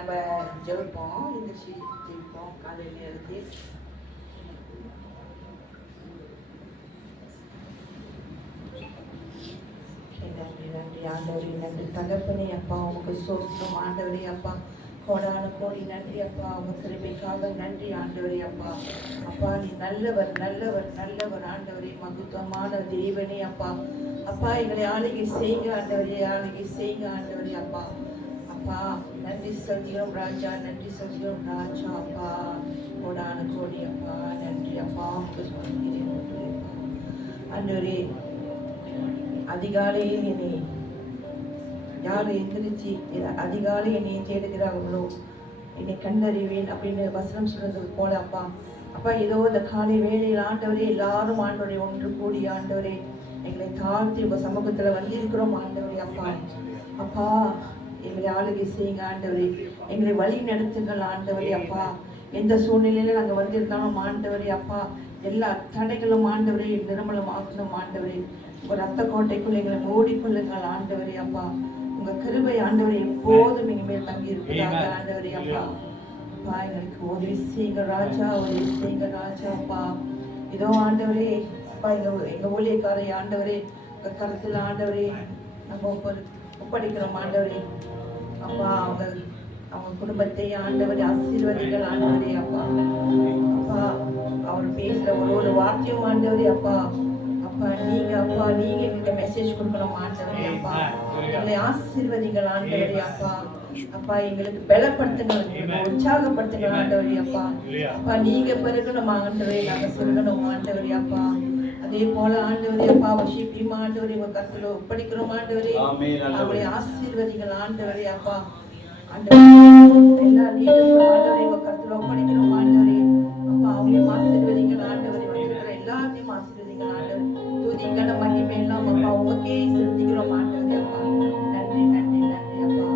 நம்ம ஜெபிப்போம். எந்திரிச்சு ஜெபிப்போம். காலையில் எழுதி நன்றி நன்றி ஆண்டவரே, நன்றி தகப்பனே அப்பா, உமக்கு சோஸ்திரம் ஆண்டவரே அப்பா, கோடான கோடி நன்றி அப்பா, உங்க கிருபைக்காக நன்றி ஆண்டவரே அப்பா. அப்பா நீ நல்லவர் நல்லவர் நல்லவர் ஆண்டவரே, மகத்துவமான தேவனே அப்பா. அப்பா எங்களை ஆளுகை செய்யுங்க ஆண்டவரே, ஆளுகை செய்யுங்க ஆண்டவரே அப்பா. அப்பா நன்றி சொல்கிறோம் ராஜா, நன்றி சொல்கிறோம் ராஜா அப்பா, கோடான கோடி அப்பா நன்றி அப்பா. ஆண்டவரே அதிகாலையில் என்னை யார் எந்திரிச்சு அதிகாலை என்னை தேடுகிறார்களோ என்னை கண்டறிவேன் அப்படின்னு வசனம் சொல்றது போல அப்பா. அப்பா ஏதோ இந்த காலை வேளையில் ஆண்டவரே எல்லாரும் ஆண்டவரை ஒன்று கூடி ஆண்டவரே எங்களை தாழ்த்தி உங்க சமூகத்துல வந்திருக்கிறோம் ஆண்டவரே அப்பா. அப்பா எங்களை ஆளுகை செய்யுங்க ஆண்டவரே, எங்களை வழி நடத்துங்கள் ஆண்டவரே அப்பா. எந்த சூழ்நிலையில நாங்கள் வந்திருந்தாலும் ஆண்டவரே அப்பா, எல்லா தடைகளும் ஆண்டவரே நிர்மலம் ஆக்கணும் ஆண்டவரே. உங்க ரத்த கோட்டைக்குள் எங்களை மூடிக்கொள்ளுங்கள் ஆண்டவரே அப்பா. உங்க கிருபை ஆண்டவரே எப்போதும் எங்க மேல் தங்கி இருப்பதாக ஆண்டவரே அப்பா. அப்பா எங்களுக்கு உதவி செய்யுங்க ராஜா, உதவி செய்யுங்க ராஜா அப்பா. இதோ ஆண்டவரே அப்பா, எங்க ஊழியக்காரை ஆண்டவரே உங்க கருத்துல ஆண்டவரே நம்ம ஒப்படைக்கிறோம் ஆண்டவரே அப்பா. அவங்க குடும்பத்தை ஆண்டவரே ஆசீர்வதிகள் ஆண்டவரே அப்பா. அப்பா அவர் பேசுற ஒரு வார்த்தையும் ஆண்டவரே அப்பா. அப்பா நீங்க எங்களுக்கு மெசேஜ் கொடுக்கணும் ஆண்டவரே அப்பா. எங்களை ஆசீர்வதிகள் ஆண்டவரே அப்பா. அப்பா எங்களுக்கு பலப்படுத்துங்க, உற்சாகப்படுத்துங்க ஆண்டவரே அப்பா. அப்பா நீங்க பெருகணும் ஆண்டவரே, நாங்க செல்லணும் ஆண்டவரே அப்பா. அதே போல ஆண்டவரே அப்பா வசிப்பியும் ஆண்டவரே உங்க கருத்துல ஒப்படைக்கிறோம் ஆண்டவரே. அவங்களை ஆசீர்வதிகள் ஆண்டவரே அப்பா. எல்லா லீடர்ஸும் ஆண்டவரே உங்க கருத்துல ஒப்படைக்கிறோம் ஆண்டவரே அப்பா. அவங்களையும் ஆசீர்வதிகள் ஆண்டவரே, வந்திருக்கிற எல்லாத்தையும் ஆசீர்வதிகள் ஆண்டவரே. துதி கன மகிமை எல்லாம் அப்பா உங்களுக்கே செலுத்திக்கிறோம் ஆண்டவரே அப்பா. நன்றி நன்றி நன்றி அப்பா.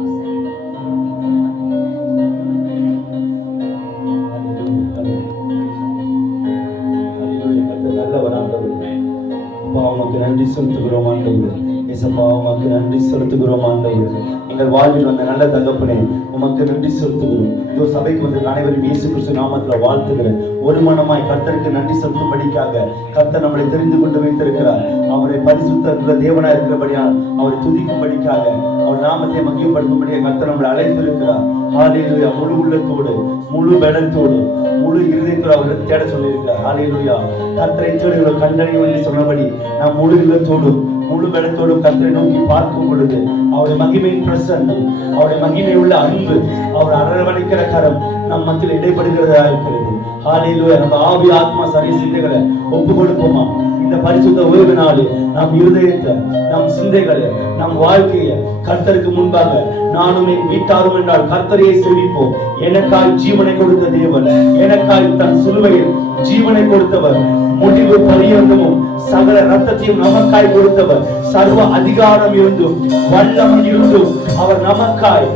உமக்கு நன்றி செலுத்துகிறோம் ஆண்டவரே. ஏசப்பா உமக்கு நன்றி செலுத்துகிறோம் ஆண்டவரே. எங்கள் வாழ்வில் வந்த நல்ல தகப்பனே உமக்கு நன்றி செலுத்துகிறோம். இதோ சபைக்கு வந்து அனைவரும் இயேசு கிறிஸ்து நாமத்தில் வாழ்த்துகிறேன். ஒரு மனமாய் கர்த்தருக்கு நன்றி செலுத்தும்படிக்காக கர்த்தர் நம்மளை தெரிந்து கொண்டு வைத்திருக்கிறார். அவரை பரிசுத்த தேவனாய் இருக்கிறபடியால் அவரை துதிக்கும்படிக்காக அவர் நாமத்தை மகிமைப்படுத்தும்படியாக கர்த்தர் நம்மளை அழைத்திருக்கிறார். ஹல்லேலூயா. முழு உள்ளத்தோடு முழு பலத்தோடு முழு இருதயத்தோடு அவரை தேட சொல்லியிருக்கிறார். ஹல்லேலூயா. கர்த்தரை தேடி கண்டறியும் என்று சொன்னபடி நாம் முழு இல்லத்தோடும் முழு பலத்தோடும் கர்த்தரை நோக்கி பார்க்கும் பொழுது அவருடைய மகிமையின் பிரசன்னம், அவருடைய மகிமை உள்ள அன்பு, அவர் அரவணைக்கிற கரம் நம் மத்தியில் இடைப்படுகிறதா இருக்கிறது. ஹல்லேலூயா. நம்ம ஆவி ஆத்மா சரீர சிந்தைகளை ஒப்பு கொடுப்போமா? இந்த பரிசுத்த ஓய்வு நாளில் நம் இருதயத்தை, நம் சிந்தைகளை, நம் வாழ்க்கையை கர்த்தருக்கு முன்பாக நானும் என் வீட்டாரும் என்றால் கர்த்தரையை சேவிப்போம். எனக்காய் ஜீவனை கொடுத்த தேவன், எனக்காய் தன் சிலுவையில் ஜீவனை கொடுத்தவர், முடிவு பரியந்தமும் சகல ரத்தத்தையும் நமக்காய் கொடுத்தவர், சர்வ அதிகாரம் இருந்தும் வல்லமை இருந்தும் அவர் நமக்காய்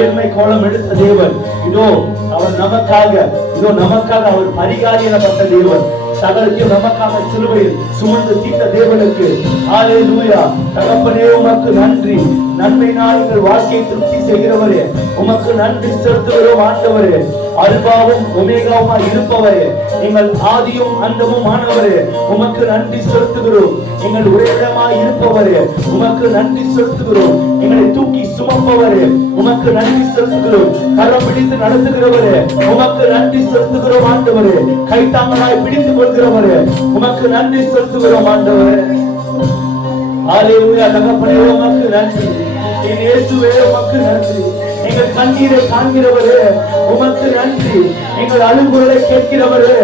ஏழ்மை கோலம் எடுத்த தேவன். இதோ அவர் நமக்காக அவர் பரிகாரி எனப்பட்ட தேவன். சகலத்தையும் நமக்காக சிலுவையில் சுமந்து தீர்த்த தேவனுக்கு ஹல்லேலூயா. தகப்பனே உமக்கு நன்றி. நன்மை நாள் வாழ்க்கையை திருப்தி செய்கிறவரே உமக்கு நன்றி செலுத்துகிறோம் ஆண்டவரே. அல்பாவும் ஒமேகாவுமாய் இருப்பவரே, எங்கள் ஆதியும் அந்தமும் ஆனவரே உமக்கு நன்றி செலுத்துகிறோம். எங்கள் உறைவிடமாய் இருப்பவரே உமக்கு நன்றி செலுத்துகிறோம். எங்களை தூக்கி சுமப்பவரே உமக்கு நன்றி செலுத்துகிறோம். கரம் பிடித்து நடத்துகிறவரே உமக்கு நன்றி செலுத்துகிறோம் ஆண்டவரே. கைத்தாங்களாய் பிடித்துக் கொள்கிறவரே உமக்கு நன்றி செலுத்துகிறோம் ஆண்டவரே. ஹல்லேலூயா. தகப்பனே உமக்கு நன்றி. இயேசுவே உமக்கு நன்றி. எங்கள் கண்ணீரை காண்கிறவரே உமக்கு நன்றி. எங்கள் அழுகுரலை கேட்கிறவரே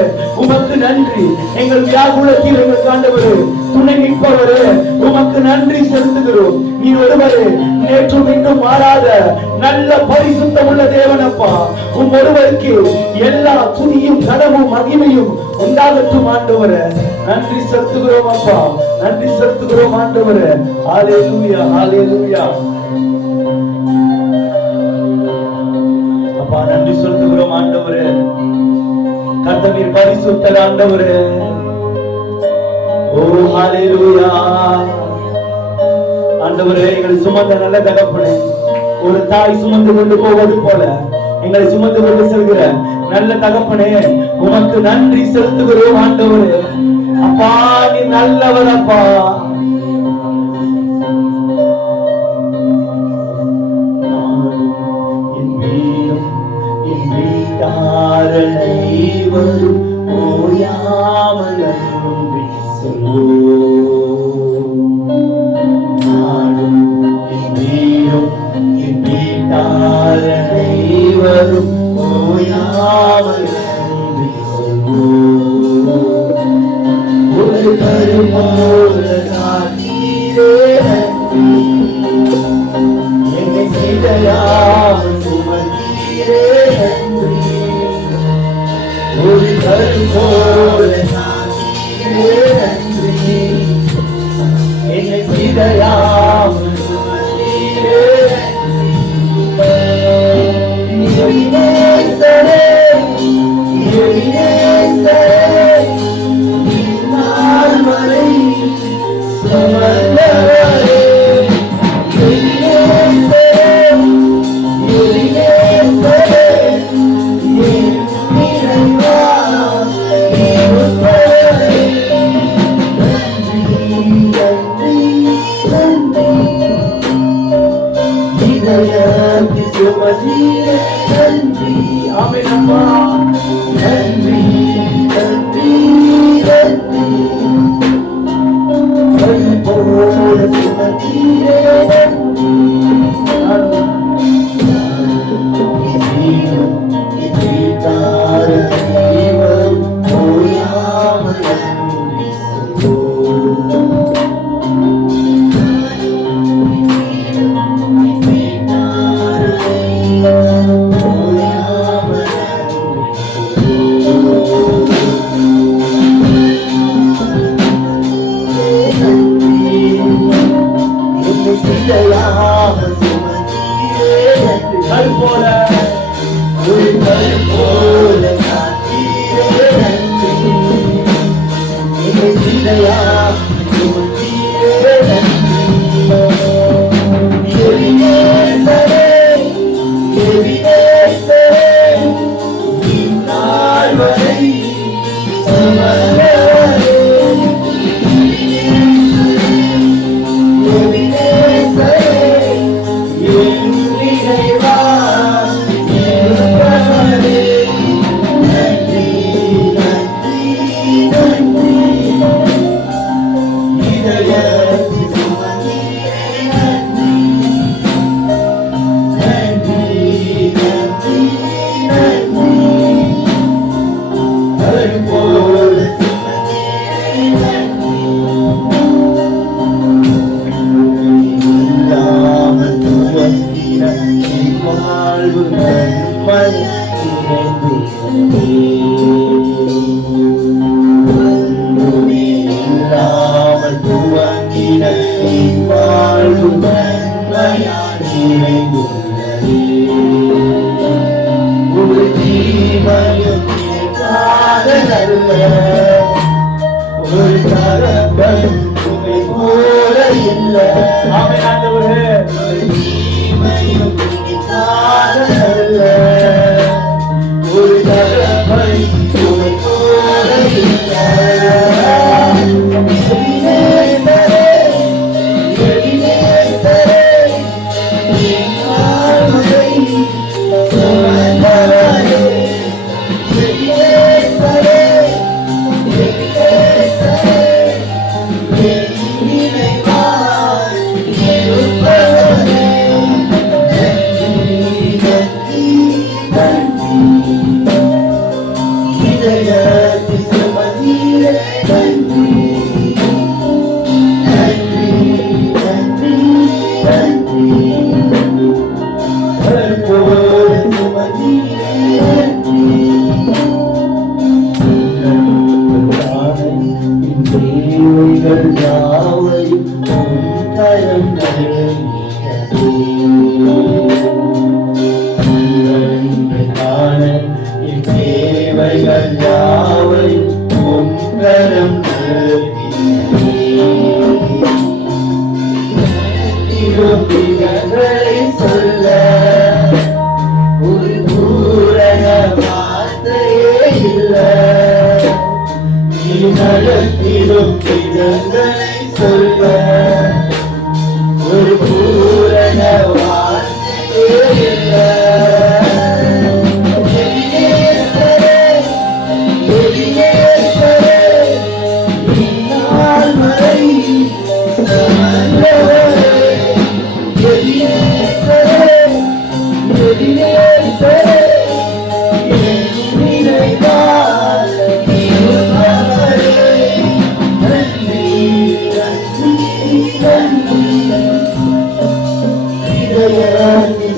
உமக்கு நன்றி. எங்கள் வியாகுலத்தில் எங்கள் காண்டவரே துணை நிற்பவரே உமக்கு நன்றி செலுத்துகிறோம். நீ ஒருவரே நேற்றும் இன்றும் மாறாத நல்ல பரிசுத்தம் உள்ள தேவனப்பா. ஒருவருக்கு எல்லா துதியும் கனமும் மகிமையும் உண்டாகட்டும் ஆண்டவரே. நன்றி செலுத்துகிறோம் அப்பா, நன்றி செலுத்துகிறோம் ஆண்டவரே. ஹல்லேலூயா ஹல்லேலூயா. அப்பா நன்றி செலுத்துகிறோம் ஆண்டவரே. கர்த்தர் நீர் பரிசுத்தர் ஆண்டவரே. ஓ ஹல்லேலூயா. ஆண்டவரே எங்களை சுமந்த நல்ல தகப்பனே ஒரு தாய் சுமந்து கொண்டு போவது போல எங்களை சுமந்து கொண்டு செல்கிற நல்ல தகப்பனே, உமக்கு நன்றி செலுத்துகிறோம் ஆண்டவரே. அப்பா, நீ நல்லவர் அப்பா. என் வீடும் என் வீட்டாரனை வரும் ஓயாமல் நன்றி சொல்வோம். நாடும் என் வீடும் என் வீட்டாரனை வரும் ஓயாமல் நன்றி சொல்வோம். ஒரு கருமோல காத்தீரே நன்றி, என்னை செய்தயாமல் சுமந்தீரே நன்றி. ஒரு கருமோல காத்தீரே நன்றி, என்னை செய்தயாமல் சுமந்தீரே நன்றி. நேசரே, நேசரே, நாள் வரை சுமந்தவரே. நேசரே, நேசரே, என் நிறைவா இருப்பவரே. நன்றி, நன்றி, நன்றி. இதயத்தில் சுமந்தீரே நன்றி. ஆமென் அப்பா. நன்றி, நன்றி, நன்றி. போல சுமந்தீரே நன்றி. ஓயாமல் நன்றி சொல்வோம்.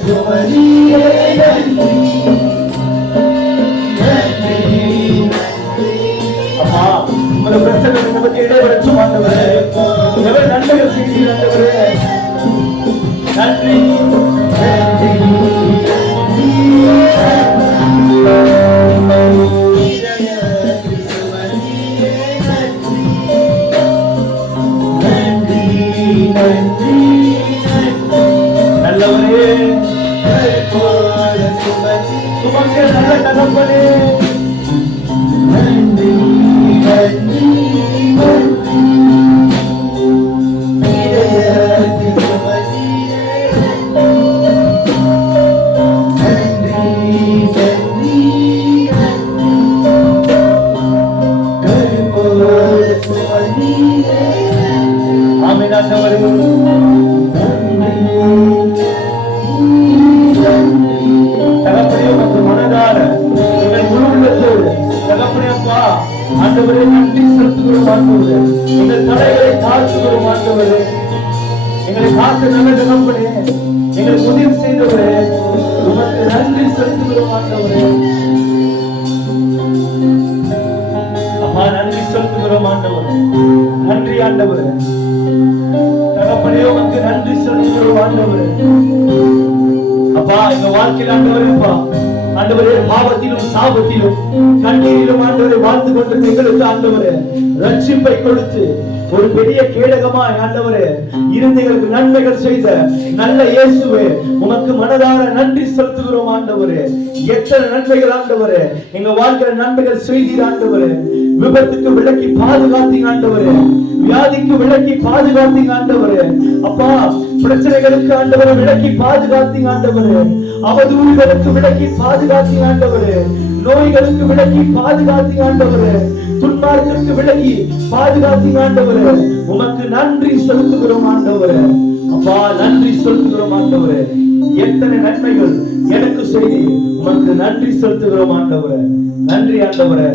சுமதியே நன்றி நன்றி. அப்பா உங்களோட பிரசங்கத்தை பற்றி இடைவெளிச்சும் ஆண்டவரே, எவ்வளவு நன்மைகள் செய்தீர் ஆண்டவரே. நன்றி நன்றி நல்லவரே, சுமக்கிற நல்ல தகப்பனே, நன்றி நன்றி ஆமென் ஆண்டவரே. தகப்பனே உமக்கு மனதார எங்கள் முழு உள்ளத்தோடு தகப்பனே அப்பா ஆண்டவரே நன்றி செலுத்துகிறோம் ஆண்டவரே. எங்கள் தடைகளை தாழ்த்துகிறோம் ஆண்டவரே. எங்களை காத்த நல்ல தகப்பனே, எங்களுக்கு உதவி செய்தவரே, உமக்கு நன்றி செலுத்துகிறோம் ஆண்டவரே. அப்பா நன்றி செலுத்துகிறோம் ஆண்டவரே. நன்றி ஆண்டவரே. தகப்பனே உமக்கு நன்றி செலுத்துகிறோம் ஆண்டவரே. அப்பா எங்க வாழ்க்கையில் ஆண்டவரேப்பா ஆண்டவரே பாவத்திலும் சாபத்திலும் கண்ணீரிலும் ஆண்டவரை வாழ்ந்து கொண்டிருந்த எங்களுக்கு ஆண்டவரே ரட்சிப்பை கொடுத்து ஒரு பெரிய கேடகமாய் ஆண்டவரே இருந்தைகளுக்கு நன்மைகள் செய்த நல்ல இயேசுவே உமக்கு மனதார நன்றி செலுத்துகிறோம் ஆண்டவரே. எத்தனை நன்மைகள் ஆண்டவரே, எங்க வாழ்க்கையில நன்மைகள் செய்தீர் ஆண்டவரே. விபத்துக்கு விலக்கி பாதுகாத்தீங்க ஆண்டவரே, வியாதிக்கு விலக்கி பாதுகாத்தீங்க ஆண்டவரே. அப்பா பிரச்சனைகளுக்கு ஆண்டவரை விலக்கி பாதுகாத்தீங்க ஆண்டவரே. அவதூறுகளுக்கு விலக்கி பாதுகாத்தீங்க ஆண்டவரே. நோய்களுக்கு விலக்கி பாதுகாத்தீங்க ஆண்டவரே. துன்மார்க்கிற்கு விலகி பாதுகாத்தீங்க ஆண்டவரே. உமக்கு நன்றி செலுத்துகிறோம் ஆண்டவரே. அப்பா நன்றி செலுத்துகிறோம் ஆண்டவரே. எத்தனை நன்மைகள் எனக்கு செய்தி உமக்கு நன்றி செலுத்துகிறோம் ஆண்டவரே. நன்றி ஆண்டவரே.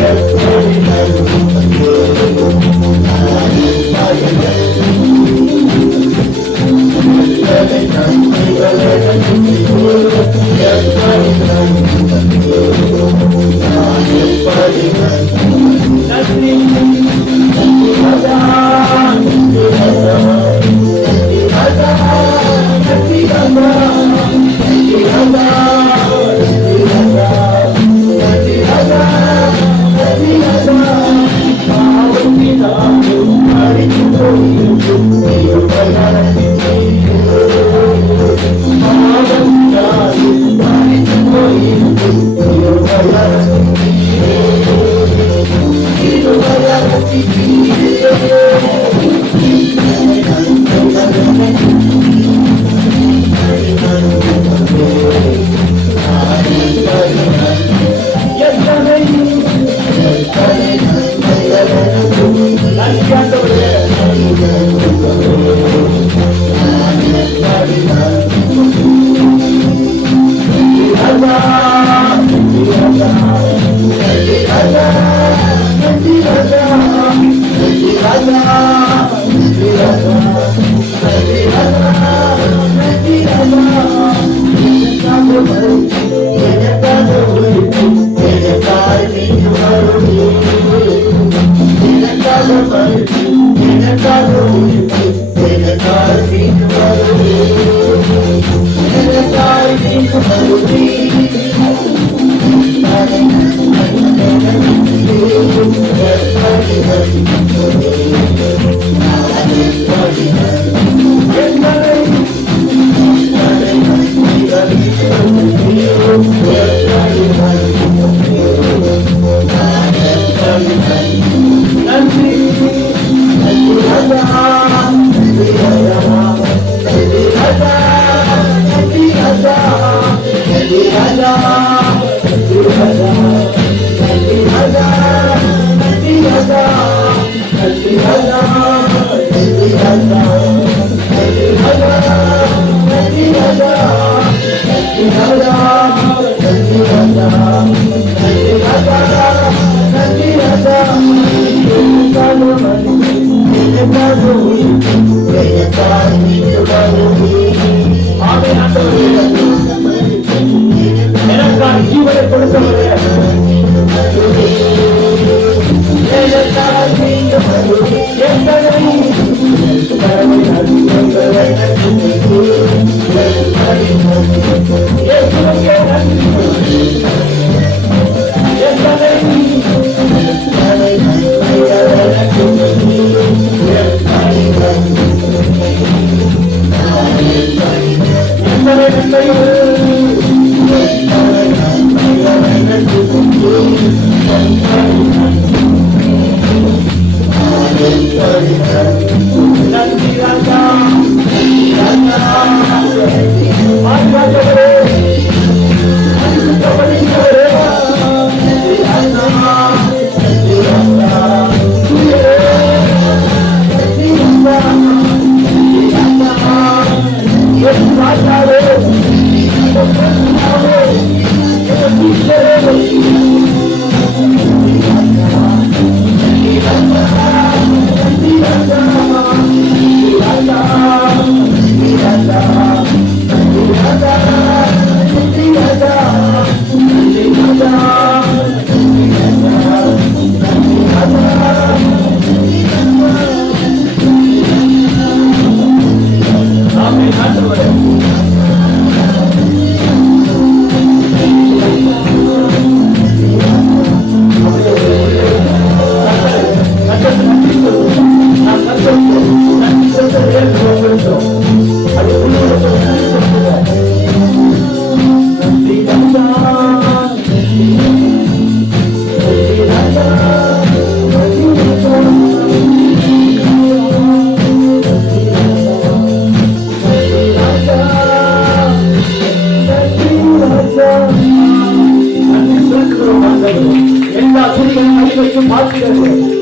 Yes,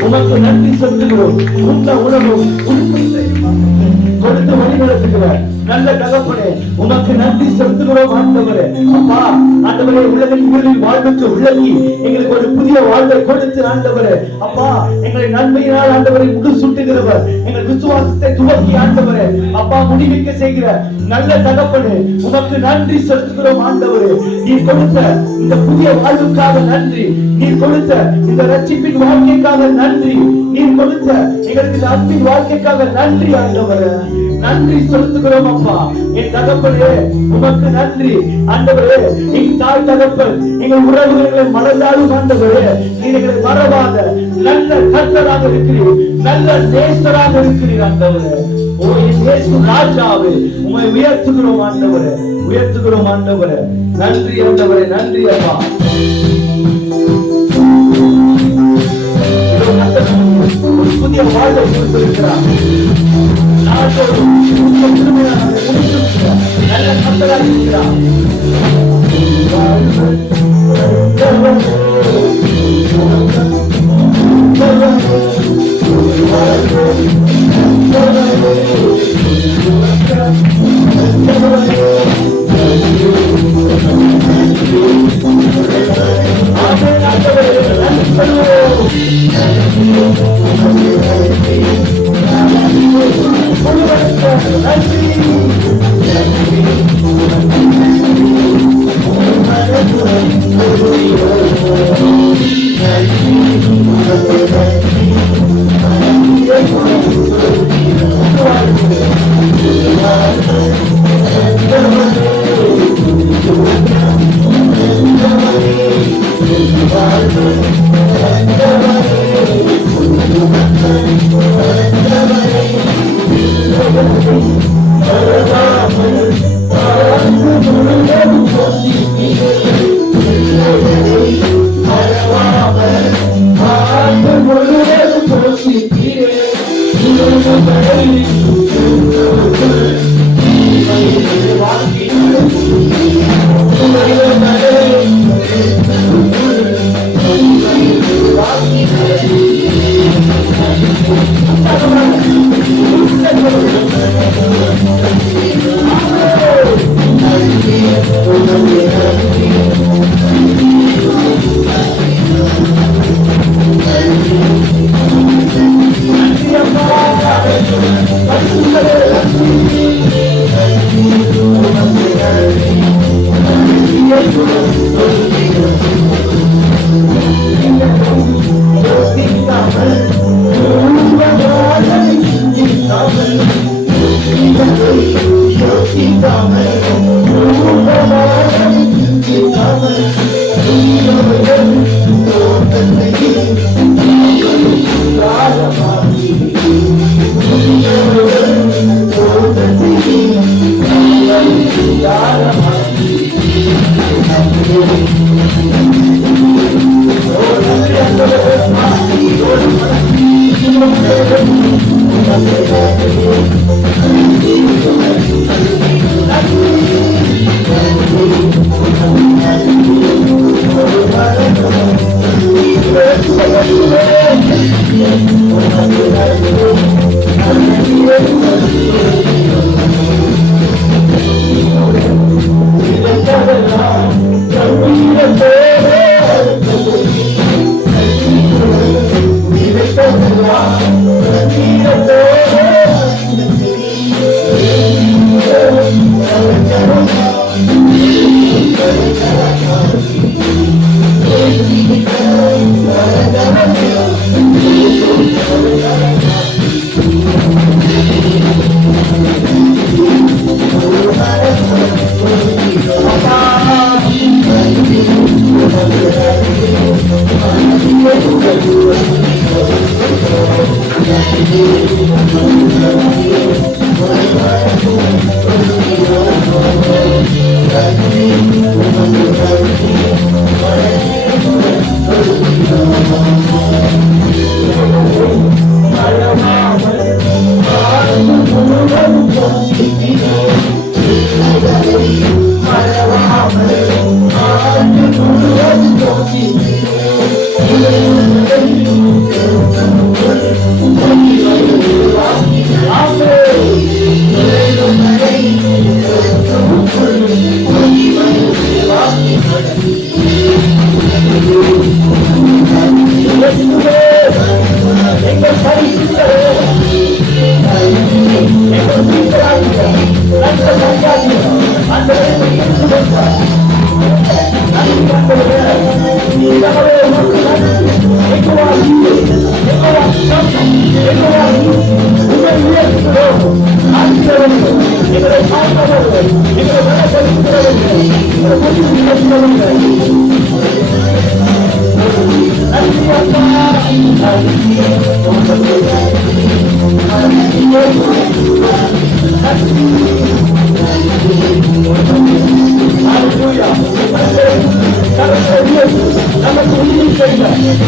உமக்கு நன்றி செலுத்துகிறோம். உண்ட உணவும் கொடுத்து வழி நடத்துகிற நல்ல தகப்பனே உமக்கு நன்றி செலுத்துகிறோம். ஆண்டவரே அப்பா, ஆண்டவரே உலகின் வாழ்வுக்கு உள்ளங்கி எங்களுக்கு ஒரு புதிய வாழ்வை கொடுத்து ஆண்டவரே அப்பா எங்களை நன்மையினால் ஆண்டவரை முடி சுட்டுகிறவர், எங்கள் விசுவாசத்தை துவக்கி ஆண்டவரே அப்பா முடிவிக்க செய்கிற நல்ல தகப்பனே உமக்கு நன்றி செலுத்துகிறோம். ஆண்டவரே நீர் கொடுத்த இந்த புதிய வாழ்வுக்காக நன்றி, நீர் கொடுத்த இந்த ரட்சிப்பின் வாழ்க்கைக்காக நன்றி, நீர் கொடுத்த எங்களுக்கு அன்பின் வாழ்க்கைக்காக நன்றி. ஆண்டவரே நன்றி செலுத்துகிறோம். அப்பா என் தகப்பனே உமக்கு நன்றி. ஆண்டவரே என் தாய் தகப்பன் எங்கள் உறவுகளை மறந்தாலும் ஆண்டவரே நீர் எங்களை மறவாத நல்ல கர்த்தராக இருக்கிறீர், நல்ல நேசராக இருக்கிறீர். ஆண்டவரே ஓ என் இயேசு ராஜாவே உம்மை உயர்த்துகிறோம். ஆண்டவரே உயர்த்துகிறோம். ஆண்டவரே நன்றி. ஆண்டவரே நன்றி. அப்பா கொடுத்திருக்கிறார். நாட்டோடு திருமையாக முடித்திருக்கிறார். நல்ல கட்டளாக இருக்கிறார்.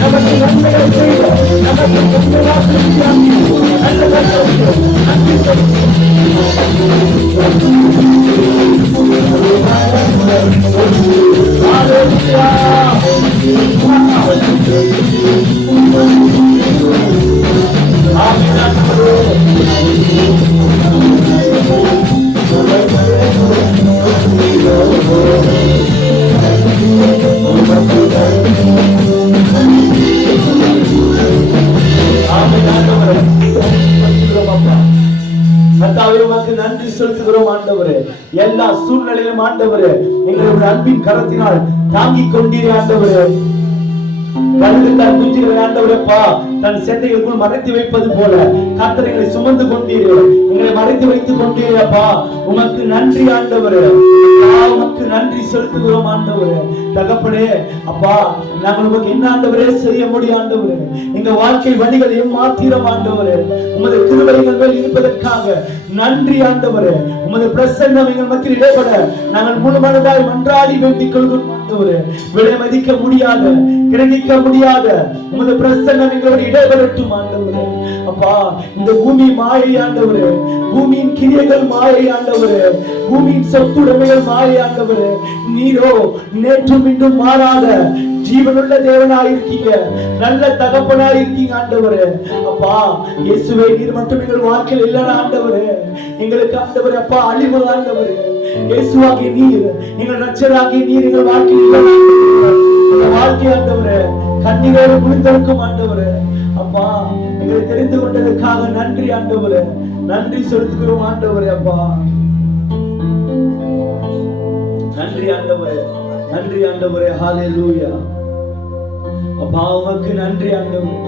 நமக்கு நன்மைகள் செய்த நமக்கு நன்றி செலுத்துகிறோம் ஆண்டவரே. எல்லா சூழ்நிலையிலும் ஆண்டவரே எங்களுடைய அன்பின் கரத்தினால் தாங்கிக் கொண்டீரே ஆண்டவரே. கழுகு தன் குஞ்சுகளை ஆண்டவரேப்பா தன் செட்டைகளுக்குள் மறைத்து வைப்பது போல கர்த்தரை சுமந்து கொண்டீரே, எங்களை மறைத்து வைத்துக் கொண்டீரேப்பா. உமக்கு நன்றி ஆண்டவரே, உமக்கு நன்றி செலுத்துகிறோம் ஆண்டவரே. தகப்பனே அப்பா, நாங்கள் உமக்கு என்ன ஆண்டவரே செய்ய முடியும் ஆண்டவரே? எங்க வாழ்க்கை வழிகள் மாத்திரம் ஆண்டவரே. உமது கிருபைகள் மேல் இருப்பதற்காக நன்றி ஆண்டவரே. உமது பிரசன்னம் எங்கள் மத்தியில் இடைபட நாங்கள் முழு மனதாய் மன்றாடி வேண்டிக் கொள்கிறோம் ஆண்டவரே. விலை மதிக்க முடியாத, கிரகிக்க முடியாத உமது பிரசன்னம் எங்களோடு இடைபெறட்டும் ஆண்டவரே. அப்பா, இந்த பூமி மாயை ஆண்டவரே, பூமியின் கிரியைகள் மாயை ஆண்டவரே, பூமியின் சொத்துடைமைகள் மாயை ஆண்டவரே. நீரோ நேற்றும் இன்றும் மாறாத ஜீவனுள்ள தேவனாயிருக்கீங்க, நல்ல தகப்பனாயிருக்கீங்க ஆண்டவரே. அப்பா இயேசுவே, நீர் மட்டும் எங்கள் வாழ்க்கையில் இல்லைன்னா ஆண்டவரே, எங்களுக்கு ஆண்டவரே அப்பா அழிவு ஆண்டவரே. இயேசுவாகிய நீர், எங்கள் ரட்சகராகிய நீர் எங்கள் வாழ்க்கையில் இல்லைன்னா எங்கள் வாழ்க்கை ஆண்டவரே கண்ணீரோடு குளித்திருக்கும் ஆண்டவரே. அப்பா, எங்களை தெரிந்து கொண்டதற்காக நன்றி ஆண்டவரே, நன்றி செலுத்துகிறோம் ஆண்டவரே. அப்பா நன்றி ஆண்டவரே, நன்றி ஆண்டவரே. ஹல்லேலூயா. அப்பா உமக்கு நன்றி ஆண்டவரே.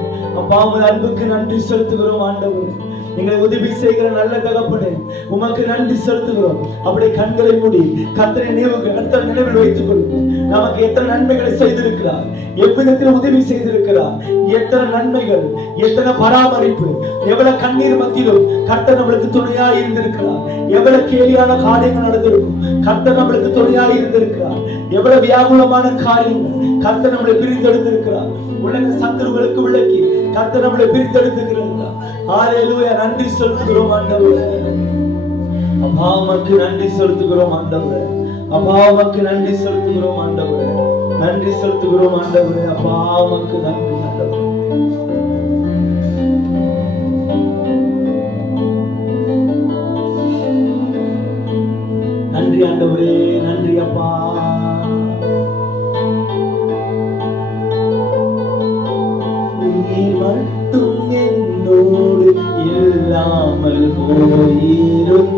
அப்பா உமது அன்புக்கு நன்றி செலுத்துகிறோம் ஆண்டவரே. எங்களை உதவி செய்கிற நல்ல தகப்பனே, உமக்கு நன்றி செலுத்துகிறோம். அப்படியே கண்களை மூடி கர்த்தரை நினைவில் வைத்துக் கொள்ளும். நமக்கு எத்தனை நன்மைகளை செய்திருக்கிறார், எவ்விதத்தில் உதவி செய்திருக்கிறார், எத்தனை நன்மைகள், எத்தனை பராமரிப்பு, எவ்வளவு கண்ணீர் மத்தியிலும் கர்த்தர் நம்மளுக்கு துணையாய் இருந்திருக்கிறார். எவ்வளவு கேலியான காரியங்கள் நடந்திருக்கும், கர்த்தர் நம்மளுக்கு துணையாய் இருந்திருக்கிறார். எவ்வளவு வியாகுலமான காரியங்கள் கர்த்தர் நம்மளை பிரித்தெடுத்திருக்கிறார். உலக சத்துருக்களுக்கு விளக்கி கர்த்தர் நம்மளை பிரித்தெடுத்திருக்கிறார். ஹல்லேலூயா. நன்றி செலுத்துகிறோம் ஆண்டவரே. அப்பா உமக்கு நன்றி செலுத்துகிறோம் ஆண்டவரே. அப்பா உமக்கு நன்றி செலுத்துகிறோம் ஆண்டவரே. நன்றி செலுத்துகிறோம் ஆண்டவரே. அப்பா உமக்கு நன்றி ஆண்டவரே. நன்றி ஆண்டவரே, நன்றி அப்பா. நீர் மட்டும் என்னோடு இல்லாமல் போயிருந்தார்,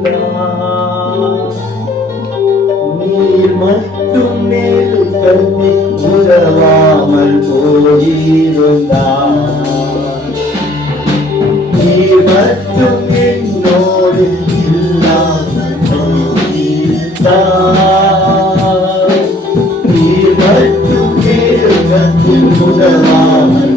நீர் மட்டும் நெருக்கத்தை உதவாமல் போயிருந்தார், நீர் மட்டும் என்னோடு இல்லாமல் போயிருந்தார், நீர் மட்டும் நெருக்கத்தில் உதவாமல்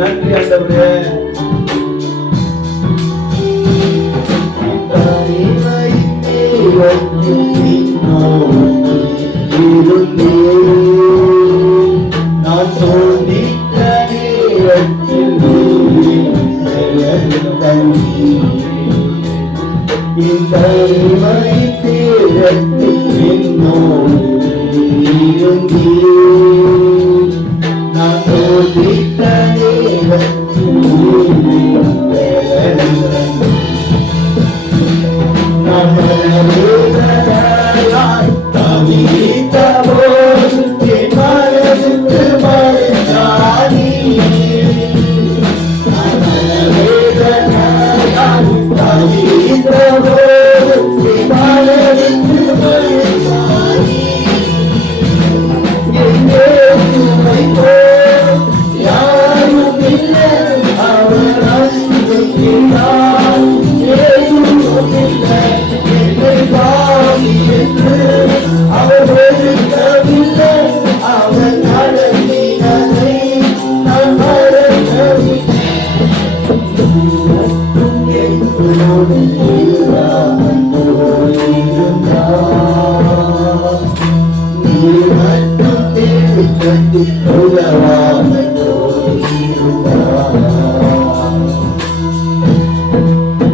நன்றி ஆண்டவரே. நான் சோதித்த நேரத்தில் இந்த தேரத்தில் என்னோடு இருந்தீர். நான்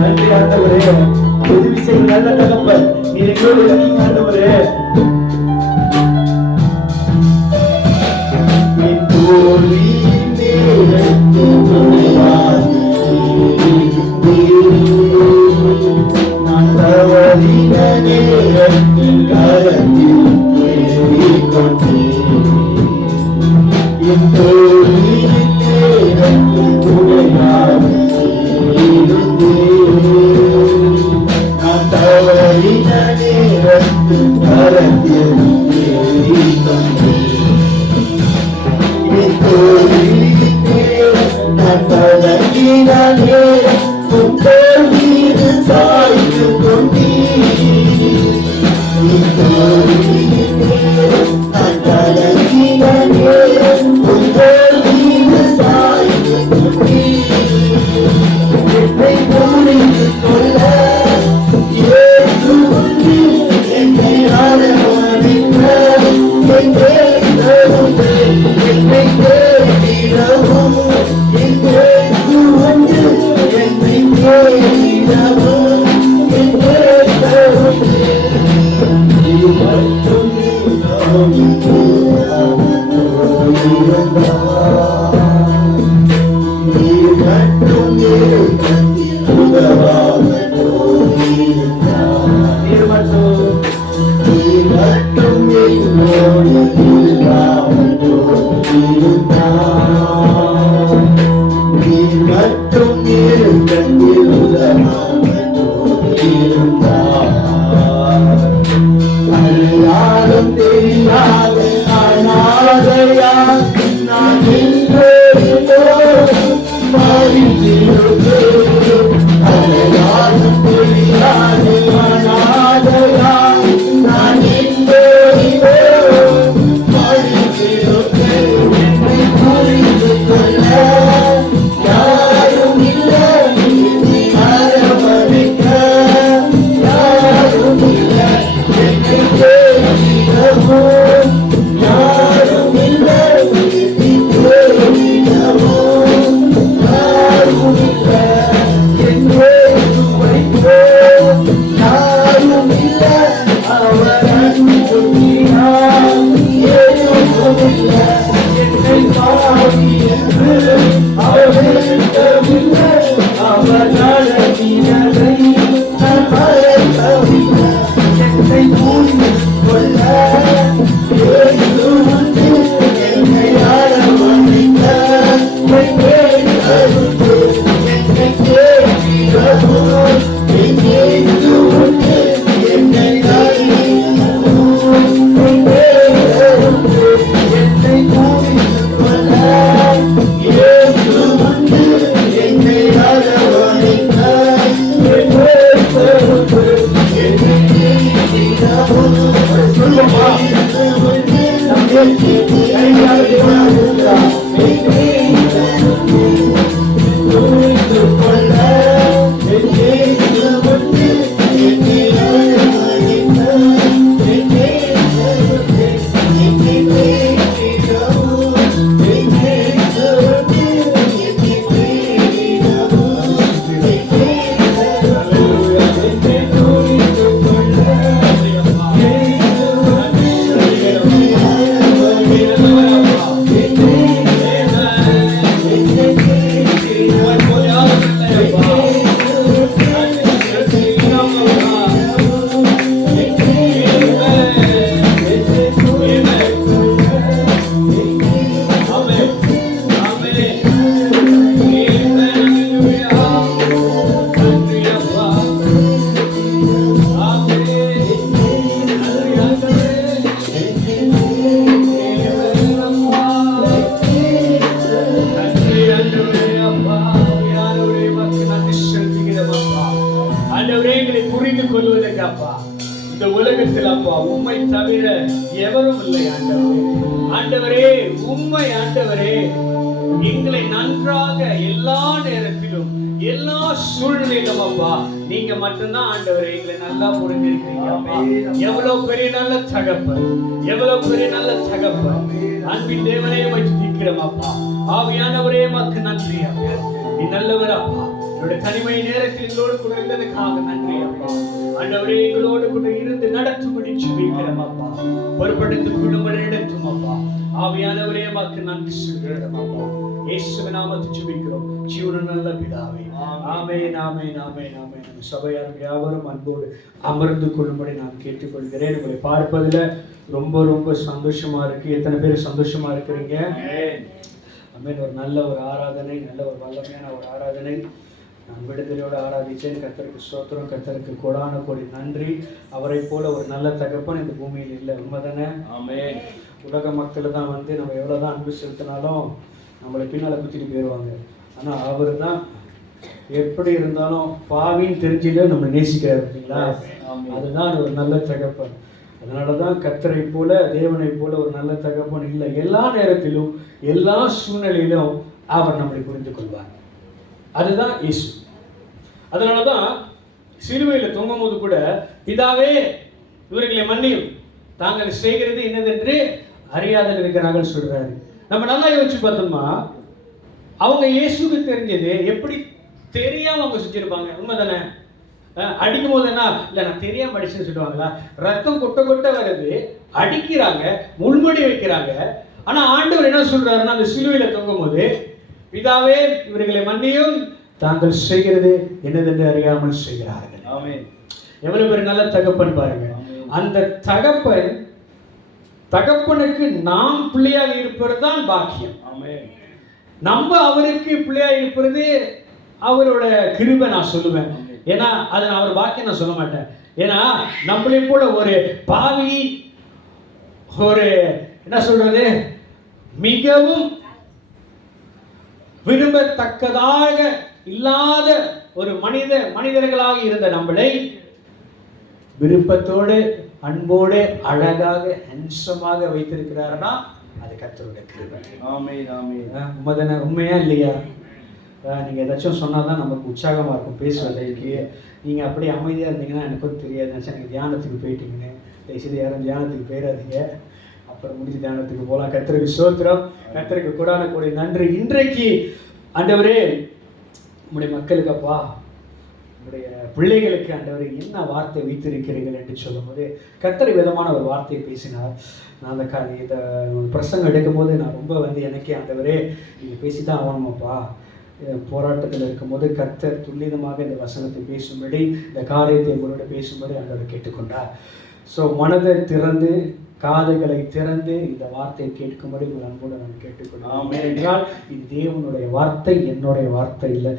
நன்றி ஆண்டவரே, உதவி செய்யும் நல்ல தகப்பன், நீர் எங்களோடு இருக்கீங்க ஆண்டவரே. Hallelujah. தவிர எவரும் இல்லை ஆண்டவரே. ஆண்டவரே, உம்மை ஆண்டவரே எங்களை நன்றாக எல்லா நேரத்திலும் எல்லா சூழ்நிலையிலும் அப்பா நீங்க மட்டும்தான் ஆண்டவரே எங்களை நல்லா புரிஞ்சிருக்கீங்க. எவ்வளவு பெரிய நல்ல தகப்பன், எவ்வளவு பெரிய நல்ல தகப்பன். அன்பின் தேவனே வச்சு நிற்கிறோம் அப்பா. ஆவியானவரே மக்கு நன்றி அப்பா. நீ நல்லவர் அப்பா. என்னோட தனிமை நேரத்தில் எங்களோடு கூட இருந்ததுக்காக நன்றி அப்பா. ஆண்டவரே எங்களோடு கூட இருந்து நடத்தும்படி ஜெபிக்கிறோம் அப்பா. பொறுப்படுத்திக் கொள்ளும்படி நடத்தும் அப்பா. ஆவியானவரே மக்கு நன்றி சொல்கிறோம் அப்பா. இயேசுவின் நாமத்தில் ஜெபிக்கிறோம் ஜீவனுள்ள நல்ல பிதாவே. ஆமென், ஆமென், ஆமென், ஆமென். நம்ம சபையார் யாவரும் அன்போடு அமர்ந்து கொள்ளும்படி நான் கேட்டுக்கொள்கிறேன். உங்களை பார்ப்பதில் ரொம்ப ரொம்ப சந்தோஷமா இருக்கு. எத்தனை பேர் சந்தோஷமா இருக்கிறீங்க? ஆமென். ஒரு நல்ல ஒரு ஆராதனை, நல்ல ஒரு வல்லமையான ஒரு ஆராதனை. நான் விடுதலையோடு ஆராதிச்சேன். கர்த்தருக்கு ஸ்தோத்திரம், கர்த்தருக்கு கோடான கோடி நன்றி. அவரை போல ஒரு நல்ல தகப்பன் இந்த பூமியில் இல்லை. உண்மைதானே? ஆமென். உலக மக்கள் தான் வந்து நம்ம எவ்வளோதான் அன்பு செலுத்தினாலும் நம்மளை பின்னால் குத்திட்டு போயிடுவாங்க. ஆனால் அவர் தான் எப்படி இருந்தாலும் பாவின்னு தெரிஞ்சுட்டு நம்ம நேசிக்கிறார். பார்த்தீங்களா? அதுதான் ஒரு நல்ல தகப்பன். அதனால தான் கர்த்தரை போல தேவனை போல ஒரு நல்ல தகப்பன் இல்லை. எல்லா நேரத்திலும் எல்லா சூழ்நிலையிலும் அவர் நம்மளை புரிந்து கொள்வார். அதுதான் இயேசு. அதனால தான் சிலுவையில் தொங்கும் போது கூட பிதாவே இவர்களை மன்னியும், தாங்கள் செய்கிறது என்னதென்று அறியாதல் இருக்கிறார்கள் சொல்றாரு. நம்ம நல்லா யோசிச்சு பார்த்தோம்னா அவங்க இயேசுக்கு தெரிஞ்சது எப்படி தெரியாம அவங்க செஞ்சிருப்பாங்க. உண்மைதானே? அடிக்கும் போது என்ன இல்லை நான் தெரியாம அடிச்சுன்னு சொல்லுவாங்களா? ரத்தம் கொட்ட கொட்ட வருது, அடிக்கிறாங்க, முள்முடி வைக்கிறாங்க. ஆனா ஆண்டவர் என்ன சொல்றாருன்னா அந்த சிலுவையில தொங்கும் போது பிதாவே இவர்களை மன்னியும், தாங்கள் செய்கிறது என்னதென்று அறியாமல் செய்கிறார்கள். ஆமென். எவ்வளவு பேர் நல்ல தகப்பன் பாருங்க. அந்த தகப்பனுக்கு நாம் பிள்ளையாக இருப்பது தான் பாக்கியம். ஆமென். நம்ம அவருக்கு பிள்ளையாக இருப்பது அவரோட கிருபை நான் சொல்லுவேன். ஏன்னா அது அவர் பாக்கியம் நான் சொல்ல மாட்டேன். ஏன்னா நம்மளை போல ஒரு பாவி, ஒரு என்ன சொல்றது, மிகவும் விரும்பத்தக்கதாக இல்லாத ஒரு மனிதர்களாக இருந்த நம்மளை விருப்பத்தோடு அன்போடு அழகாக ஹென்சமாக வைத்திருக்கிறாருன்னா அது கர்த்தருடைய கிருபை. ஆமென், ஆமென். உண்மையா இல்லையா? நீங்க ஏதாச்சும் சொன்னாதான் நமக்கு உற்சாகமா இருக்கும் பேசுவதற்கு. நீங்க அப்படியே அமைதியா இருந்தீங்கன்னா எனக்கும் தெரியாது. எனக்கு தியானத்துக்கு போயிட்டீங்கன்னு தயவுசெய்து யாரும் தியானத்துக்கு போயிடாதீங்க. அப்புறம் முடிஞ்சு தியானத்துக்கு போகலாம். கர்த்தருக்கு ஸ்தோத்திரம், கர்த்தருக்கு கோடான கோடி நன்றி. இன்றைக்கு ஆண்டவரே உம்முடைய மக்களுக்கு அப்பா, உங்களுடைய பிள்ளைகளுக்கு ஆண்டவரே என்ன வார்த்தை வைத்திருக்கிறீர்கள் என்று சொல்லும் போது கர்த்தர் விதமான ஒரு வார்த்தையை பேசினார். நான் அந்த இதை பிரசங்கம் எடுக்கும் போது நான் ரொம்ப எனக்கே ஆண்டவரே நீங்கள் பேசி தான் ஆகணுமாப்பா, போராட்டத்தில் இருக்கும்போது கர்த்தர் துல்லிதமாக இந்த வசனத்தை பேசும்படி, இந்த காரியத்தை உங்களோட பேசும்படி ஆண்டவர் கேட்டுக்கொண்டார். ஸோ மனதை திறந்து காதுகளை திறந்து இந்த வார்த்தையை கேட்கும்படி உங்கள் அன்போடு நான் கேட்டுக்கொள்கிறேன். ஏனென்றால் இது தேவனுடைய வார்த்தை, என்னுடைய வார்த்தை இல்லை.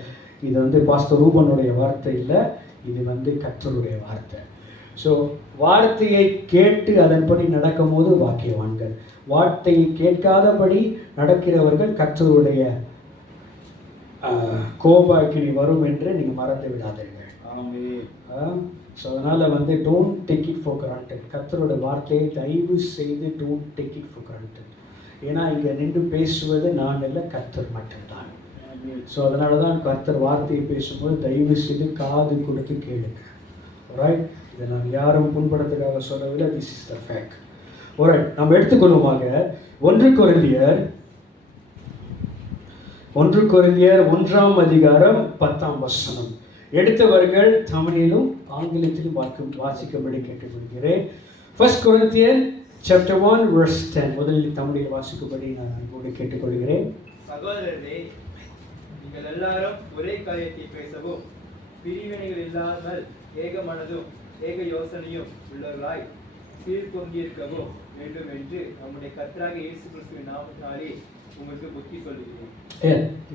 இது பாஸ்டர் ரூபனுடைய வார்த்தை இல்லை, இது கர்த்தருடைய வார்த்தை. ஸோ வார்த்தையை கேட்டு அதன்படி நடக்கும் போது வாக்கியவான்கள். வார்த்தையை கேட்காதபடி நடக்கிறவர்கள் கர்த்தருடைய கோபாக்கினி வரும் என்று நீங்கள் மறந்து விடாதீர்கள். ஸோ அதனால் don't take it for granted. கர்த்தரோட வார்த்தையை தயவு செய்து don't take it for granted. ஏன்னா இங்கே நின்று பேசுவது நான் இல்லை, கர்த்தர் மட்டும்தான். ஸோ அதனால தான் கர்த்தர் வார்த்தையை பேசும்போது தயவு செய்து காது கொடுத்து கேளுங்க. ரைட்? இதை நான் யாரும் புண்படுறதுக்காக சொல்லவில்லை. This is the fact. Right, நம்ம எடுத்துக்கொள்வோமாக 1 கொரிந்தியர் 1ஆம் அதிகாரம் 10ஆம் வசனம். எடுத்தவர்கள் தமிழிலும் ஆங்கிலத்திலும் வாசிக்கும்படி கேட்டுக்கொள்கிறேன். 1 Corinthians chapter 1 verse 10. முதலில் தமிழில் வாசிக்கும்படி நான் அன்போடு கேட்டுக்கொள்கிறேன். சகோதரரே, நீங்கள் எல்லாரும் ஒரே காரியத்தை பேசவும், பிரிவினைகள் இல்லாமல் ஏக மனதும் ஏக யோசனையும் உள்ளவர்களாய் சீர்பொங்கியிருக்கவும் வேண்டும் என்று நம்முடைய கர்த்தராகிய இயேசு கிறிஸ்துவின் நாமத்தினாலே உங்களுக்கு புத்தி சொல்லுகிறேன்.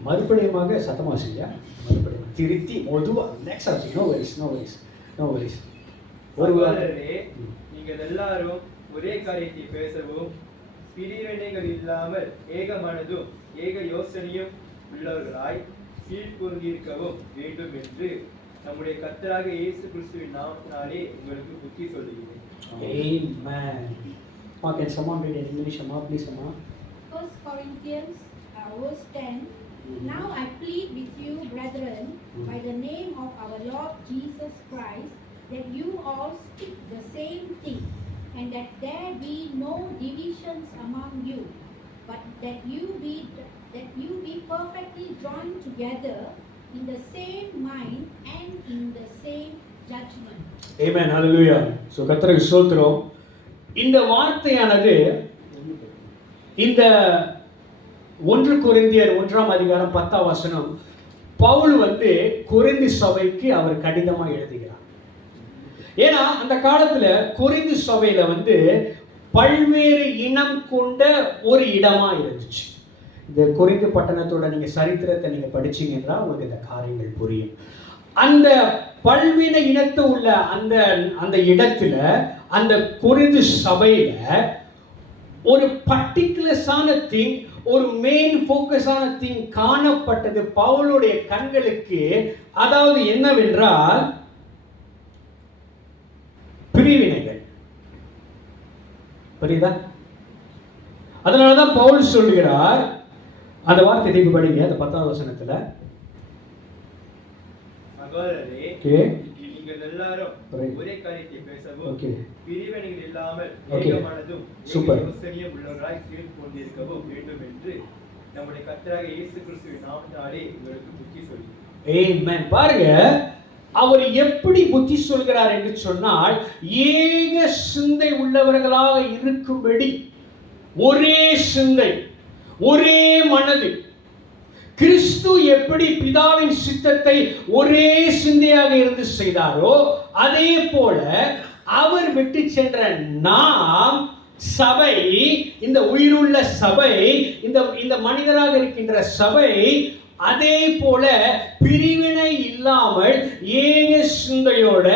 மறுபடியுமாக சத்தமா செய்யா, மறுபடியும் திருத்தி மொதுவா நெக்ஸ்ட் ஆச்சு. No worries. சகோதரரே, நீங்கள் எல்லாரும் ஒரே காரியத்தை பேசவும், பிரிவினைகள் இல்லாமல் ஏக மனதும் ஏக யோசனையும் உள்ளவர்களாய் சீர்பொருந்திருக்கவும் வேண்டும் என்று நம்முடைய கர்த்தராகிய இயேசு கிறிஸ்துவின் நாமத்தினாலே உங்களுக்கு புத்தி சொல்லுகிறேன். Amen. Can someone read in English, Amma? Please, Amma. 1 Corinthians verse 10. Now I plead with you, brethren, by the name of our Lord Jesus Christ, that you all speak the same thing, and that there be no divisions among you, but that you be perfectly joined together in the same mind and in the same judgment. Amen. Hallelujah. So கர்த்தருக்கு ஸ்தோத்திரம். இந்த வார்த்தையானது இந்த 1 கொரிந்தியர் 1ஆம் அதிகாரம் 10ஆம் வசனம் பவுல் கொரிந்தி சபைக்கு அவர் கடிதமா எழுதுகிறார். ஏன்னா அந்த காலத்துல கொரிந்தி சபையில பல்வேறு இனம் கொண்ட ஒரு இடமா இருந்துச்சு. இந்த கொரிந்து பட்டணத்தோட நீங்க சரித்திரத்தை நீங்க படிச்சீங்கன்னா உங்களுக்கு இந்த காரியங்கள் புரியும். அந்த பல்வேன இனத்து உள்ள அந்த இடத்துல அந்த கொரிந்து சபையில ஒரு பர்டிகுலர்ஸான திங், ஒரு மெயின் ஃபோக்கஸான திங் காணப்பட்டது பவுலுடைய கண்களுக்கு. அதாவது என்னவென்றால் பிரிவினைகள். புரியுதா? அதனாலதான் பவுல் சொல்லுகிறார், அந்த வார்த்தை திருப்பி படிங்க, அந்த 10ஆம் வசனத்துல. சகோதரரே, நீங்கள் எல்லாரும் ஒரே காரியத்தை பேசவும், பிரிவினைகள் இல்லாமல் ஏகமனதும் யோசனையும் உள்ளவராய் சேர்ந்து கொண்டிருக்கவும் வேண்டும் என்று நம்முடைய கர்த்தராகிய இயேசு கிறிஸ்துவின் நாமத்தினாலே உங்களுக்கு புத்தி சொல்கிறேன். ஆமென். பாருங்க, அவர் எப்படி புத்தி சொல்கிறார் என்று சொன்னால், ஏக சிந்தை உள்ளவர்களாக இருக்கும்படி, ஒரே சிந்தை, ஒரே மனது. கிறிஸ்து எப்படி பிதாவின் சித்தத்தை ஒரே சிந்தையாக இருந்து செய்தாரோ, அதே போல அவர் விட்டு சென்ற நாம் சபை, இந்த உயிருள்ள சபை, இந்த மனிதராக இருக்கின்ற சபை, அதே போல பிரிவினை இல்லாமல் ஏக சிந்தையோட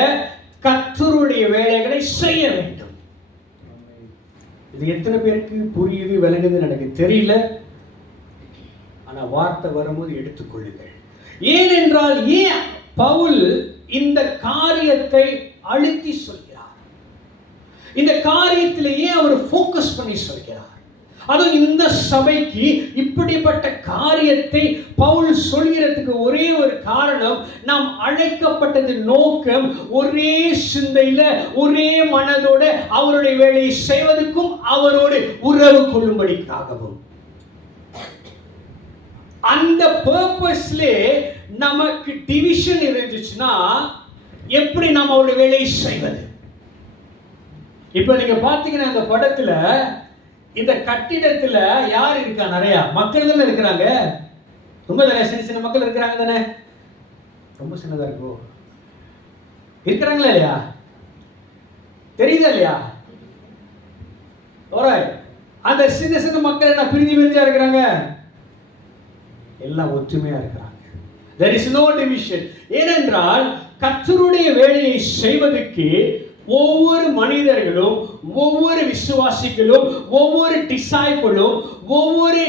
கர்த்தருடைய வேலைகளை செய்ய வேண்டும். இது எத்தனை பேருக்கு புரியுது, விளங்குது எனக்கு தெரியல. ஆனா வார்த்தை வரும்போது எடுத்துக்கொள்ளுங்கள். ஏனென்றால் ஏன் பவுல் இந்த காரியத்தை அழுத்தி சொல்கிறார்? இந்த காரியத்திலேயே அவர் ஃபோக்கஸ் பண்ணி சொல்கிறார். அதுவும் இந்த சபைக்கு இப்படிப்பட்ட காரியத்தை பவுல் சொல்கிறதுக்கு ஒரே ஒரு காரணம், நாம் அழைக்கப்பட்டது நோக்கம் ஒரே சிந்தையில ஒரே மனதோட அவருடைய வேலையை செய்வதற்கும் அவரோடு உறவு கொள்ளும்படிக்காகவும். அந்த பர்பஸ்லே நமக்கு டிவிஷன் இருந்துச்சுன்னா எப்படி நாம் அவருடைய வேலையை செய்வது? இப்ப நீங்க பாத்தீங்கன்னா இந்த படத்துல, இந்த கட்டிடத்துல யார் இருக்கா? நிறைய மக்கள் தானே இருக்கிறாங்க. ரொம்ப தானே சின்ன சின்ன மக்கள் இருக்கிறாங்க தானே? ரொம்ப சின்னதா இருக்கும் இருக்கிறாங்களா இல்லையா? தெரியுதா இல்லையா? அந்த சின்ன சின்ன மக்கள் என்ன பிரிஞ்சு பிரிஞ்சா இருக்கிறாங்க? எல்லாம் ஒற்றுமையா இருக்கிறாங்க. There is no division. ஏனென்றால் கர்த்தருடைய வேலையை செய்வதற்கு ஒவ்வொரு மனிதர்களும், ஒவ்வொரு விசுவாசிகளும், ஒவ்வொரு டிசைபிளும், ஒவ்வொரு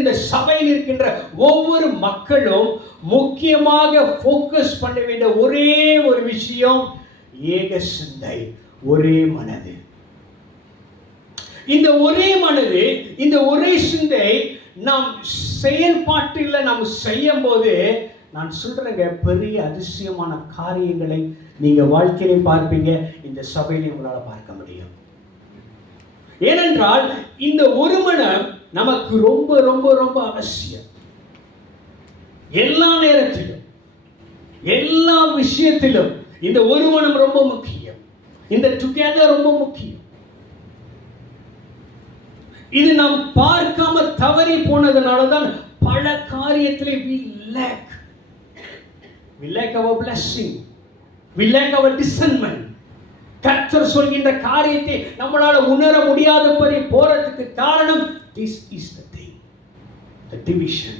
இந்த சபையில் இருக்கின்ற ஒவ்வொரு மக்களும் முக்கியமாக ஃபோக்கஸ் பண்ண வேண்டிய ஒரே ஒரு விஷயம், ஏக சிந்தை, ஒரே மனது. இந்த ஒரே மனது, இந்த ஒரே சிந்தை நாம் செயல்பாட்டில் நாம் செய்யும் போது, நான் சொல்றேங்க, பெரிய அதிசயமான காரியங்களை நீங்க வாழ்க்கையிலே பார்ப்பீங்க, இந்த சபையிலே உங்களால பார்க்க முடியும். ஏனென்றால் இந்த ஒரு மனம் நமக்கு ரொம்ப ரொம்ப ரொம்ப அவசியம். எல்லா நேரத்திலும், எல்லா விஷயத்திலும் இந்த ஒரு மனம் ரொம்ப முக்கியம். இந்த டுகெதர் ரொம்ப முக்கியம். இது நாம் பார்க்காம தவறி போனதுனால தான் பல காரியத்திலே we lack our blessing, we lack our discernment. கர்த்தர் சொல்கின்ற காரியத்தை நம்மளால உணர முடியாதபடி போறதுக்கு காரணம், this is the thing, the division.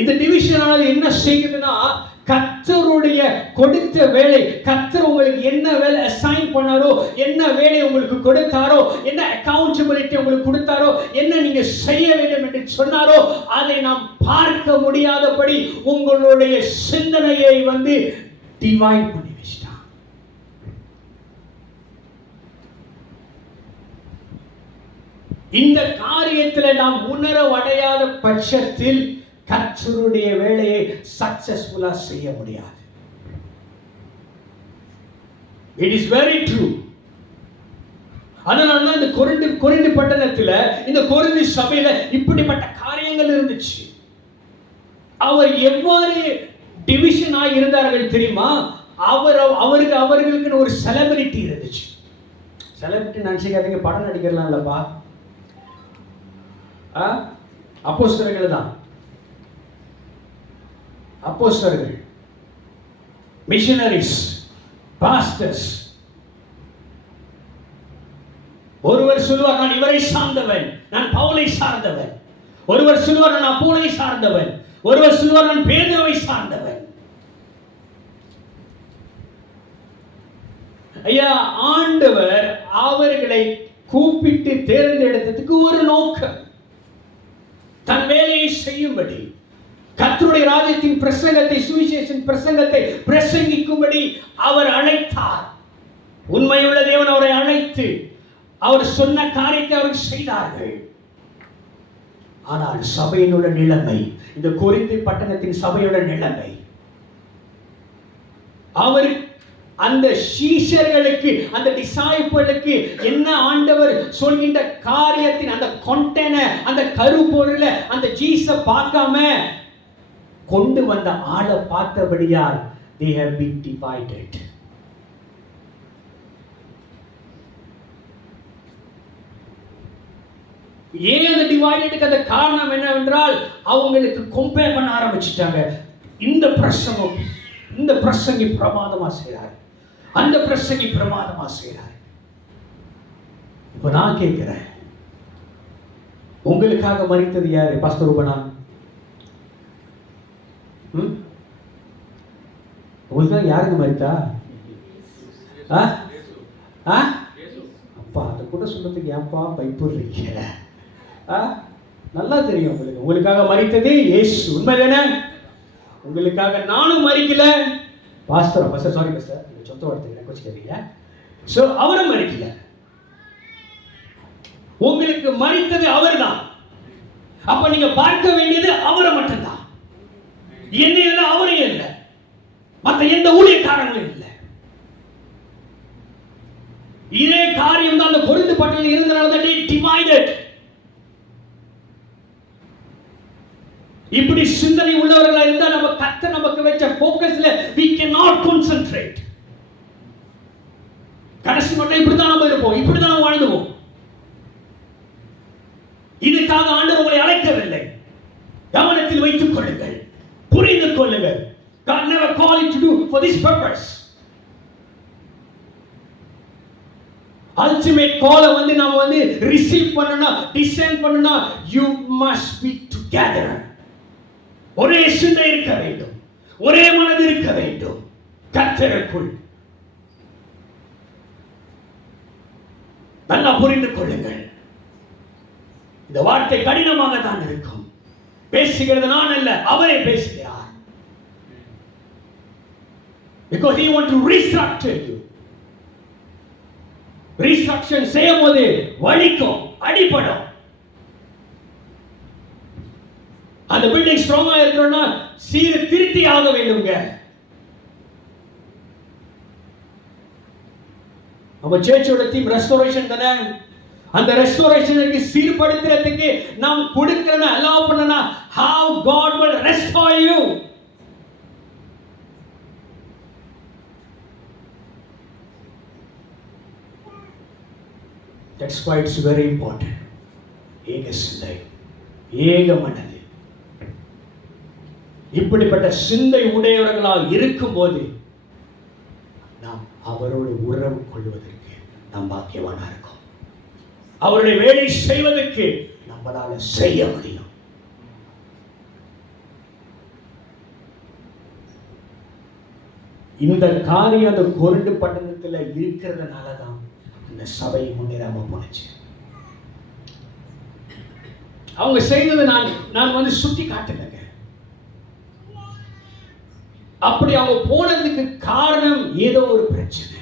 இந்த டிவிஷன் ஆனது என்ன செய்யுதுன்னா, கர்த்தருடைய கொடுத்த வேலை, கர்த்தர் உங்களுக்கு என்ன வேலை அசைன் பண்ணாரோ, என்ன வேலை உங்களுக்கு கொடுத்தாரோ, என்ன அக்கௌண்டபிலிட்டி உங்களுக்கு கொடுத்தாரோ, என்ன நீங்க செய்ய வேண்டும் என்று சொன்னாரோ, அதை நாம் பார்க்க முடியாதபடி உங்களுடைய சிந்தனையை டிவைட் பண்ணி இந்த காரியத்துல நாம் உணரவடையாத பட்சத்தில் கர்த்தருடைய வேலையை சக்சஸ்ஃபுல்லா செய்ய முடியாது. It is very true. அதனால இந்த கொரிந்து பட்டணத்துல, இந்த கொரிந்து சபையில இப்படிப்பட்ட காரியங்கள் இருந்துச்சு. அவர் எவ்வாறு டிவிஷன் ஆகி இருந்தார்கள் தெரியுமா? அவர்களுக்கு ஒரு செலிபிரிட்டி இருந்துச்சு. செலிபிரிட்டி நினைச்சுக்காதீங்க, படம் நடிக்கலாம் இல்லப்பா, அப்போஸ்தலர்கள் தான். அப்போஸ்தலர்கள், மிஷனரிஸ், பாஸ்டர்ஸ். ஒருவர் சொல்வார் நான் இவரை சார்ந்தவன், நான் பவுலை சார்ந்தவன். ஒருவர் சொல்வார் நான் அப்போலை சார்ந்தவன். ஒருவர் சொல்வார் நான் பேதுருவை சார்ந்தவன். ஐயா, ஆண்டவர் அவர்களை கூப்பிட்டு தேர்ந்தெடுத்ததுக்கு ஒரு நோக்கம், தன் வேலையை செய்யும்படி, கர்த்தருடைய ராஜ்யத்தின் பிரசங்கத்தை, சுவிசேஷன் பிரசங்கத்தை பிரசங்கிக்கும்படி அவர் அழைத்தார். உண்மையுள்ள தேவன் அவரை அழைத்து அவர் சொன்ன காரியத்தை அவர்கள் செய்தார்கள். ஆனால் சபையினுள்ள நிலைமை, இந்த கொரிந்து பட்டணத்தின் சபையோட நிலைமை, அவர் அந்த சீஷர்களுக்கு, அந்த டிசைபிளுக்கு என்ன ஆண்டவர் சொல்கின்ற காரியத்தின் அந்த கண்டென்ட், அந்த கருப்பொருளை, அந்த ஜீசஸை பார்க்காம கொண்டு வந்த ஆளை பார்த்தபடியால் they have been divided. ஏன் அந்த டிவைடடுக்கு அந்த காரணம் என்னவென்றால் அவங்களுக்கு கம்பேர் பண்ண ஆரம்பிச்சிட்டாங்க. இந்த பிரசங்கி பிரமாதமா செய்றார், அந்த பிரசங்கி பிரமாதமா செய்றார். இப்ப நான் கேட்கிறேன், உங்களுக்காக மரித்தது யாரு? பாஸ்டர் ரூபனா? உங்களுக்காக யாருங்க மரித்தா? அப்பா, அதை கூட சொல்றதுக்கு ஏன்பா பயப்படுறீங்க? நல்லா தெரியும் உங்களுக்கு, உங்களுக்காக மரித்தது இயேசு. உண்மைதானே? உங்களுக்காக நானும் மரிக்கல. பாஸ்டர் சாரி பாஸ்டர், சொந்த வார்த்தை வச்சுக்கிறீங்க. சோ அவரும் மரிக்கல. உங்களுக்கு மரித்தது அவர்தான். அப்ப நீங்க பார்க்க வேண்டியது அவரை மட்டும்தான், என்னையெல்லாம் அவரையும் இல்லை, மற்ற எந்த ஊழியக்காரங்களும் இல்லை. இதே காரியம் தான் அந்த கொரிந்து பட்டணத்தில் இருந்தனால தான் டிவைடட். இப்படி சிந்தனை உள்ளவர்களா இருந்தா நம்ம கர்த்தர் நமக்கு வச்ச ஃபோக்கஸ்ல we cannot concentrate. கடைசி மட்டும் இப்படி தான் நம்ம இருப்போம், இப்படி தான் நம்ம வாழ்ந்துவோம். இதுக்காக ஆண்டவர் உங்களை அழைக்கவில்லை. கவனத்தில் வைத்துக் கொள்ளுங்கள், புரிந்து கொள்ளுங்கள். God never called you to do for this purpose. Ultimate call வந்து நாம வந்து ரிசீவ் பண்ணனும், டிசைன் பண்ணனும். You must be together. ஒரே சிந்தை இருக்க வேண்டும், ஒரே மனது இருக்க வேண்டும் கர்த்தருக்குள். நல்லா புரிந்து கொள்ளுங்கள். இந்த வார்த்தை கடினமாக தான் இருக்கும். பேசுகிறது நான் அல்ல, அவரே பேசுகிறார். Because he want to restructure you. Restructure செய்யும் போது வலிக்கும், அடிபடும். அந்த பில்டிங் ஸ்ட்ராங்கா இருக்கணும்னா சீர திருத்தி ஆக வேண்டும்ங்க. நம்ம சர்ச்சோட தீம் ரெஸ்டோரேஷன் தானே. அந்த ரெஸ்டோரேஷனுக்கு சீர்படுத்துறதுக்கு நாம் கொடுக்கிறத அலோவ் பண்ணனா how God will restore you. That's why it's very important. ஏக சிந்தை, ஏக மனது. இப்படிப்பட்ட சிந்தை உடையவர்களாக இருக்கும்போது நாம் அவரோடு உறவு கொள்வதற்கு நாம் பாக்கியவானா இருக்கோம். அவருடைய வேலை செய்வதற்கு நம்மளால செய்ய முடியும். இந்த காரியம் அந்த கொரிந்து பட்டணத்துல இருக்கிறதுனால தான் இந்த சபை முன்னேறாம போனுச்சு. அவங்க செய்தது நான் வந்து சுட்டி காட்டுங்க. அப்படி அவங்க போனதுக்கு காரணம் ஏதோ ஒரு பிரச்சனை.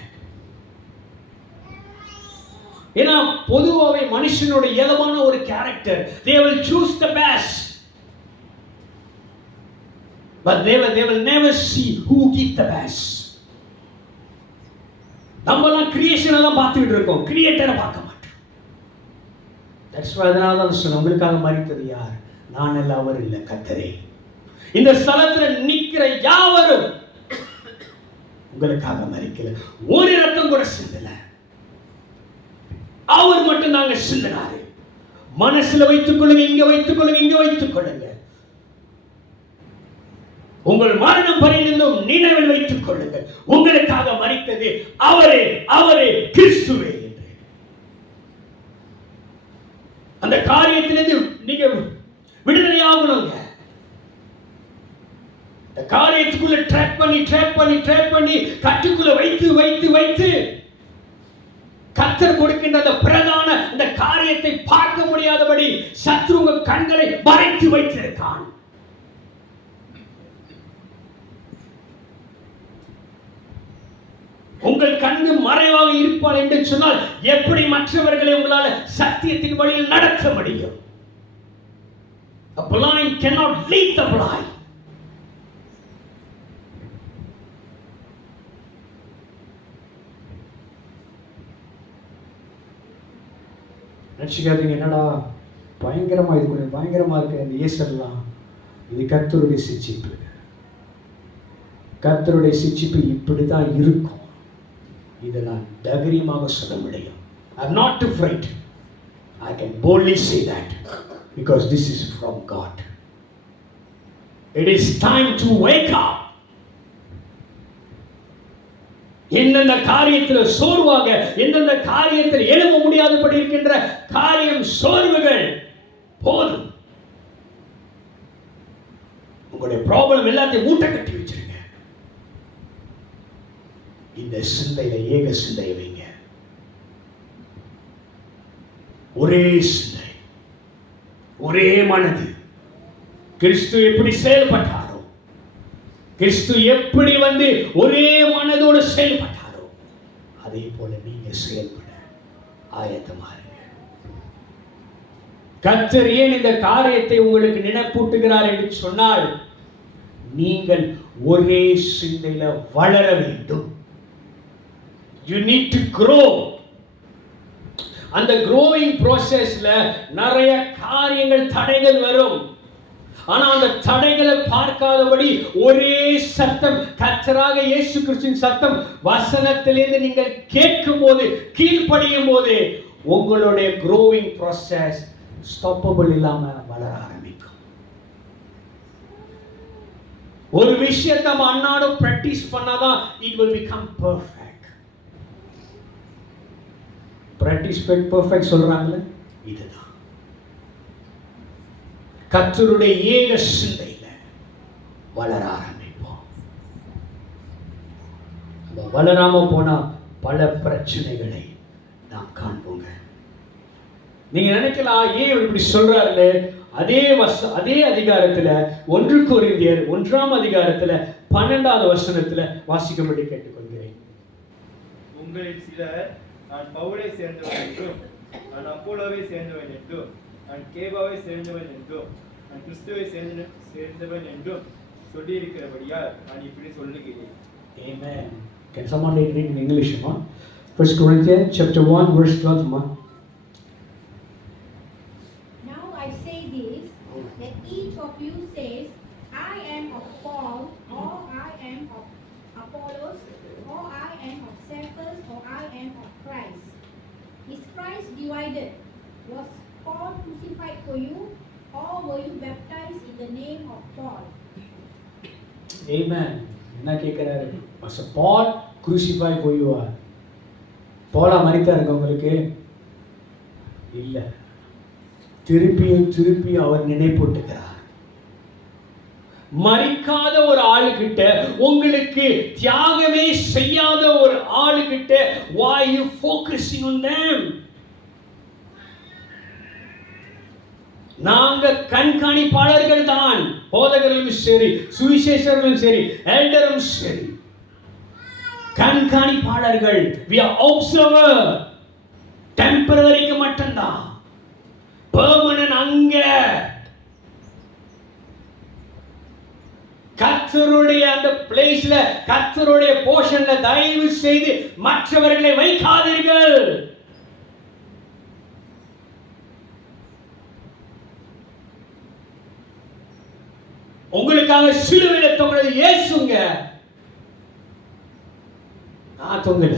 ஏன்னா பொதுவாகவே மனுஷனோட இயல்பான ஒரு character, they will choose the best, but they will never see who give the best. நம்மலாம் கிரியேஷனை தான் பார்த்துக்கிட்டு இருக்கோம், கிரியேட்டரை பார்க்க மாட்டோம். தட்ஸ் வை அதனால தான் சொன்னேன், உங்களுக்காக மரித்தது யார்? நான் அல்ல, அவர் இல்லை, கர்த்தரே. இந்த ஸ்தலத்துல நிக்கிற யாவரும் உங்களுக்காக மரிக்கல, ஒரு ரத்தம் கூட சிந்தல, அவர் மட்டும் தாங்க சிந்தினாரு. மனசுல வைத்துக் கொள்ளுங்க, இங்க வைத்துக் கொள்ளுங்க, இங்க வைத்துக் கொள்ளுங்க. உங்கள் மரணம் பரியந்தம் நினைவில் வைத்துக் கொள்ளுங்கள், உங்களுக்காக மரித்தது அவரே, அவரே கிறிஸ்துவே என்று. அந்த காரியத்திலிருந்து நீங்க விடுதலையாகணுங்க. இந்த காரியத்துக்குள்ள ட்ராப் பண்ணி கட்டுக்குள்ள வைத்து கர்த்தர் கொடுக்கின்ற அந்த பிரதான அந்த காரியத்தை பார்க்க முடியாதபடி சத்ரு உங்க கண்களை மறைத்து வைத்திருக்கான். உங்கள் கண்ணு மறைவாக இருப்பாள் என்று சொன்னால் எப்படி மற்றவர்களை உங்களால் சத்தியத்தின் வழியில் நடத்த முடியும்? A blind cannot lead the blind. நினச்சிக்காதீங்க, என்னடா பயங்கரமாக இது கொஞ்சம் பயங்கரமாக இருக்க இந்த இயேசெல்லாம், இது கர்த்தருடைய சிட்சிப்பு. கர்த்தருடைய சிட்சிப்பு இப்படி தான் இருக்கும். இதை நான் தைரியமாக சொல்ல முடியும். I am not afraid. I can boldly say that because this is from God. It is time to wake up. எந்தெந்த காரியத்தில் சோர்வாக, எந்தெந்த காரியத்தில் எழும்ப முடியாதபடி இருக்கின்ற காரியம், சோர்வுகள் போதும். உங்களுடைய ப்ராப்ளம் எல்லாத்தையும் மூட்டை கட்டி வச்சிருங்க. இந்த சிந்தையில ஏக சிந்தையை வைங்க. ஒரே சிந்தை, ஒரே மனது. கிறிஸ்து எப்படி செயல்பட்டாரோ, கிறிஸ்து எப்படி ஒரே மனதோடு செயல்பட்டாரோ, அதே போல நீங்க செயல்பட ஆயத்தமா இருங்க. கர்த்தர் ஏன் இந்த காரியத்தை உங்களுக்கு நினைப்பூட்டுகிறார் என்று சொன்னால், நீங்கள் ஒரே சிந்தையில வளர வேண்டும். You need to grow. அந்த growing processல நிறைய காரியங்கள், தடைகள் வரும். ஆனா அந்த தடைகளை பார்க்காதபடி ஒரே சத்தம், கர்த்தராக இயேசு கிறிஸ்துவின் சத்தம் வசனத்திலிருந்து நீங்கள் கேட்கும் போது, கீழ்ப்படியும் போது உங்களுடைய growing process stoppable இல்லாம வளர ஆரம்பிக்கும். ஒரு விஷயத்தை நம்ம அன்னாடம் பிராக்டிஸ் பண்ணாதான் it will become perfect. Practice make perfect சொல்றாங்கல்ல, இதுதான் கர்த்தருடைய ஏக சிந்தையில வளர ஆரம்பிப்போம். வளராம போனா பல பிரச்சனைகளை நாம் காண்போங்க. நீங்க நினைக்கலாம், ஏன் இப்படி சொல்றாரு? அதே அதிகாரத்துல 1 கொரிந்தியர் 1ஆம் அதிகாரத்துல 12வது வசனத்துல வாசிக்கும்படி கேட்டுக்கொள்கிறேன். உங்களில் சிலர் நான் பவுலை சேர்ந்தவன் என்றும், நான் அப்போலோவை சேர்ந்தவன் என்றும், நான் கேபாவை சேர்ந்தவன் என்றும், நான் கிறிஸ்துவை சேர்ந்தவன் என்றும் சொல்லியிருக்கிறபடியால் நான் இப்படி சொல்லுகிறேன். Amen. Can someone read in English, ma? 1 Corinthians chapter 1 verse 12, ma. Now I say this, that each of you says, I am of Paul, or I am of Apollos, or I am of Cephas, or I am of Christ. Is Christ divided? Was Paul crucified for you, or were you baptized in the name of Paul? Amen. என்ன கேட்கிறாரு? Was Paul crucified for you? பவுலா மரித்தாருங்க உங்களுக்கு? இல்ல. திருப்பி அவர் நினைப்பூட்டுகிறார். மரிக்காத ஒரு ஆளுகிட்ட, உங்களுக்கு தியாகமே செய்யாத ஒரு ஆளுகிட்ட, why you focusing on them? நாங்க கண்காணிப்பாளர்கள் தான், போதகர்களும் சரி, சுவிசேஷர்களும் சரி, எல்டரும் சரி, கண்காணிப்பாளர்கள். we are observer. டெம்பரவரிக்கு மட்டும்தான். பெர்மனன்ட் அங்க. கர்த்தருடைய அந்த பிளேஸ்ல, கர்த்தருடைய போர்ஷன்ல தயவு செய்து மற்றவர்களை வைக்காதீர்கள். உங்களுக்காக சிலுவையில தொங்குறது இயேசுங்க. நான் தொங்கல,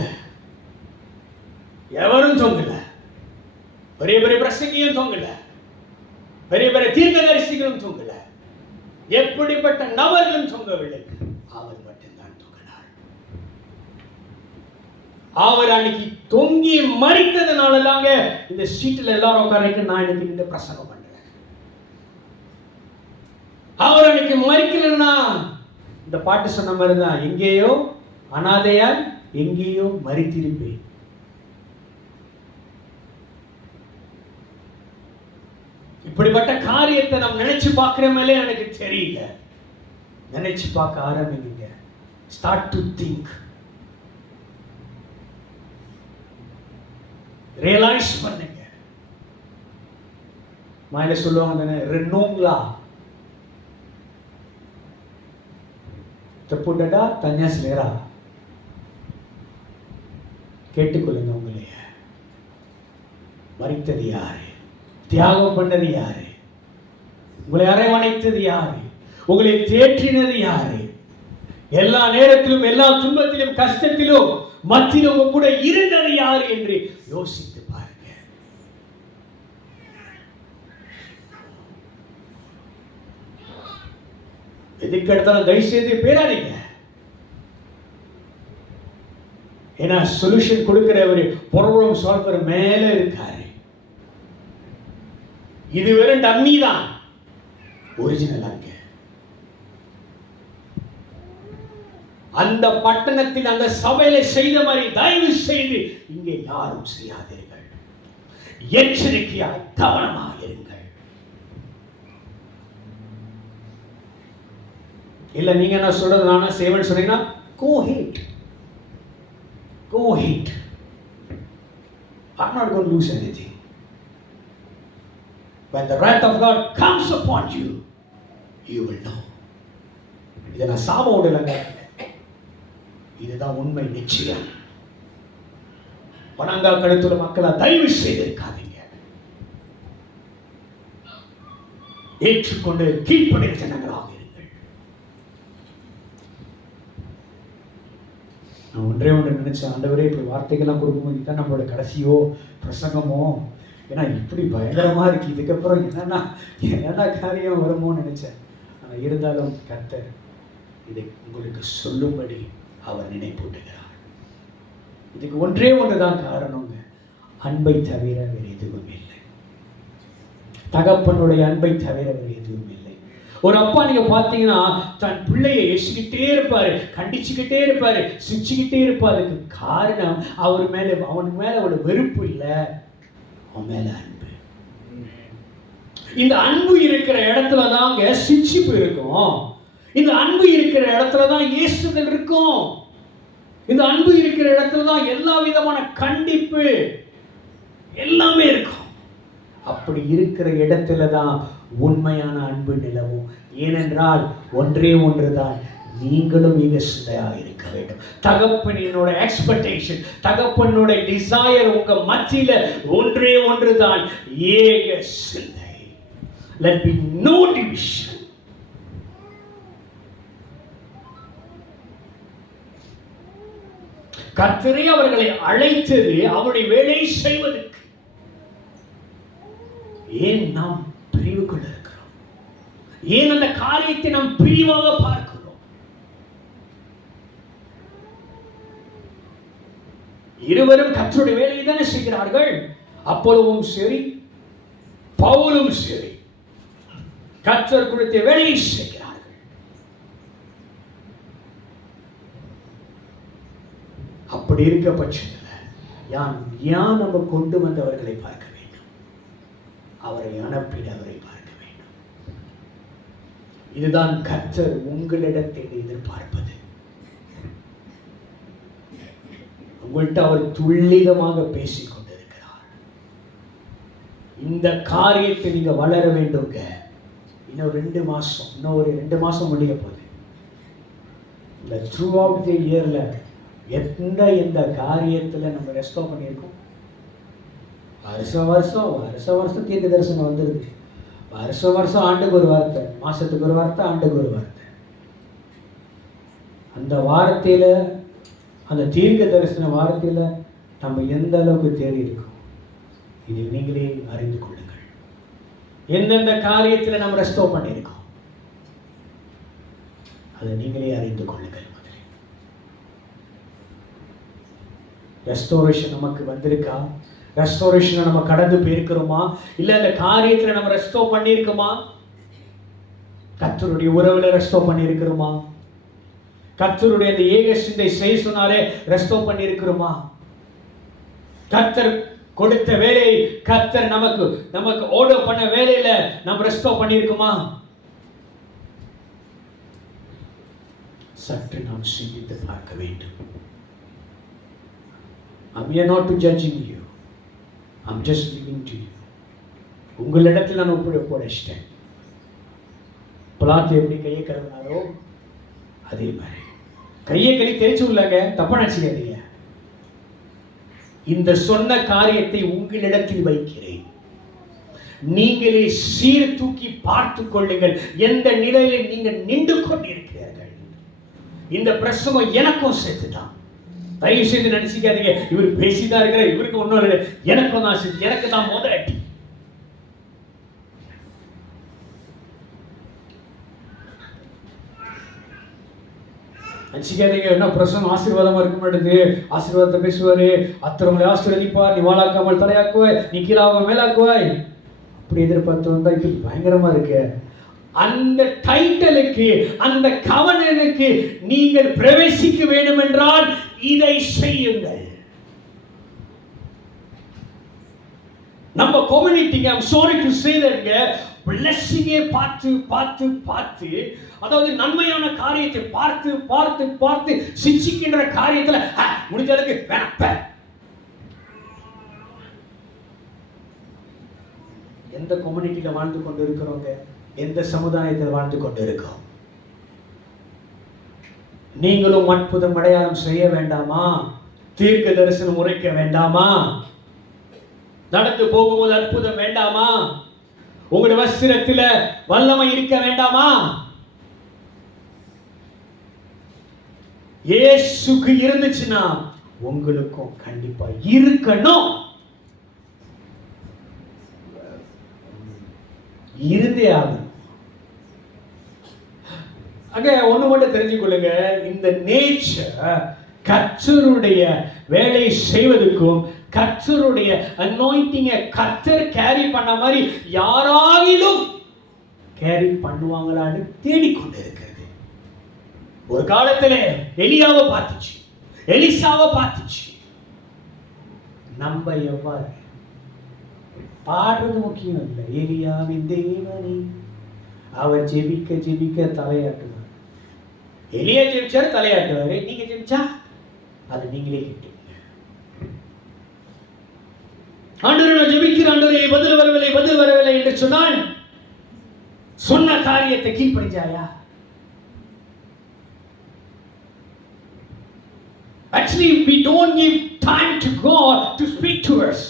எவரும் தொங்கல, பெரிய பெரிய பிரசங்கியும் தொங்கல, பெரிய பெரிய தீர்க்கதரிசிகளும் தொங்கல, எப்படிப்பட்ட நபர்களும் தொங்கவில்லை. அவர் மட்டும்தான் தொங்கினார். அவர் அன்னைக்கு தொங்கி மறித்ததுனால தாங்க இந்த சீட்டில் எல்லாரும் உட்கார்ந்து நான் இன்னைக்கு நின்று பிரசங்கம் பண்றேன். அவர் அன்னைக்கு மறிக்கலன்னா இந்த பாட்டு சொன்ன மாதிரி தான், எங்கேயோ அனாதையால் எங்கேயோ மறித்திருப்பேன். இப்படிப்பட்ட காரியத்தை நாம் நினைச்சு பார்க்கிற மேலே எனக்கு தெரியல. நினைச்சு பார்க்க ஆரம்பிங்க. Start to think. ரியலைஸ் பண்ணுங்க. மேல சொல்லுவாங்க தானே, ரெனோங்லா தப்புடா தன்யா சிலேரா. கேட்டுக்கொள்ளுங்க, உங்களைய மறித்தது யாரு? தியாகம் பண்ணது யாரு? உங்களை அரவணைத்தது யாரு? உங்களை தேற்றினது யாரு? எல்லா நேரத்திலும், எல்லா துன்பத்திலும், கஷ்டத்திலும் மத்தியில் உங்க கூட இருந்தது யாரு என்று யோசித்து பாருங்க. எதுக்கு எடுத்தாலும் தயவு செய்து பேராதீங்க. ஏன்னா சொல்யூஷன் கொடுக்கிறவர், ப்ராப்ளம் சால்வர் மேல இருக்காரு. இது வெறும் டம்மி தான், ஒரிஜினல் அங்க. அந்த பட்டணத்தில், அந்த சபையில செய்த மாதிரி தயவு செய்து இங்கே யாரும் செய்யாதீர்கள். எச்சரிக்கையாய் கவனமாக இருங்கள். இல்ல நீங்க என்ன சொல்றது, நானா செய்வேன்னு சொன்னீங்கன்னா go ahead. Go ahead. I'm not going to lose anything. When the wrath of God comes upon you, you will know. இதை நான் சாப விடலைங்க, இதுதான் உண்மை, நிச்சயம். பணங்கா கழுத்துள்ள மக்களை தயவு செய்திருக்காதீங்க. ஏற்றுக்கொண்டு கீழ்ப்படிந்த ஜனங்களாக இருங்கள். நான் ஒன்றே ஒன்று நினைச்சேன், ஆண்டவரே இப்படி வார்த்தைகள்லாம் கொடுக்கும்போது இதுதான் நம்மளோட கடைசியோ பிரசங்கமோ, ஏன்னா இப்படி பயங்கரமா இருக்கு, இதுக்கப்புறம் என்னென்ன காரியம் வருமோன்னு நினைச்சேன். ஆனால் இருந்தாலும் கர்த்தர் இதை உங்களுக்கு சொல்லும்படி அவர் நினைப்பூட்டுகிறார். இதுக்கு ஒன்றே ஒன்றுதான் காரணங்க, அன்பை தவிர வேறு எதுவும் இல்லை. தகப்பனுடைய அன்பை தவிர வேறு எதுவும் இல்லை. ஒரு அப்பா நீங்க பார்த்தீங்கன்னா தன் பிள்ளையை எசிக்கிட்டே இருப்பாரு, கண்டிச்சுக்கிட்டே இருப்பாரு, சிரிச்சுக்கிட்டே இருப்பாரு. அதுக்கு காரணம் அவனுக்கு மேல ஒரு வெறுப்பு இல்லை, அவன் மேல அன்பு. இந்த அன்பு இருக்கிற இடத்துல தாங்க சிரிச்சிப்பு இருக்கும். இந்த அன்பு இருக்கிற இடத்துல தான் இயேசுதல் இருக்கும். இந்த அன்பு இருக்கிற இடத்துல தான் எல்லா விதமான கண்டிப்பு எல்லாமே இருக்கும். அப்படி இருக்கிற இடத்துல தான் உண்மையான அன்பு நிலவும். ஏனென்றால் ஒன்றே ஒன்றுதான், நீங்களும் மிக சிந்தையாக இருக்க வேண்டும். தகப்பனோட எக்ஸ்பெக்டேஷன், தகப்பனோட டிசையர் உங்க மத்தியில ஒன்றே ஒன்றுதான், ஏக சிந்தை. Let be no division. கர்த்தரே அவர்களை அழைத்தது அவருடைய வேலை செய்வதற்கு. ஏன் நாம் பிரிவுக்குள்ள இருக்கிறோம்? ஏன் அந்த காரியத்தை நாம் பிரிவாக பார்க்கிறோம்? இருவரும் கர்த்தருடைய வேலையை தானே செய்கிறார்கள். அப்போலோவும் சரி, பவுலும் சரி, கர்த்தர் கொடுத்த வேலையை செய்கிறார்கள். அப்படி இருக்க பட்சத்தில் யான் நம்ம கொண்டு வந்தவர்களை பார்க்க வேண்டும், அவரை அனுப்பினவரை பார்க்க வேண்டும். இதுதான் கர்த்தர் உங்களிடத்தில் எதிர்பார்ப்பது. உங்கள்கிட்ட அவர் துல்லிதமாக பேசிக் கொண்டிருக்கிறார். இந்த காரியத்தை நீங்க வளர வேண்டுங்க. இன்னும் 2 மாசம், இன்னும் ஒரு 2 மாசம் முடிய போகுது. இந்த த்ரூ அவுட் தி இயர்ல எந்த காரியத்துல நம்ம ரெஸ்டோர் பண்ணியிருக்கோம்? வருஷம் தீர்க்க தரிசனம் வந்துருது. வருஷம் ஆண்டுக்கு ஒரு வார்த்தை, மாசத்துக்கு ஒரு வார்த்தை, ஆண்டுக்கு ஒரு வார்த்தை. அந்த வார்த்தையில, அந்த தீர்க்க தரிசன வார்த்தையில நம்ம எந்த அளவுக்கு தேடி இருக்கோம், இதை நீங்களே அறிந்து கொள்ளுங்கள். எந்தெந்த காரியத்தில் நம்ம ரெஸ்டோர் பண்ணியிருக்கோம் அதை நீங்களே அறிந்து கொள்ளுங்கள். முதலில் ரெஸ்டோரேஷன் நமக்கு வந்திருக்கா? ரெஸ்டோரேஷனை நம்ம கடந்து போயிருக்கிறோமா? இல்லை அந்த காரியத்தில் நம்ம ரெஸ்டோர் பண்ணியிருக்கோமா? கர்த்தருடைய உறவுல ரெஸ்டோர் பண்ணியிருக்கிறோமா? கர்த்தருடைய அந்த ஏக சிந்தை செய்ய சொன்னாலே ரெஸ்டோர் பண்ணியிருக்கிறோமா? கர்த்தர் கொடுத்த வேலையை, கர்த்தர் நமக்கு ஆர்டர் பண்ண வேலையில நம்ம ரெஸ்டோர் பண்ணியிருக்குமா? சற்று நாம் சிந்தித்து பார்க்க வேண்டும். I'm here not to judging you. I'm just giving to you. உங்களிடத்தில் நான் ஒப்படைச்சிட்டேன். பிலாத்து எப்படி கையை கழுவினாரோ அதே மாதிரி கையை கழுவி தெரிச்சு உள்ளாங்க. தப்பா நினைச்சுக்காதீங்க. இந்த சொன்ன காரியத்தை உங்களிடத்தில் வைக்கிறேன். நீங்களே சீர் தூக்கி பார்த்து கொள்ளுங்கள். எந்த நிலையில் நீங்கள் நின்று கொண்டிருக்கிறீர்கள். இந்த பிரசவம் எனக்கும் சேர்த்துதான். தயவு செய்து நினைச்சுக்காதீங்க, இவர் பேசிதான் இருக்கிற, இவருக்கு ஒன்றும் இல்லை, எனக்கும் தான் சேர்த்து, எனக்கு தான் முதல் அடி. நினைச்சுக்காதீங்க என்ன பிரசவம் ஆசீர்வாதமா இருக்க மாட்டேது. ஆசீர்வாதத்தை பேசுவாரு, அத்தனை ஆசீர்வதிப்பார், நீ வாழாக்காமல் தலையாக்குவாய், நீ கீழாக மேலாக்குவாய். அப்படி எதிர்பார்த்து வந்தா இப்படி பயங்கரமா இருக்கு. அந்த டைட்டலுக்கு, அந்த கவனனுக்கு நீங்கள் பிரவேசிக்க வேண்டும் என்றால் இதை செய்யுங்கள். நம்ம கம்யூனிட்டிக்கு, I'm sorry to say that, blessing-ஐ பார்த்து அதாவது நன்மையான காரியத்தை பார்த்து சிச்சிக்கின்ற காரியத்துல முடிஞ்ச அளவுக்கு வேணாம். எந்த கம்யூனிட்டியில வாழ்ந்து கொண்டு இருக்கிறோங்க? எந்த சமுதாயத்தில் வாழ்ந்து கொண்டு இருக்கோம்? நீங்களும் அற்புதம் அடையாளம் செய்ய வேண்டாமா? தீர்க்க தரிசனம் உரைக்க வேண்டாமா? நடந்து போகும்போது அற்புதம் வேண்டாமா? உங்களுடைய வஸ்திரத்தில வல்லமை இருக்க வேண்டாமா? இயேசுக்கு இருந்துச்சுன்னா உங்களுக்கும் கண்டிப்பா இருக்கணும். இருந்தே ஆகும். அங்க ஒண்ணு மட்டும் தெரிஞ்சுக்கொள்ளுங்க, இந்த நேச்சர் கர்த்தருடைய வேலை செய்வதற்கும் கர்த்தருடைய அனாயிண்டிங்கை கர்த்தர் கேரி பண்ண மாதிரி யாராகிலும் கேரி பண்ணுவாங்களான்னு தேடிக்கொண்டு இருக்கிறது. ஒரு காலத்துல எலியாவை பார்த்துச்சு, எலிசாவை பார்த்துச்சு. நம்ம எவ்வாறு பாடுறது முக்கியம் இல்லை. எலியாவின் தேவனே அவர் ஜெபிக்க தலையாட்டுவார். எலியா ஜெபிச்சாரு, தலையாட்டுவாரு. நீங்க ஜெபிச்சா அது நீங்களே கேட்டீங்க. ஆண்டவரே நான் ஜெபிக்கிறேன், ஆண்டவரே பதில் வரவில்லை என்று சொன்னால் சொன்ன காரியத்தை கீழ்ப்படிஞ்சாயா? Actually, we don't give time to God to speak to us.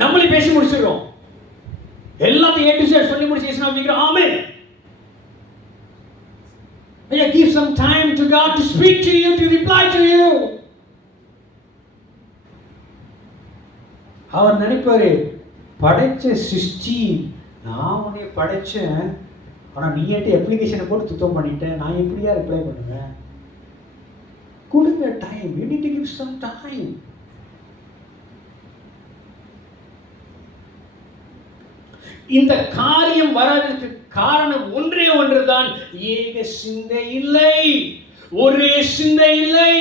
நம்மளே பேசி முடிச்சிடுறோம். எல்லாத்தையும் A to Z சொல்லி முடிச்சு அப்படிங்கிறோம். ஆமென். Give some time to God to speak to you, to reply to you. அவர் நினைப்பாரு, படைச்ச சிருஷ்டி, நான் உன்னை படைச்சேன், ஆனா நீ என்கிட்ட அப்ளிகேஷனை போட்டு சுத்தம் பண்ணிட்டேன், நான் எப்படியா ரிப்ளை பண்ணுவேன்? கொடுங்க time. You need to give some time. இந்த காரியம் வராததுக்கு காரணம் ஒன்றே ஒன்றுதான், ஏக சிந்தை இல்லை, ஒரே சிந்தை இல்லை.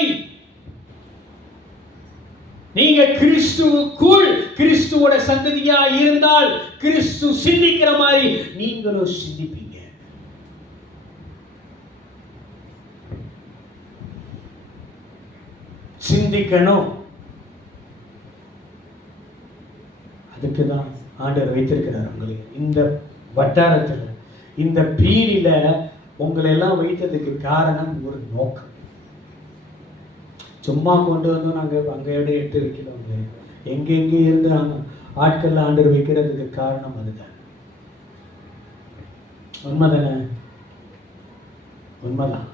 நீங்க கிறிஸ்துவுக்குள் கிறிஸ்துவோட சந்ததியா இருந்தால் கிறிஸ்து சிந்திக்கிற மாதிரி நீங்களும் சிந்திப்பீங்க. சிந்திக்கணும். இதுக்கு தான் ஆண்டவர் வைத்திருக்கிறார் உங்களை இந்த வட்டாரத்தில், இந்த பீரியில உங்களை எல்லாம் வைத்ததுக்கு காரணம் ஒரு நோக்கம். சும்மா கொண்டு வந்தோம் நாங்கள் அங்கேயோட எடுத்து வைக்கிறோங்க. எங்கெங்கே இருந்து ஆட்கள் ஆண்டவர் வைக்கிறதுக்கு காரணம் அதுதான். உண்மைதானே? உண்மைதான்.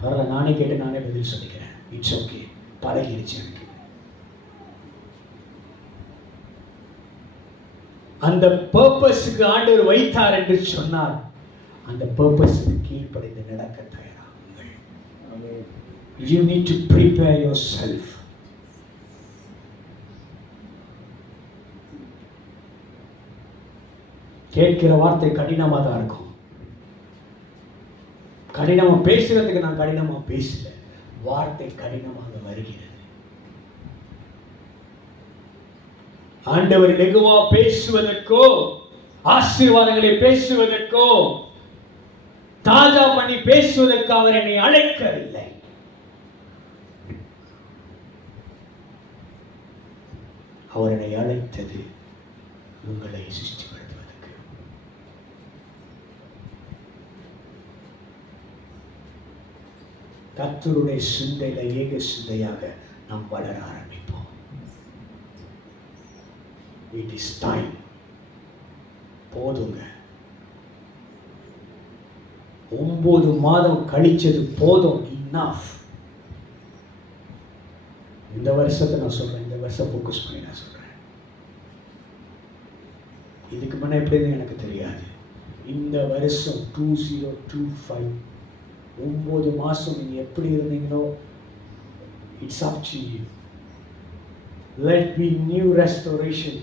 பரவாயில்ல, நானே கேட்டு நானே பதில் சொல்லிக்கிறேன். இட்ஸ் ஓகே, பழகிடுச்சு எனக்கு. அந்த பர்பஸுக்கு ஆண்டவர் வைத்தார் என்று சொன்னார். அந்த பர்பஸுக்கு கீழ்ப்படைந்து நடக்க தயாராகுங்கள். You need to prepare yourself. கேட்கிற வார்த்தை கடினமாக தான் இருக்கும். கடினமாக பேசுறதுக்கு நான் கடினமாக பேசல, வார்த்தை கடினமாக வருகிறது. ஆண்டவர் லெகுவா பேசுவதற்கோ ஆசீர்வாதங்களை பேசுவதற்கோ தாஜா பண்ணி பேசுவதற்கு அவர் என்னை அழைக்கவில்லை. அவர் என்னை அழைத்தது உங்களை சிருஷ்டிப்படுத்துவதற்கு. கர்த்தருடைய சிந்தையில ஏக சிந்தையாக நாம் வளர ஆரம்பிப்போம். It is time. போதுங்க. 9 மாதம் கழிச்சது போதும். Enough. இந்த வருஷத்தை நான் சொல்றேன், இந்த வருஷம் ஃபோக்கஸ் பண்ணி நான் சொல்றேன். இதுக்கு முன்னே எப்படின்னு எனக்கு தெரியாது. இந்த வருஷம் 2025 9 மாதம் நீங்கள் எப்படி இருந்தீங்களோ, it's up to you. Let be new restoration.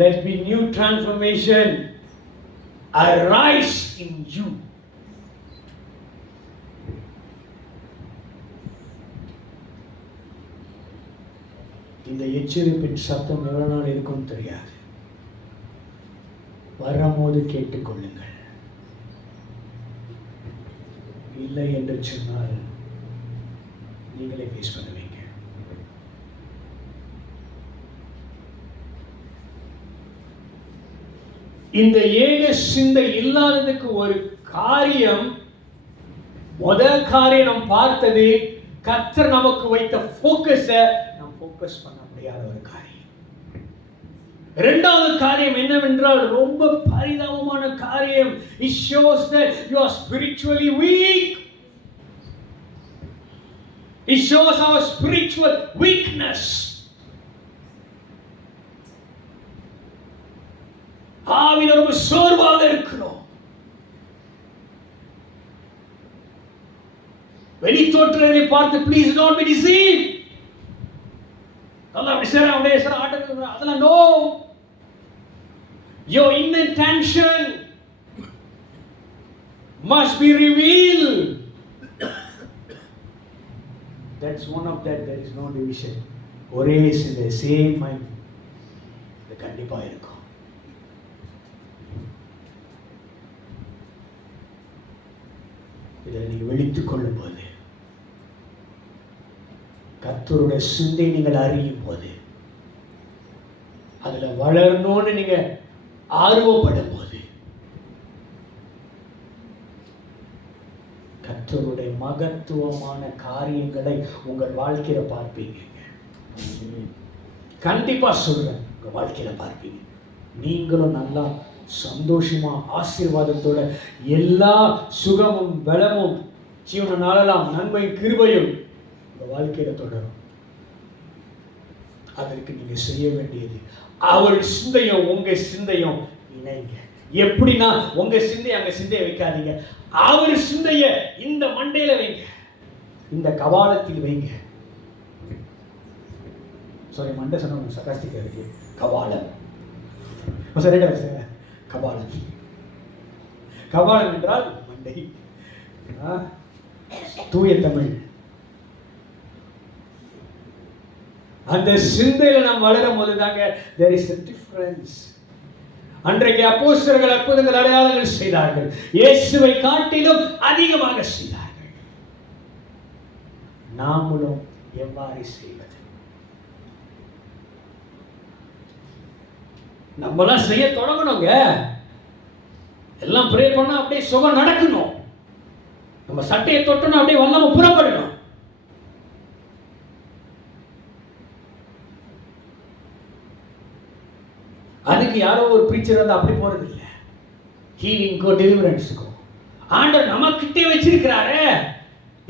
Let be new transformation. Arise in you. இந்த எச்சரிப்பின் சத்தம் எவ்வளவு நாள் இருக்கும்னு தெரியாது. வரும்போது கேட்டுக்கொள்ளுங்கள். இல்லை என்று சொன்னால் நீங்களே ஃபேஸ் பண்ணுவீங்க. இந்த ஏக சிந்தை இல்லாததுக்கு ஒரு காரியம், முதல் காரியம் நாம் பார்த்தது, கர்த்தர் நமக்கு வைத்த ஃபோக்கஸை நாம் ஃபோக்கஸ் பண்ண முடியாத ஒரு காரியம். இரண்டாவது காரியம் என்னவென்றால் ரொம்ப பரிதாபமான காரியம். It shows that you are spiritually weak. It shows our spiritual weakness. ஆவில ரொம்ப சோர்வாக இருக்கிறோம். வெளி தோற்றங்களை பார்த்து please don't be deceived. Allah அப்படியே ஆட்டத்துக்கு அதெல்லாம் no. Your intention must be revealed. That's one of that. There is no division. ஒரே சிந்தை, same mind. இது கண்டிப்பா இருக்கும். இதை நீ வெளித்துக் கொள்ளும் போது, கர்த்தருடைய சிந்தை நீங்கள் அறியும் போது, அதுல வளரணும்னு நீங்க ஆர்வப்படும் போது, கர்த்தருடைய மகத்துவமான காரியங்களை உங்கள் வாழ்க்கையில பார்ப்பீங்க. கண்டிப்பா சொல்றேன், உங்க வாழ்க்கையில பார்ப்பீங்க. நீங்களும் நல்லா சந்தோஷமா ஆசீர்வாதத்தோட எல்லா சுகமும் பலமும் ஜீவன நாளெல்லாம் நன்மை கிருபையும் உங்க வாழ்க்கையில தொடரும். அதற்கு நீங்க செய்ய வேண்டியது, அவர் சிந்தையும் உங்க சிந்தையும் இணைங்க. எப்படின்னா, உங்க சிந்தை அங்க சிந்தையை வைக்காதீங்க. அவர் சிந்தைய இந்த மண்டையில வைங்க, இந்த கபாலத்தில் வைங்க. சாரி, மண்டை சொன்ன சகாஸ்டிக்கா இருக்கு. கபாலம் கபாலம். கபாலம் என்றால் மண்டை. தூய தமிழ். அந்த சிந்தையில நாம் வளரும் போது தாங்க there is a difference. அன்றைக்கு அப்போஸ்தலர்கள் அற்புதங்கள் அடையாளங்கள் செய்தார்கள், இயேசுவை காட்டிலும் அதிகமாக செய்தார்கள். நாமளும் எவ்வாறு செய்வது? நம்மளாம் செய்ய தொடங்கணுங்க. எல்லாம் ப்ரே பண்ணா அப்படியே சுகம் நடக்கணும். நம்ம சட்டையை தொட்டோம்னா அப்படியே வல்லாம புறப்படணும். அதுக்கு யாரோ ஒரு பிரீச்சர் வந்து அப்படி போறது இல்லை. ஹீலிங்கோ டெலிவரன்ஸுக்கோ ஆண்டவர் நமக்கிட்டே வச்சிருக்கிறாரு.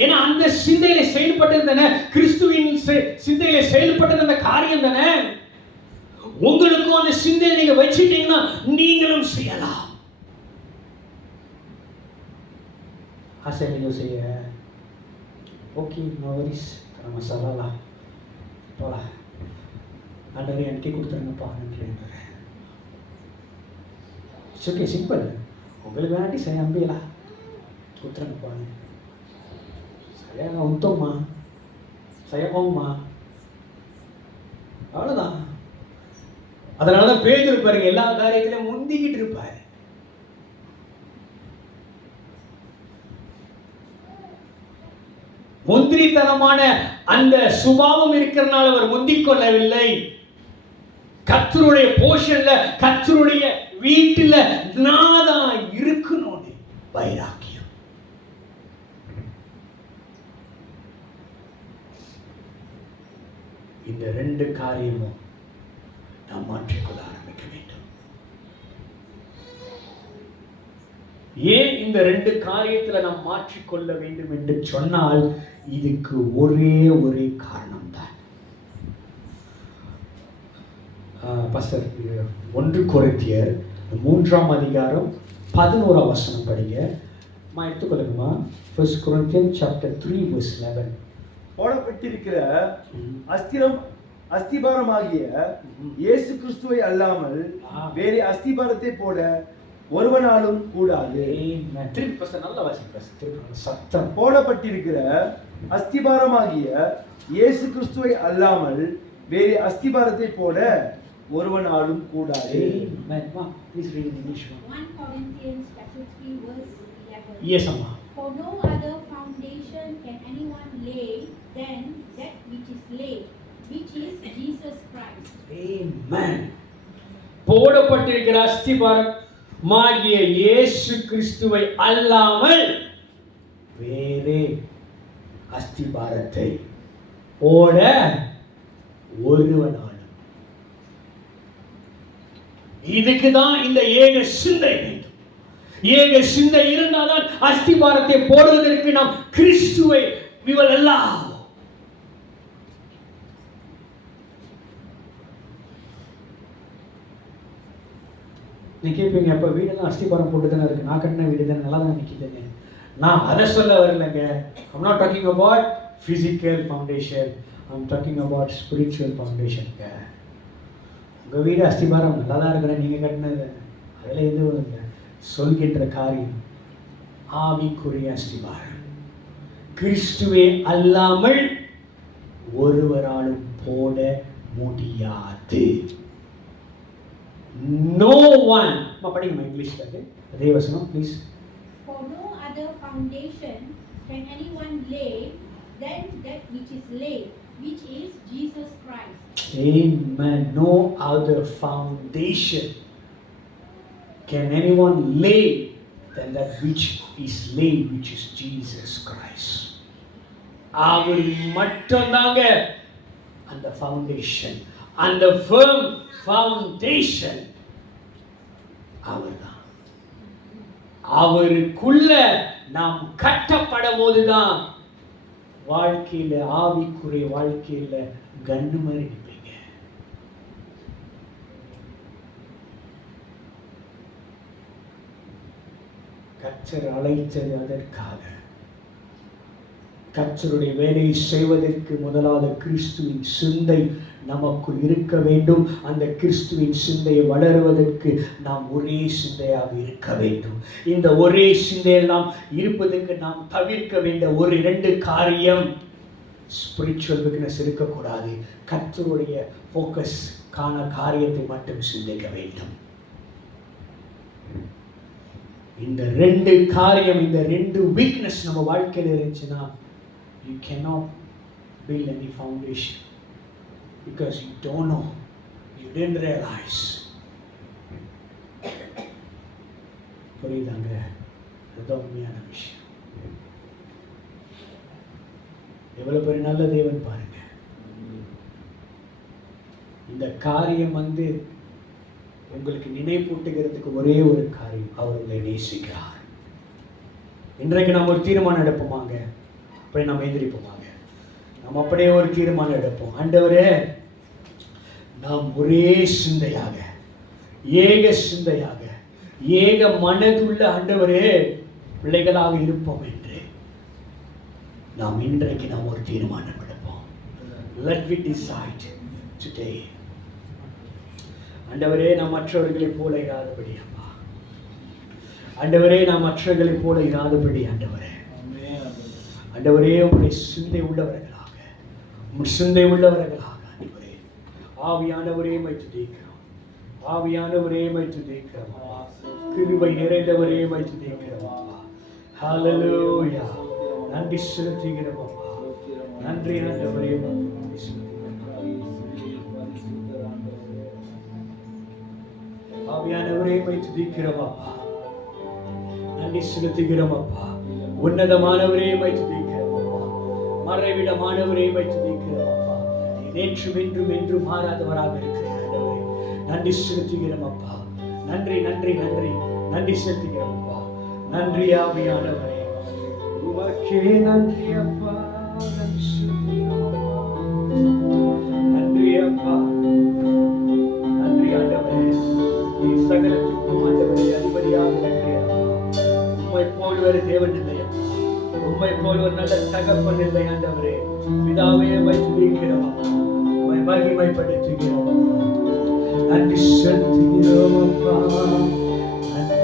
ஏன்னா அந்த சிந்தையில செயல்பட்டது தானே, கிறிஸ்துவின் சிந்தையில செயல்பட்டது அந்த காரியம் தானே. உங்களுக்கும் அந்த சிந்தையை நீங்க வச்சிட்டீங்கன்னா நீங்களும் செய்யலாம். ஆசை நீங்க செய்ய ஓகே, நோ வரிஸ், நம்ம சொல்லலாம் போலாம். ஆண்டவரே எனக்கு கொடுத்துருங்கப்பா, நன்றி. Okay, simple. உங்களுக்கு வேணாட்டி saya ambil lah, கொடுத்துருங்கப்பா. saya nggak untung ma, saya ma, அவ்வளோதான். அதனால தான் பேதுரு பாருங்க எல்லா காரியத்திலும் முந்திக்கிட்டு இருப்பாரு. முந்திரித்தனமான அந்த சுபாவம் இருக்கிறனால அவர் முந்திக் கொள்ளவில்லை. கர்த்தருடைய போஷன்ல, கர்த்தருடைய வீட்டுல நான் தான் இருக்கணும்னு வைராக்கியம். இந்த ரெண்டு காரியமும் நாம் மாற்றிக்கொள்ள ஆரம்பிக்க வேண்டும். ஏன் இந்த ரெண்டு காரியத்துல நாம் மாற்றிக்கொள்ள வேண்டும் என்று சொன்னால் இதுக்கு ஒரே காரணம் தான். பாஸ்டர் 1 கொரிந்தியர் 3ஆம் அதிகாரம் 11ஆம் வசனம் படிங்க. எடுத்துக்கொள்ளுங்கம்மா. 1 Corinthians chapter 3 verse 11. போடப்பட்டிருக்கிற அஸ்திபாரமாகிய இயேசு கிறிஸ்துவை அல்லாமல் வேறு அஸ்திபாரத்தை போட ஒருவனாலும் கூடாது. சத்தம். போடப்பட்டிருக்கிற அஸ்திபாரமாகிய இயேசு கிறிஸ்துவை அல்லாமல் வேறு அஸ்திபாரத்தை போட ஒருவனாலும் கூடாது. 1 Corinthians chapter 3 verse 11. Yes, amma. For no other foundation can anyone lay than that which is laid, which is Jesus Christ. Amen. போடப்பட்டிருக்கிற அஸ்திபாரமாகிய இயேசு கிறிஸ்துவை அல்லாமல் வேறே அஸ்திபாரத்தை போட ஒருவனாலும். இதுக்கு தான் இந்த ஏக சிந்தை வேண்டும். ஏக சிந்தை இருந்தால்தான் அஸ்திபாரத்தை போடுவதற்கு நாம் கிறிஸ்துவை we will allow. நீ கேட்பீங்க, அப்போ வீடெல்லாம் அஸ்திபாரம் போட்டு தானே இருக்கு, நான் கட்டின வீடு தானே நல்லா தான் நிற்கிதுங்க. நான் அதை சொல்ல வரலைங்க. I'm not talking about physical foundation, I'm talking about spiritual foundation. உங்கள் வீடு அஸ்திபாரம் நல்லா தான் இருக்கிற நீங்கள் கட்டினது, அதில் எதுவும் இல்லை. சொல்கின்ற காரியம் ஆவிக்குரிய அஸ்திபாரம். கிறிஸ்துவே அல்லாமல் ஒருவராலும் போட முடியாது. No one. படிங்க இங்கிலீஷ்ல. அதே வசனம் please. For no other foundation can anyone lay than that which is laid, which is Jesus Christ. Amen. No other foundation can anyone lay than that which is laid, which is Jesus Christ. அவர் மட்டும்தாங்க அந்த foundation, அந்த firm foundation அவர்தான். அவருக்குள்ள நாம் கட்டப்பட போதுதான் வாழ்க்கையில, ஆவிக்குரிய வாழ்க்கையில கண்ணு மாதிரி நிற்பீங்க. கர்த்தர் அழைத்தது அதற்காக. கர்த்தருடைய வேலையை செய்வதற்கு முதலாவது கிறிஸ்துவின் சிந்தை நமக்குள் இருக்க வேண்டும். அந்த கிறிஸ்துவின் சிந்தையை வளருவதற்கு நாம் ஒரே சிந்தையாக இருக்க வேண்டும். இந்த ஒரே சிந்தையெல்லாம் இருப்பதற்கு நாம் தவிர்க்க வேண்டிய ஒரு 2 காரியம். ஸ்பிரிச்சுவல் வீக்னஸ் இருக்கக்கூடாது. கர்த்தருடைய ஃபோக்கஸ் காண காரியத்தை மட்டும் சிந்திக்க வேண்டும். இந்த 2 காரியம், இந்த 2 வீக்னஸ் நம்ம வாழ்க்கையில் இருந்துச்சுன்னா you cannot build any foundation, because you don't know, you didn't realize புரியுதாங்க? அதுதான் உண்மையான விஷயம். எவ்வளவு பெரிய நல்ல தேவன் பாருங்க. இந்த காரியம் உங்களுக்கு நினைப்பூட்டுகிறதுக்கு ஒரே ஒரு காரியம், அவர் உங்களை நேசிக்கிறார். இன்றைக்கு நாம் ஒரு தீர்மானம் எடுப்போமாங்க, அப்படி நாம் எந்திரிப்போமாங்க. நாம் அப்படியே ஒரு தீர்மானம் எடுப்போம். ஆண்டவரே, நாம் ஒரே சிந்தையாக, ஏக சிந்தையாக, ஏக மனதுள்ள ஆண்டவரே பிள்ளைகளாக இருப்போம் என்று நாம் இன்றைக்கு நாம் ஒரு தீர்மானம் எடுப்போம். Let we decide today. ஆண்டவரே, நாம் மற்றவர்களைப் போல இராதபடி அப்பா, ஆண்டவரே, நாம் மற்றவர்களைப் போல இராதபடி ஆண்டவரே, ஆண்டவரே, உங்களுடைய சிந்தை உள்ளவர்களாக, உங்கள் சிந்தை உள்ளவர்களாக ஆண்டவரே, ஆவியானவரே மை துதிக்கிறோம், ஆவியானவரே மை துதிக்கிறோம், கிருபை நிறைந்தவரே மை துதிக்கிறோம். ஹல்லேலூயா. நன்றி செலுத்துகிறோம் அப்பா. நன்றி ஆண்டவரே, நன்றி செலுத்துகிறோம். ஆவியானவரே மை துதிக்கிறோம் அப்பா. நன்றி செலுத்துகிறோம் அப்பா. உன்னதமானவரே மை துதிக்கிறோம் அப்பா. மறைவிடமானவரே மை துதிக்கிறோம் அப்பா. நேற்றும் என்றும் என்றும் மாறாதவராக இருக்கிற ஆண்டவரே நன்றி செலுத்துகிறோம் அப்பா. நன்றி நன்றி நன்றி நன்றி செலுத்துகிறோம் அப்பா. நன்றி ஆவியானவரே, உமக்கே நன்றி அப்பா. நன்றி செலுத்துகிறோம் அப்பா. நன்றி அப்பா. நன்றி ஆண்டவரே, நீ சகலத்துக்கும் ஆண்டவரே அதிபதியாக இருக்கிறார். உம்மை போல் ஒரு தேவன் இல்லை அப்பா, உம்மை போல் ஒரு நல்ல தகப்பன் இல்லை ஆண்டவரே. பிதாவே வைத்திருக்கிறோம் அப்பா, உம்மை மகிமைப்படுத்துகிறோம் அப்பா. நன்றி செலுத்துகிறோம் அப்பா. நன்றி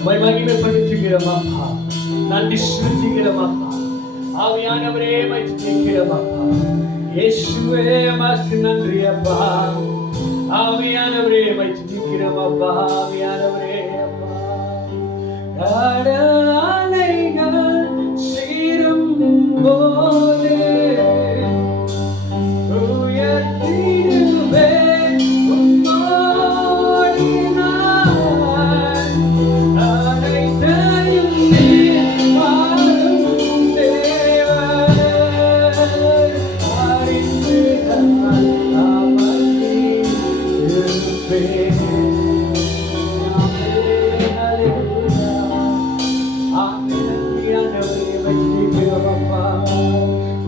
உம்மை மகிமைப்படுத்துகிறோம் அப்பா. நன்றி செலுத்துகிறோம் அப்பா. ஆவியானவரே உம்மை துதிக்கிறோம் அப்பா. இயேசுவே உமக்கு நன்றி அப்பா. ஆவியானவரே உம்மை துதிக்கிறோம் அப்பா. ஆவியானவரே அப்பா. கடல் அலைகள் சீரும் போது உயர்த்திடுவே உம்மோடு நான். அனைத்தையும் நீர் வாழும் தேவன். அறிந்து நான் அமர்ந்திருப்பேன்.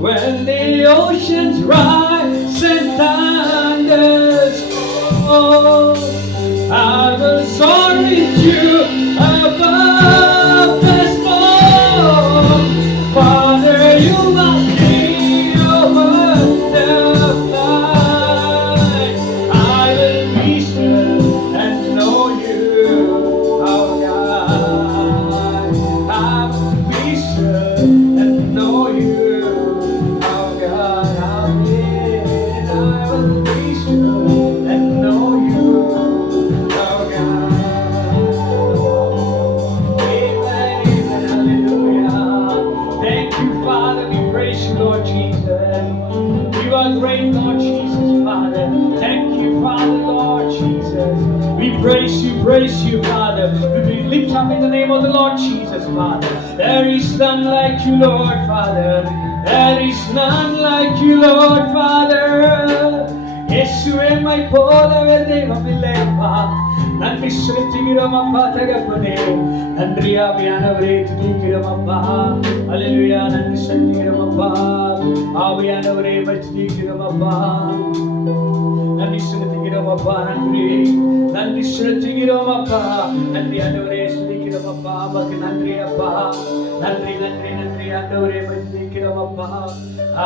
When the oceans rise and thunders fall, I will soar with you above the storm. Father, you are King over the night. I will be still and know you, oh God. I will be still and know you, oh God. I will be still and know you, oh God. Amen, amen, hallelujah. Thank you, Father. We praise you, Lord Jesus. You are great, Lord Jesus, Father. Thank you, Father, Lord Jesus. We praise you, Father. We lift up in the name of the Lord Jesus, Father. There is none like you, Lord, Father. There is none like you, Lord, Father. இயேசுவே உம்மை போல வேறு தெய்வம் இல்லையப்பா. நன்றி செலுத்துகிறோம் அப்பா தகப்பனே. நன்றி ஆவியானவரே துதிக்கிறோம் அப்பா. அல்லேலூயா. நன்றி செலுத்துகிறோம் அப்பா. ஆவியானவரே உம்மை துதிக்கிறோம் அப்பா. நன்றி செலுத்துகிறோம் அப்பா. நன்றி செலுத்துகிறோம் அப்பா. நன்றி ஆண்டவரே துதிக்கிறோம் அப்பா. உமக்கு நன்றி அப்பா. நன்றி ஆண்டவரே உம்மை துதிக்கிறோம் அப்பா.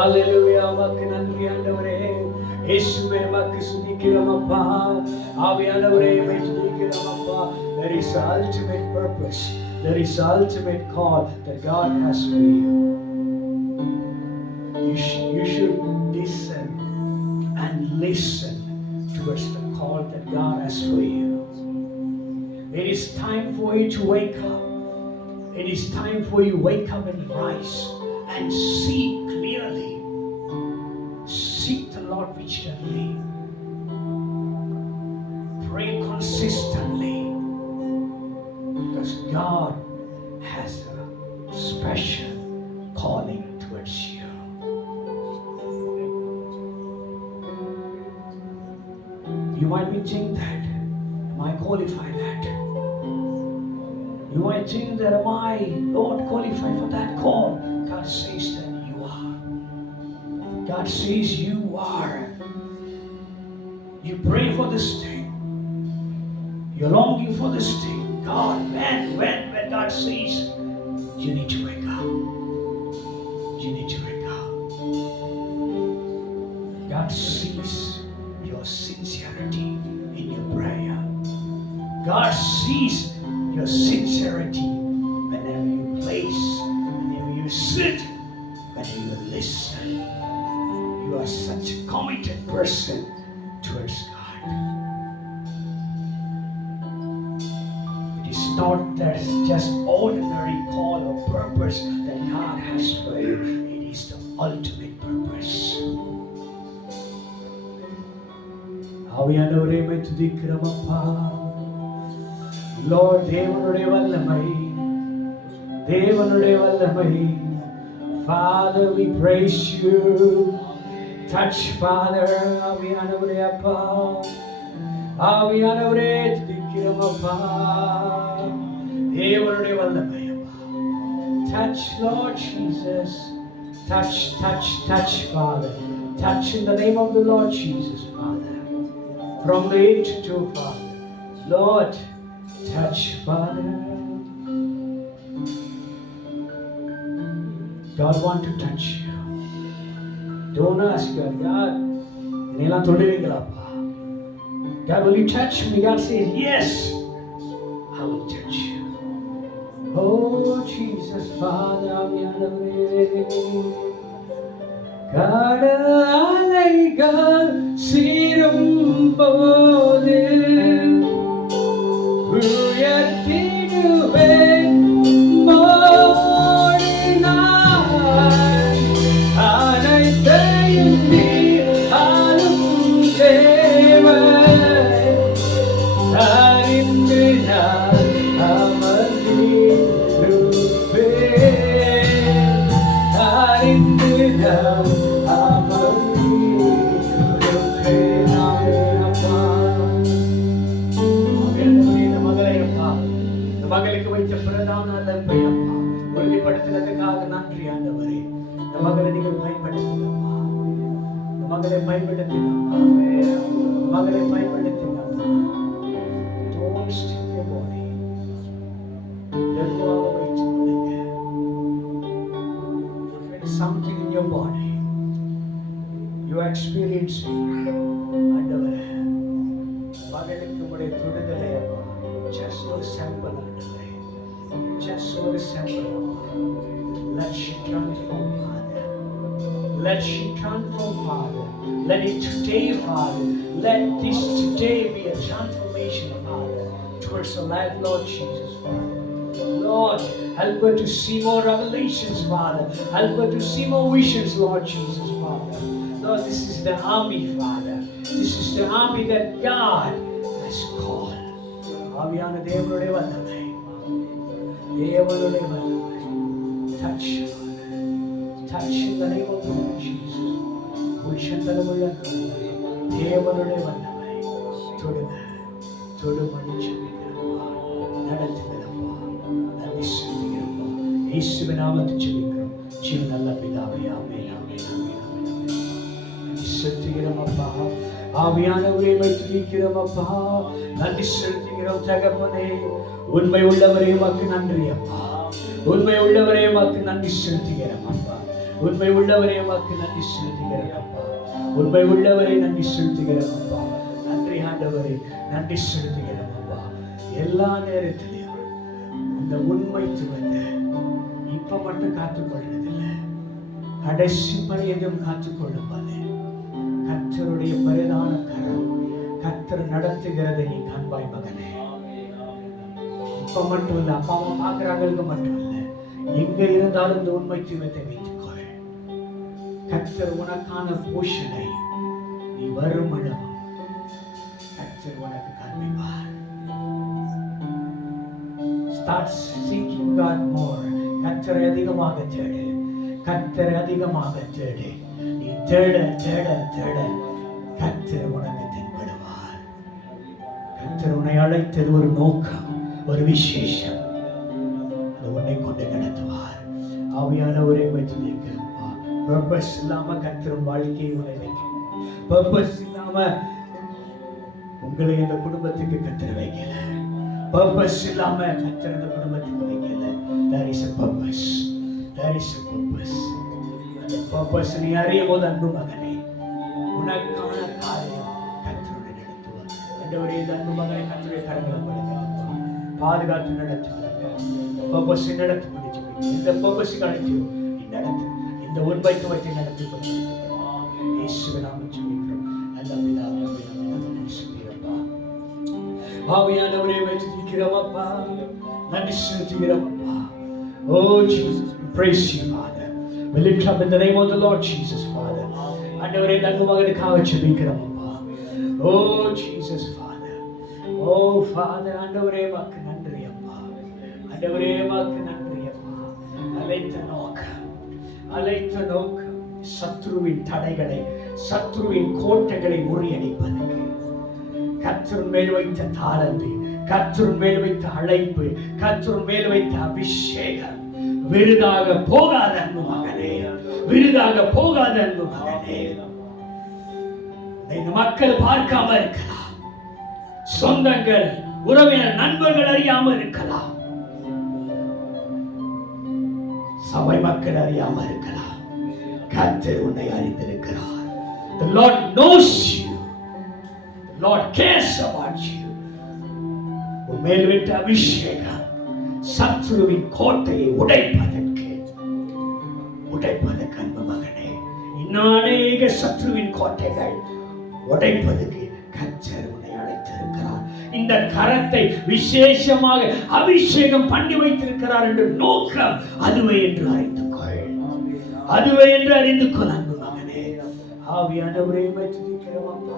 அல்லேலூயா. உமக்கு நன்றி ஆண்டவரே. இயேசுவே உமக்கு துதிக்கிறோம் அப்பா. ஆவியானவரே உம்மை துதிக்கிறோம் அப்பா. There is ultimate purpose. There is ultimate call that God has for you. You should listen and listen towards the call that God has for you. It is time for you to wake up. It is time for you to wake up and rise and see clearly. Seek the Lord vigilantly. Pray consistently. Because God has a special calling towards you. You might be thinking that, am I qualified that? You might think that, am I not qualified for that call? God says that you are. God says you are. You pray for this thing. You're longing for this thing. God, when God says, you need to wake up. You need to wake up. God sees your sincerity in your prayer. God sees your sincerity whenever you place, whenever you sit, whenever you listen. You are such a committed person towards God. It is not that just ordinary call or purpose that God has for you. It is the ultimate purpose. ஆவியானவரே உம்மை துதிக்கிறோம் அப்பா. Lord, தேவனுடைய வல்லமை. Father, we praise you. Touch, Father. ஆவியானவரே அப்பா. ஆவியானவரே துதிக்கிறோம் அப்பா. தேவனுடைய வல்லமை அப்பா. Touch, Lord Jesus. Touch, Father. Touch in the name of the Lord Jesus, Father. From the head to toe, Father. Lord, touch, Father. God want to touch you. Don't ask God, என்னையெல்லாம் தொடுவீங்களாப்பா? God, will you touch me? God says, yes, I will touch you. Oh Jesus, Father, ஆவியானவரே, கடல் அலைகள் சீரும் போது உயர்த்திடுவேன் மோடினாய், அனைத்தையும் நீர் ஆளும் தேவன், அறிந்து நான் அமர்ந்திருப்பேன், அறிந்து நான் அமர்ந்திருப்பேன். ஆமென். அப்பா, இந்த மகளுக்கு வைத்த பிரதான அன்பை அப்பா உறுதிப்படுத்தினதுக்காக நன்றி ஆண்டவரே. இந்த மகளை நீங்கள் பயன்படுத்தினப்பா, இந்த மகளை பயன்படுத்தினப்பா, இந்த மகளை பயன்படுத்தினப்பா. Don't stick your body. எதுவாக வைத்துக் கொள்ளுங்க. If it is something in your body you are experiencing, ஆண்டவரே, மகளுக்கு உடைய தொடுதலை அப்பா, just ஒரு sample ஆண்டவரே, just ஒரு sample அப்பா. Let she transform, Father. Let she transform, Father. Let it today, Father. Let this today be a transformation, Father, towards the life, Lord Jesus, Father. Lord, help her to see more revelations, Father. Help her to see more visions, Lord Jesus, Father. Lord, this is the army, Father. This is the army that God has called. ஆவியான தேவனுடைய வல்லமை, தேவனுடைய வல்லமை. Touch, touch in the name of the Lord Jesus. உச்சந்தலமுள்ள தேவனுடைய வல்லமை தொடுங்க, தொடுமணி ஜெபிக்கிறப்பா, நடத்துகிறப்பா, நன்றி சொல்லுகிறப்பா, இயேசுவின் நாமத்தில் ஜெபிக்கிறோம் ஜீவன் நல்ல பிதாவே. ஆமென், ஆமென், ஆமென், ஆமென். நன்றி செலுத்துகிறோம் அப்பா, ஆவியானவரே வைத்திருக்கிறோம் அப்பா, நன்றி செலுத்துகிறோம் தகப்பனே. உண்மை உள்ளவரே உமக்கு நன்றி அப்பா, உண்மை உள்ளவரே உமக்கு நன்றி செலுத்துகிறோம் அப்பா, உண்மை உள்ளவரே உமக்கு நன்றி செலுத்துகிறோம் அப்பா, உண்மை உள்ளவரே நன்றி செலுத்துகிறோம் அப்பா. நன்றி ஆண்டவரே, நன்றி செலுத்துகிறோம் அப்பா. எல்லா நேரத்திலையும் இந்த உண்மைத்துவத்தை இப்ப மட்டும் காத்துக்கொள்றதில்லை, கடைசி பரியந்தம் காத்துக்கொள்ளும் போது கர்த்தருடைய பரிதான கரம் கர்த்தர் நடத்துகிறதை நீ காண்பாய் மகனே. இப்ப மட்டும் இல்ல, அப்பா அம்மா பாக்குறாங்களுக்கு மட்டும் இல்ல, எங்க இருந்தாலும் இந்த உண்மைத்துவத்தை வைத்துக்கொள். கர்த்தர் உனக்கான போஷனை நீ வரும் அளவு கர்த்தர் உனக்கு காண்பிப்பார். Start seeking God more. கர்த்தரை அதிகமாக தேடு, கர்த்தரை அதிகமாக தேடு. நீ தேட தேட தேட கர்த்தர் உனக்கு தென்படுவார். கர்த்தர் உன்னை அழைத்தது ஒரு நோக்கம், ஒரு விசேஷம். அது உன்னை கொண்டு நடத்துவார். ஆவியானவரே வச்சு நிற்கிறப்பா, பர்பஸ் இல்லாம கர்த்தர் வாழ்க்கையை உன்னை வைக்கணும். பர்பஸ் இல்லாம உங்களை இந்த குடும்பத்துக்கு கர்த்தர் வைக்கல. பர்பஸ் இல்லாம கர்த்தர் இந்த குடும்பத்துக்கு வைக்கல. There is a purpose. There is a purpose. அந்த purpose நீ அறியும் போது அன்பு மகனே, உனக்கான காரியம் கர்த்தருடைய நடத்துவார். ஆண்டவரே, இந்த அன்பு மகனை கர்த்தருடைய கரங்களை படுத்துங்க, பாதுகாத்து நடத்துங்க. purpose நடத்தி முடிச்சு, இந்த purpose கழிச்சு நீ நடத்து, இந்த உண்மைக்கு வச்சு நடத்தி கொண்டு இயேசுவின் நாமத்தில் ஜெபிக்கிறோம் நல்ல பிதாவே. ஆவியானவரே வச்சு நிற்கிறோமப்பா, நன்றி செலுத்துகிறோமப்பா. Oh Jesus, we praise you, Father. We lift up in the name of the Lord Jesus, Father. ஆண்டவரே, நன்மை மகனுக்காக ஜெபிக்கிறோமப்பா. Oh Jesus, Father. Oh Father, ஆண்டவரே உமக்கு நன்றி அப்பா, ஆண்டவரே உமக்கு நன்றி அப்பா. அழைத்த நோக்கம் சத்ருவின் தடைகளை, சத்ருவின் கோட்டைகளை முறியடிப்பதற்கு கர்த்தர் மேல் வைத்த தாளந்து, கர்த்தர் மேல் வைத்த அழைப்பு, கர்த்தர் மேல் வைத்த அபிஷேகம் விருதாக போகாத அன்பு மகனே, விருதாக போகாத அன்பு மகனே. இந்த மக்கள் பார்க்காம இருக்கலாம், சொந்தங்கள், உறவினர், நண்பர்கள் அறியாம இருக்கலாம், சபை மக்கள் அறியாம இருக்கலாம். கர்த்தர் உன்னை அறிந்திருக்கிறார். The Lord knows you. The Lord cares about you. உன் மேல் விட்ட அபிஷேகம் சத்ருவின் கோட்டையை உடைப்பதற்கு அன்பு மகனே, இன்னும் அநேக சத்ருவின் கோட்டைகள் உடைப்பதற்கு கர்த்தர் உன்னை அழைத்திருக்கிறார். இந்த கரத்தை விசேஷமாக அபிஷேகம் பண்ணி வைத்திருக்கிறார் என்ற நோக்கம் அதுவே என்று அறிந்து கொள் அன்பு மகனே. ஆவியானவரே வைத்திருக்கிறோம் அப்பா,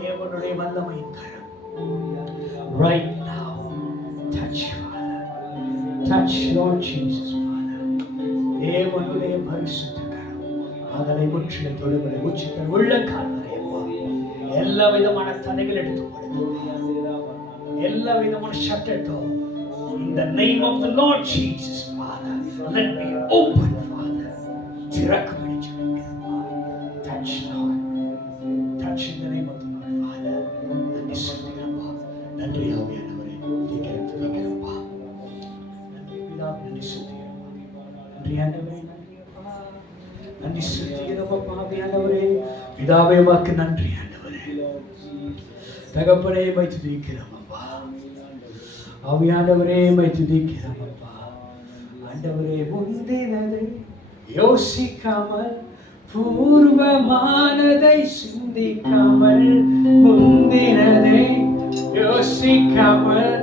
தேவனுடைய வல்லமையின் கரம் right now touch Father, touch Lord Jesus Father. தேவனுடைய பரிசுத்த கரம் அதனை முற்றிலும் தொடுகளை உச்சித்தல் உள்ள காரணரே அப்பா, எல்லா விதமான தடைகள் எடுத்துக்கொடுங்க, எல்லா விதமான சட்டத்தோ in the name of the Lord Jesus Father, let me open Father, திறக்கும்படி ஜெபிக்கிறோம். touch Lord, touch in the name of the Lord Father. நன்றி சொல்கிறோம், நன்றி ஆவியானவரே, துதிக்கிறோம், நன்றி பிதாவே, நன்றி சொல்கிறோம், நன்றி ஆண்டவரே, நன்றி சொல்கிறோம் ஆவியானவரே, பிதாவே உமக்கு நன்றி ஆண்டவரே, தகப்பனே உம்மை துதிக்கிறோம் அப்பா, ஆவியானவரே உம்மை துதிக்கிறோம் அப்பா. ஆண்டவரே, முந்தினதை யோசிக்காமல் பூர்வமானதை சிந்திக்காமல், முந்தினதை யோசிக்காமல்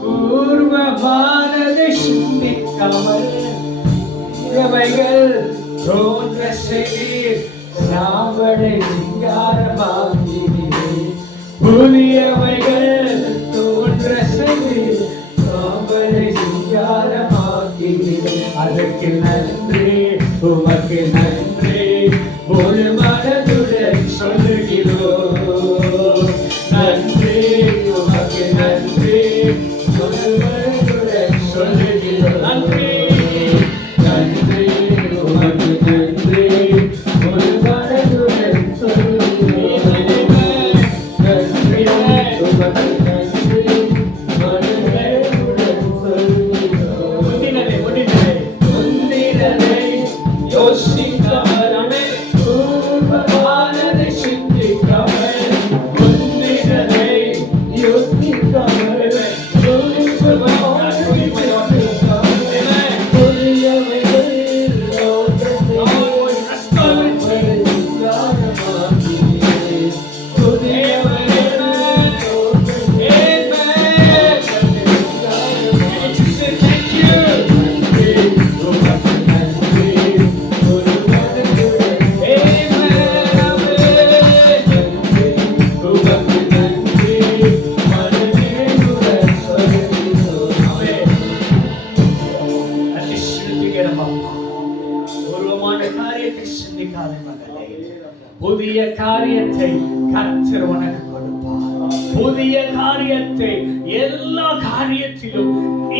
பூர்வமானதை சிந்திக்காமல், இவைகள் தோன்ற செய்தீர், சாவடை சிங்காரமாகிறீர். புதியவைகள் தோன்ற செய்தீர், சாவடை சிங்காரமாகிறீர். அதற்கு நன்றி, உமக்கு நன்றி, ஒரு மனதுடன் சொல்லுகிறோம். நன்றி, உமக்கு நன்றி, ஒரு மனதுடன் சொல்லுகிறோம். நன்றி, நன்றி, உமக்கு நன்றி, ஒரு மனதுடன் சொல்லுகிறோம். நன்றி, உமக்கு நன்றி, ஒரு மனதுடன் சொல்லுகிறோம். முந்தினதை யோசிக்காமல் பூர்வமானதை சிந்திக்காமல், முந்தினதை யோசிக்காமல் பூர்வமானதை சிந்திக்காமல், புதியவைகள் தோன்ற செய்தீர், புதியவைகள் தோன்ற புதிய காரியத்தை கர்த்தர் உனக்கு கொடுப்பார். புதிய காரியத்தை எல்லா காரியத்திலும்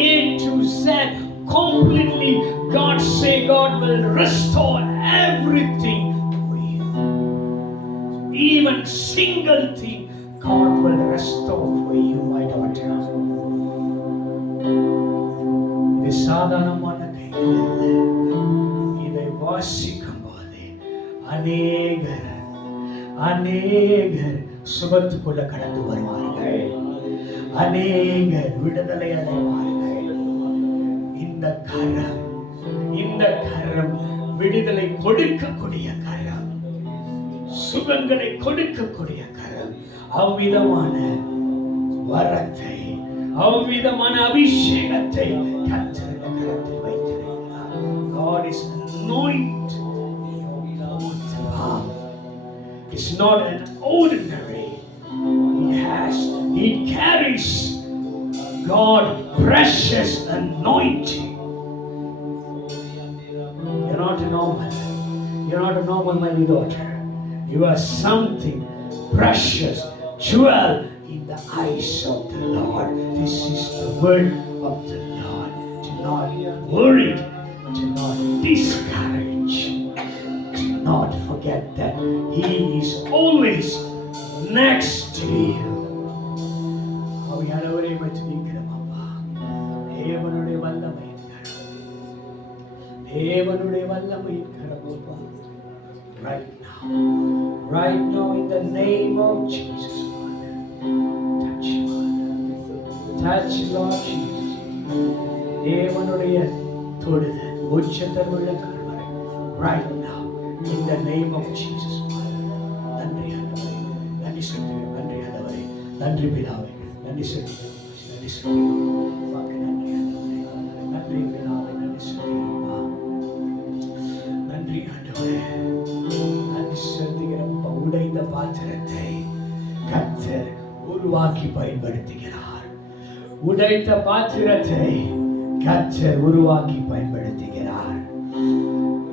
A to Z completely God say God will restore everything for you. Even single thing God will restore for you, my daughter. இது சாதாரணமான கையில் அல்ல. இதை வாசிக்கும் போது அநேகர் சுகத்துக்குள்ள கடந்து வருவார்கள், அநேகர் விடுதலை அடைவார்கள். இந்த கரம் விடுதலை கொடுக்கக்கூடிய கரம், சுகங்களை கொடுக்கக்கூடிய கரம், அவ்விதமான வரத்தை, அவ்விதமான அபிஷேகத்தை கர்த்தர் கரத்தில் வைத்திருக்கிறார். God is anointed. It's not an ordinary. He carries God precious anointing. You're not a normal my daughter. You are something precious, jewel in the eyes of the Lord. This is the word of the Lord. Do not worry, do not discourage, do not forget that He is always next to you. ஆவியானவரே மகிமைக்கிறோம் அப்பா. தேவனுடைய வல்லமையின் கரம் அப்பா. Right now in the name of Jesus, Father. Touch Lord Jesus. தேவனுடைய தொடுதல் உச்சத்தருள்ள கல்வரை right now in the name of Jesus. நன்றி ஆண்டவரே, நன்றி செலுத்துகிறேன். நன்றி ஆண்டவரே, நன்றி பிதாவே, நன்றி செலுத்துகிறேன். நன்றி செலுத்துகிறேன். வாக்கு நன்றி ஆண்டவரே, நன்றி பிதாவே, நன்றி செலுத்துகிறேன். நன்றி ஆண்டவரே, நன்றி செலுத்துகிறேன். உடைந்த பாத்திரத்தை கர்த்தர் உருவாக்கி பயன்படுத்துகிறார். உடைத்த பாத்திரத்தை கர்த்தர் உருவாக்கி பயன்படுத்துகிறார்.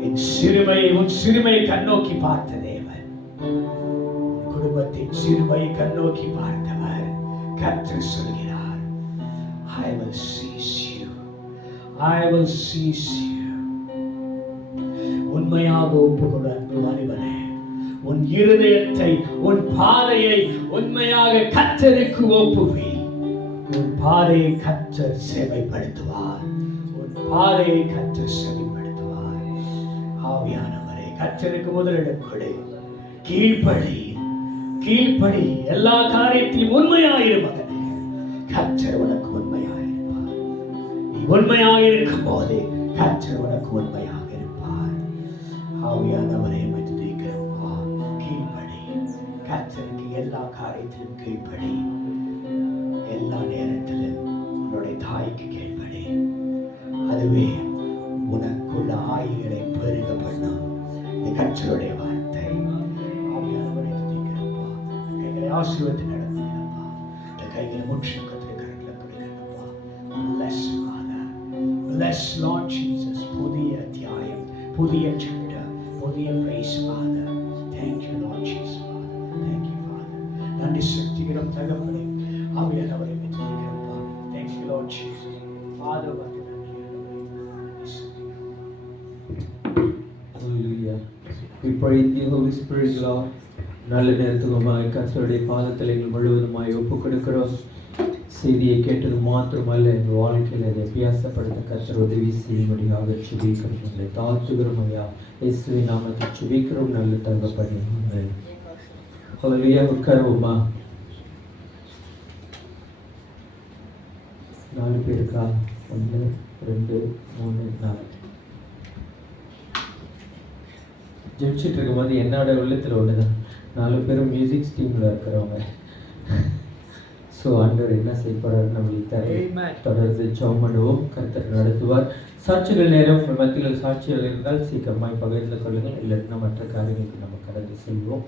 என் சிறுமையை உன் சிறுமையை கண்ணோக்கி பார்த்த தேவன், குடும்பத்தின் சிறுமையை கண்ணோக்கி பார்த்தவர் கர்த்தர் சொல்கிறார், I will seize you. I will seize you. உண்மையாக ஒப்புக்கொடு அன்பு வாலிபனே, உன் இருதயத்தை உன் பாதையை உண்மையாக கர்த்தருக்கு ஒப்புவி. உன் பாதையை கர்த்தர் சேவைப்படுத்துவார். உன் பாதையை கர்த்தர் சேவைப்படுத்துவார். ஆவியானவரே, கர்த்தருக்கு முதலிடம் கொடு. கீழ்ப்படி, கீழ்ப்படி. எல்லா காரியத்திலும் உண்மையாயிரு மகனே. கர்த்தர் உனக்கு உண்மையாயிருப்பார். நீ உண்மையாயிருக்கும் போதே கர்த்தர் உனக்கு உண்மையாக இருப்பார். ஆவியானவரே, கீழ்ப்படி. கர்த்தருக்கு எல்லா காரியத்திலும் கீழ்ப்படி. எல்லா நேரத்திலும் உன்னுடைய தாய்க்கு கீழ்ப்படி. அதுவே உனக்குள்ள ஆயுளை பெருக பண்ணும். இந்த கர்த்தருடைய வார்த்தை. ஆவியானவரை துதிக்கிறப்பா. கைகளை ஆசீர்வதித்து நடத்துகிறப்பா. இந்த கைகளை முற்றிலும் கர்த்தருடைய கரங்களை கொடுக்கிறப்பா. Bless Father. Bless Lord Jesus. புதிய அத்தியாயம், புதிய chapter, புதிய praise Father. Thank you Lord Jesus Father. Thank you Father. நன்றி செலுத்துகிறோம் தகப்பனே. ஆவியானவரை துதிக்கிறப்பா. Thank you Lord Jesus. Father, வந்து நன்றி Hallelujah. We pray in the Holy Spirit, Lord. நல்ல நேரத்துக்குமாய் கர்த்தருடைய பாதத்தில் எங்கள் முழுவதுமாய் ஒப்புக் கொடுக்கிறோம். செய்தியை கேட்டது மாத்திரமல்ல, எங்கள் வாழ்க்கையில் அதை அபியாசப்படுத்த கர்த்தர் உதவி செய்யும்படியாக சுபிக்கிறோம். எங்களை தாழ்த்துகிறோம் ஐயா. இயேசுவின் நாமத்தில் சுபிக்கிறோம். நல்ல தகப்பனே. ஹல்லேலூயா. உட்காருவோமா? 4 பேருக்கா? 1 2 3 4. ஜெபிச்சுட்டு இருக்கும்போது என்னோட உள்ளத்தில் ஒன்றுதான், 4 பேரும் மியூசிக் டீமில் இருக்கிறவங்க. ஸோ ஆண்டவர் என்ன செய்யப்படுறாரு நம்மளுக்கு தெரியும். தொடர்ந்து ஜெபம் பண்ணுவோம். கர்த்தர் நடத்துவார். சாட்சிகள் நேரம் மத்தியில் சாட்சிகள் இருந்தால் சீக்கிரமாய் பகிர்ந்து கொள்ளுங்கள். இல்லைன்னா மற்ற காரியங்களுக்கு நம்ம கடந்து செல்வோம்.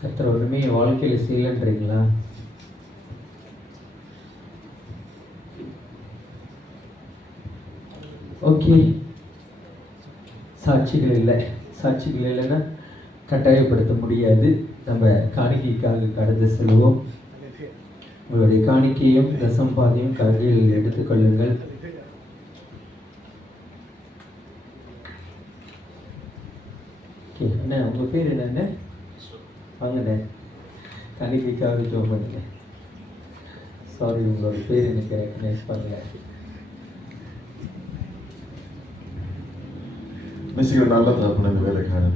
கர்த்தர் ஒன்றுமே என் வாழ்க்கையில் செய்யலன்றீங்களா? ஓகே, சாட்சிகள் இல்லை. சாட்சிகள் இல்லைன்னா கட்டாயப்படுத்த முடியாது. நம்ம காணிக்கைக்காக கடந்து செல்வோம். உங்களுடைய காணிக்கையும் தசம்பாதையும் கையில் எடுத்துக்கொள்ளுங்கள். ஓகே அண்ணா, உங்கள் பேர் என்னண்ணே? வாங்கண்ணே, காணிக்கைக்காக ஜோம் பண்ணுங்க. சாரி, உங்களோட பேர் எனக்கு ரெக்கக்னைஸ் பண்ணல. நிச்சயம் நல்ல தகப்பன இந்த வேலைக்கான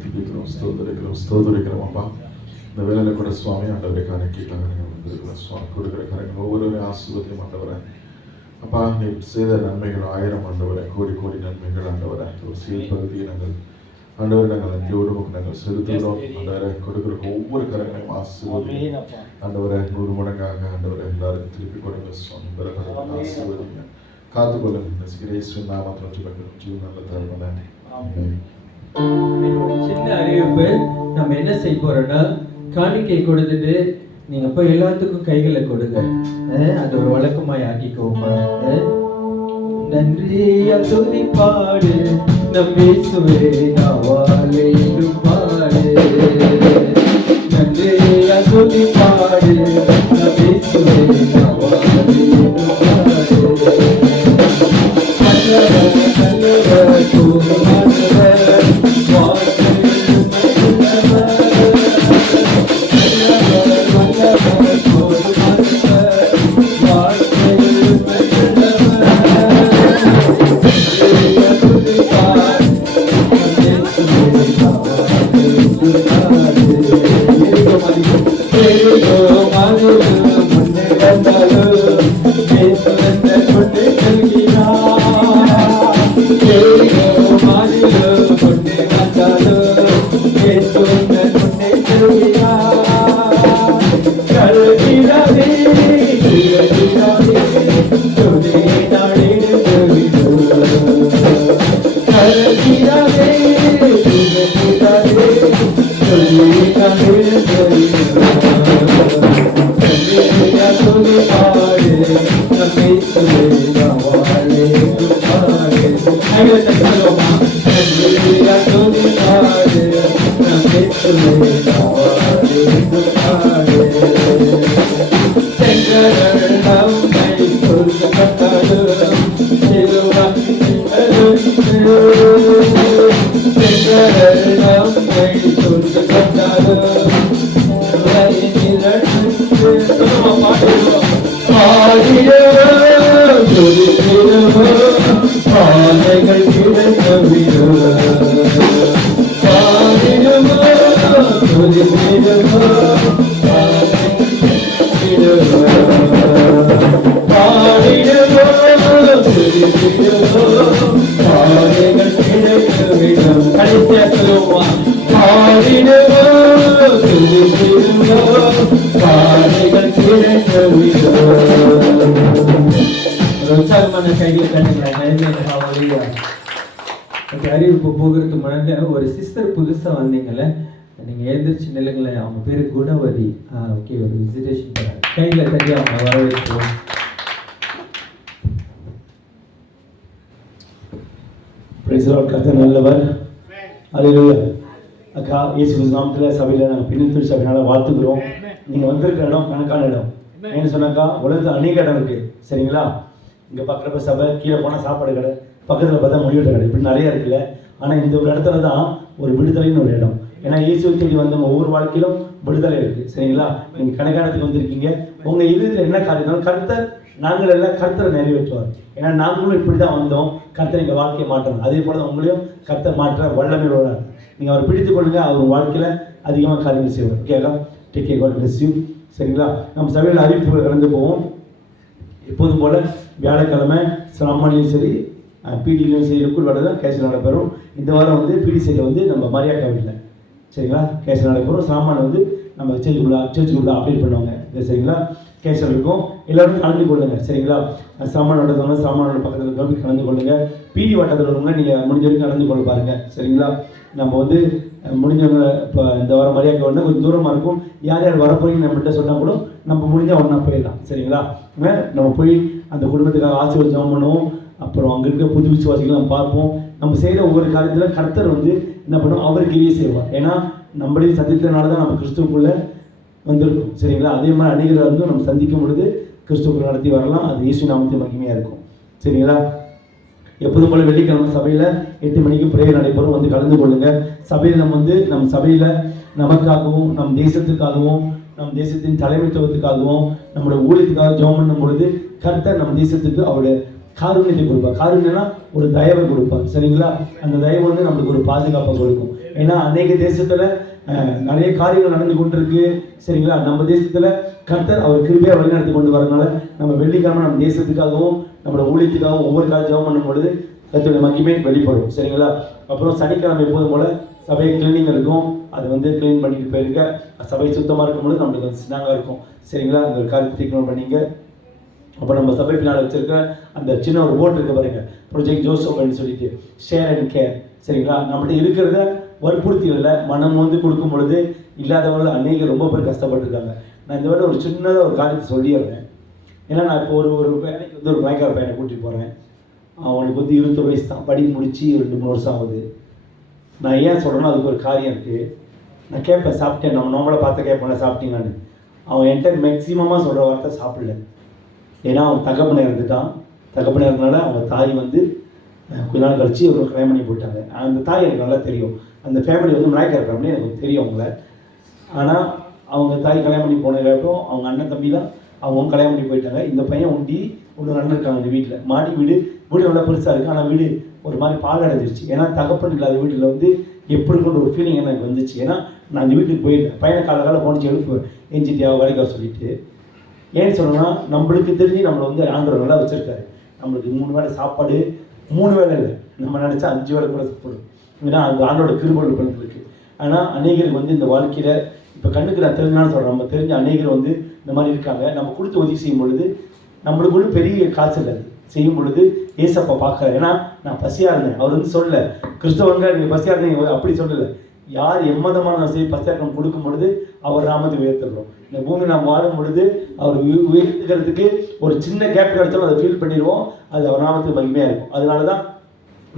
துதிக்கிறோம், ஸ்தோத்திரிக்கிறோம் அப்பா. இந்த வேலையில கூட சுவாமி ஆண்டவரை காணிக்கைக்காக நீங்கள் வந்திருக்கிறோம் சுவாமி. கொடுக்குற காரியங்கள் ஒவ்வொருவரையும் ஆசீர்வாதத்தையும் ஆண்டவரை அப்பா. நீ செய்த நன்மைகள் 1000 ஆண்டவரை, கோடி கோடி நன்மைகள் ஆண்டவரை. ஒரு சீர்பகுதியை நாங்கள் ஆண்டவரை நாங்கள் அங்கேயோடு நாங்கள் செலுத்துகிறோம் ஆண்டவரை. கொடுக்குற ஒவ்வொரு காரியங்களையும் ஆசீர்வதி ஆண்டவரை. 100 மடங்காக ஆண்டவரை எல்லாருக்கும் திருப்பி கொடுங்க சுவாமி. பிறகு ஆசீர்வதிங்க, காத்துக்கொள்ளுங்க. கிரேஸ்வரன் நாமத்தில் ஜீவன் நல்ல தருணம். ஒரு சின்ன அறிவிப்பு. நம்ம என்ன செய்ய போறோம்னா, காணிக்கை கொடுத்துட்டு நீங்க போய் எல்லாத்துக்கும் கைகளை கொடுங்க. அது ஒரு வழக்கமாய் ஆக்கிக்கோமா. நன்றி துதி பாடு நம் இயேசுவே நாவாலே பாடு. நன்றி துதி பாடு நம் இயேசுவே நாவாலே உற்சாகமான கைகளை கண்டுங்களா? அறிவிப்பு போகிறதுக்கு முன்னாடி ஒரு சிஸ்டர் புதுசா வந்தீங்கல்ல, நீங்க எழுந்திரிச்சு நில்லுங்களேன். அவங்க பேரு குணவதி. ஓகே, ஒரு விசிட்டேஷன் பண்ணாங்க. கையில தட்டி அவங்க வரவேற்போம். கர்த்தர் நல்லவர். அல்லேலூயா. அக்கா, இயேசு கிறிஸ்து நாமத்தில் சபையில் நாங்கள் பின்னத்தில் சபையினால வாழ்த்துக்கிறோம். நீங்கள் வந்திருக்கிற இடம் கணக்கான இடம். ஏன்னு சொன்னாக்கா, உலகத்தில் அநேக இடம் இருக்குது, சரிங்களா? இங்கே பார்க்குறப்ப சபை, கீழே போனால் சாப்பாடு கடை, பக்கத்தில் பார்த்தா மொழியோட்ட கடை, இப்படி நிறையா இருக்குல்ல. ஆனால் இந்த ஒரு இடத்துல தான் ஒரு விடுதலைன்னு ஒரு இடம். ஏன்னா இயேசுவை தேடி வந்தவங்க ஒவ்வொரு வாழ்க்கையிலும் விடுதலை இருக்குது, சரிங்களா? நீங்கள் கணக்கானத்துக்கு வந்திருக்கீங்க. உங்கள் இறுதியில் என்ன காரியம்? கர்த்தர், நாங்கள் எல்லாம் கர்த்தரை நிறைவேற்றுவார். ஏன்னா நாங்களும் இப்படி தான் வந்தோம். கர்த்தர் எங்கள் வாழ்க்கையை மாற்றணும். அதே போல தான் உங்களையும் கர்த்தர் மாற்ற வல்லமை உள்ளார். நீங்கள் அவரை பிடித்து கொள்ளுங்க, அவர் வாழ்க்கையில் அதிகமாக காரியங்கள் செய்வார். ஓகேக்கா? Take care, God bless you. சரிங்களா? நம்ம சபையில் அறிவிப்புகள் கடந்து போவோம். எப்போதும் போல் வியாழக்கிழமை சாமானியும் சரி, பிடிலையும் சரி, லிக்குட் வாட்டர் தான் கேஷ் நடைபெறும். இந்த வாரம் வந்து பிடி சைடில் வந்து நம்ம மரியாதை வீட்டில், சரிங்களா, கேஷ் நடைபெறும். சாமான் வந்து நம்ம சர்ச்சுக்குள்ளே அப்டேட் பண்ணுவாங்க, சரிங்களா? கேஷல் இருக்கும். எல்லோரும் கலந்து கொள்ளுங்க, சரிங்களா? சாமான் நடந்தவங்க சாமானோட பக்கத்தில் இருக்கிறவங்க கலந்து கொள்ளுங்க. பிடி வட்டத்தில் உள்ளவங்க நீங்கள் முடிஞ்ச வரைக்கும் கலந்து கொள்ள பாருங்கள், சரிங்களா? நம்ம வந்து முடிஞ்சவங்க இப்போ இந்த வாரம் மரியாதை வந்து கொஞ்சம் தூரமாக இருக்கும். யார் யார் வரப்போறீங்க நம்மகிட்ட சொன்னால் கூட நம்ம முடிஞ்சால் ஒன்றா போயிடலாம், சரிங்களா? நம்ம போய் அந்த குடும்பத்துக்காக ஆசீர்வாதம் ஜெபம் பண்ணுவோம். அப்புறம் அங்கே இருக்க புது விசுவாசிகளை நம்ம பார்ப்போம். நம்ம செய்கிற ஒவ்வொரு காரியத்தில் கர்த்தர் வந்து என்ன பண்ணுவோம், அவர் கிரியை செய்வார். ஏன்னா நம்மளே சந்தித்தனால தான் நம்ம கிறிஸ்துவுக்குள்ளே வந்திருக்கும், சரிங்களா? அதே மாதிரி அநேகரை வந்து நம்ம சந்திக்கும் பொழுது கிறிஸ்துவுக்குள்ள நடத்தி வரலாம். அது இயேசு நாமத்தின் மகிமையாக இருக்கும், சரிங்களா? எப்போதும் போல வெள்ளிக்கிழமை சபையில் 8 மணிக்கு பிரேயர் நடைபெறும், வந்து கலந்து கொள்ளுங்கள். சபையில் நம்ம சபையில் நமக்காகவும் நம் தேசத்துக்காகவும் நம் தேசத்தின் தலைமைத்துவத்துக்காகவும் நம்மளோட ஊழியத்துக்காக ஜெபம் பண்ணும் பொழுது கர்த்தர் நம்ம தேசத்துக்கு அவருடைய காருண்யத்தை கொடுப்பார். காருண்யம்னா ஒரு தயவை கொடுப்பார், சரிங்களா? அந்த தயவு வந்து நம்மளுக்கு ஒரு பாதுகாப்பை கொடுக்கும். ஏன்னா அநேக தேசத்தில் நிறைய காரியங்கள் நடந்து கொண்டிருக்கு, சரிங்களா? நம்ம தேசத்தில் கர்த்தர் அவர் கிருபையாக வழிநடத்தி கொண்டு வரதுனால நம்ம வெள்ளிக்கிழமை நம்ம தேசத்துக்காகவும் நம்மளோட ஊழியத்துக்காகவும் ஒவ்வொரு காலம் ஜெபம் பண்ணும் பொழுது கர்த்தருடைய மகிமை வெளிப்படும், சரிங்களா? அப்புறம் சனிக்கிழமை எப்போதும் போல் சபை கிளீனிங் இருக்கும். அது வந்து க்ளீன் பண்ணிட்டு போயிருக்க. சபை சுத்தமாக இருக்கும்போது நம்மளுக்கு வந்து சின்னாங்க இருக்கும், சரிங்களா? அந்த ஒரு காரியத்தை டேக் பண்ணிங்க. அப்போ நம்ம சபை பின்னால் வச்சிருக்கிற அந்த சின்ன ஒரு போர்ட் இருக்க பாருங்க, ப்ரொஜெக்ட் ஜோசப் அப்படின்னு சொல்லிட்டு, ஷேர் அண்ட் கேர், சரிங்களா? நம்மகிட்ட இருக்கிறத வற்புறுத்திகளில் மனம் வந்து கொடுக்கும் பொழுது இல்லாதவர்கள் அநேக ரொம்ப பேர் கஷ்டப்பட்டுருக்காங்க. நான் இந்த வேலை ஒரு சின்னதாக ஒரு காரியத்தை சொல்லிடுறேன். ஏன்னா நான் இப்போ ஒரு வேலைக்கு வந்து ஒரு மயக்கார பையனை கூட்டிகிட்டு போகிறேன். அவனுக்கு வந்து 20 வயசு தான், படி முடித்து 2-3 வருஷம் ஆகுது. நான் ஏன் சொல்கிறேன்னா அதுக்கு ஒரு காரியம் இருக்குது. நான் கேட்பேன், சாப்பிட்டேன், நம்ம நம்மளை பார்த்து கேட்பேன், சாப்பிட்டீங்கன்னு. அவன் என்கிட்ட மேக்ஸிமமாக சொல்கிற வார்த்தை சாப்பிடல. ஏன்னா அவன் தகப்பனை இருந்துட்டான். தகப்பனை இருந்தனால அவங்க தாய் வந்து கொஞ்ச நாள் கழிச்சு ஒரு கல்யாணம் பண்ணி போயிட்டாங்க. அந்த தாய் எனக்கு நல்லா தெரியும். அந்த ஃபேமிலி வந்து மலாய்க்கார ஃபேமிலி, எனக்கு தெரியும் அவங்கள. ஆனால் அவங்க தாய் கல்யாணம் பண்ணி போனதுக்கப்புறம் அவங்க அண்ணன் தம்பி தான் அவங்க கல்யாணம் பண்ணி போயிட்டாங்க. இந்த பையன் ஒன்று அண்ணன் இருக்காங்க அந்த வீட்டில். மாடி வீடு நல்லா பெருசாக இருக்குது. ஆனால் வீடு ஒரு மாதிரி பால் அடைஞ்சிருச்சு. ஏன்னா தகப்பன் இல்லாத வீட்டில் வந்து எப்படி கொண்டு ஒரு ஃபீலிங் எனக்கு வந்துச்சு. ஏன்னா நான் அந்த வீட்டுக்கு போயிருந்தேன். பையனை காலை போனிச்சு எழுப்பு எஞ்சிட்டியா வேலைக்கு வர சொல்லிட்டு. ஏன்னு சொல்லணும்னா நம்மளுக்கு தெரிஞ்சு நம்மளை வந்து ஆண்டவர் நல்லா வச்சுருக்காரு. நம்மளுக்கு 3 வேளை சாப்பாடு, 3 வேளை இல்லை, நம்ம நினச்சா 5 வேளை கூட சாப்பிடும். ஏன்னா அந்த ஆண்டோட கிருபை இருக்குது. ஆனால் அநேகருக்கு வந்து இந்த வாழ்க்கையில் இப்போ கண்ணுக்கு நான் தெரிஞ்சாலும் சொல்கிறேன், நம்ம தெரிஞ்ச அநேகர் வந்து இந்த மாதிரி இருக்காங்க. நம்ம கொடுத்து உதவி செய்யும் பொழுது நம்மளுக்குள்ள பெரிய காசு இல்லை, செய்யும் பொழுது ஏசப்பா பார்க்குறாரு. ஏன்னா நான் பசியாக இருந்தேன், அவர் வந்து சொல்லலை கிறிஸ்தவங்க நீங்கள் பசியாக இருந்தீங்க அப்படி சொல்லலை. யார் எம்மதமான பஸ்தாக்கம் கொடுக்கும் பொழுது அவர் நாமத்தை உயர்த்துகிறோம். இந்த பூமி நாம் வாழும் பொழுது அவர் உயர்த்துக்கிறதுக்கு ஒரு சின்ன கேப் கிடைச்சாலும் அதை ஃபீல் பண்ணிடுவோம். அது அவர் நாமத்துக்கு மகிமையாக இருக்கும். அதனால தான்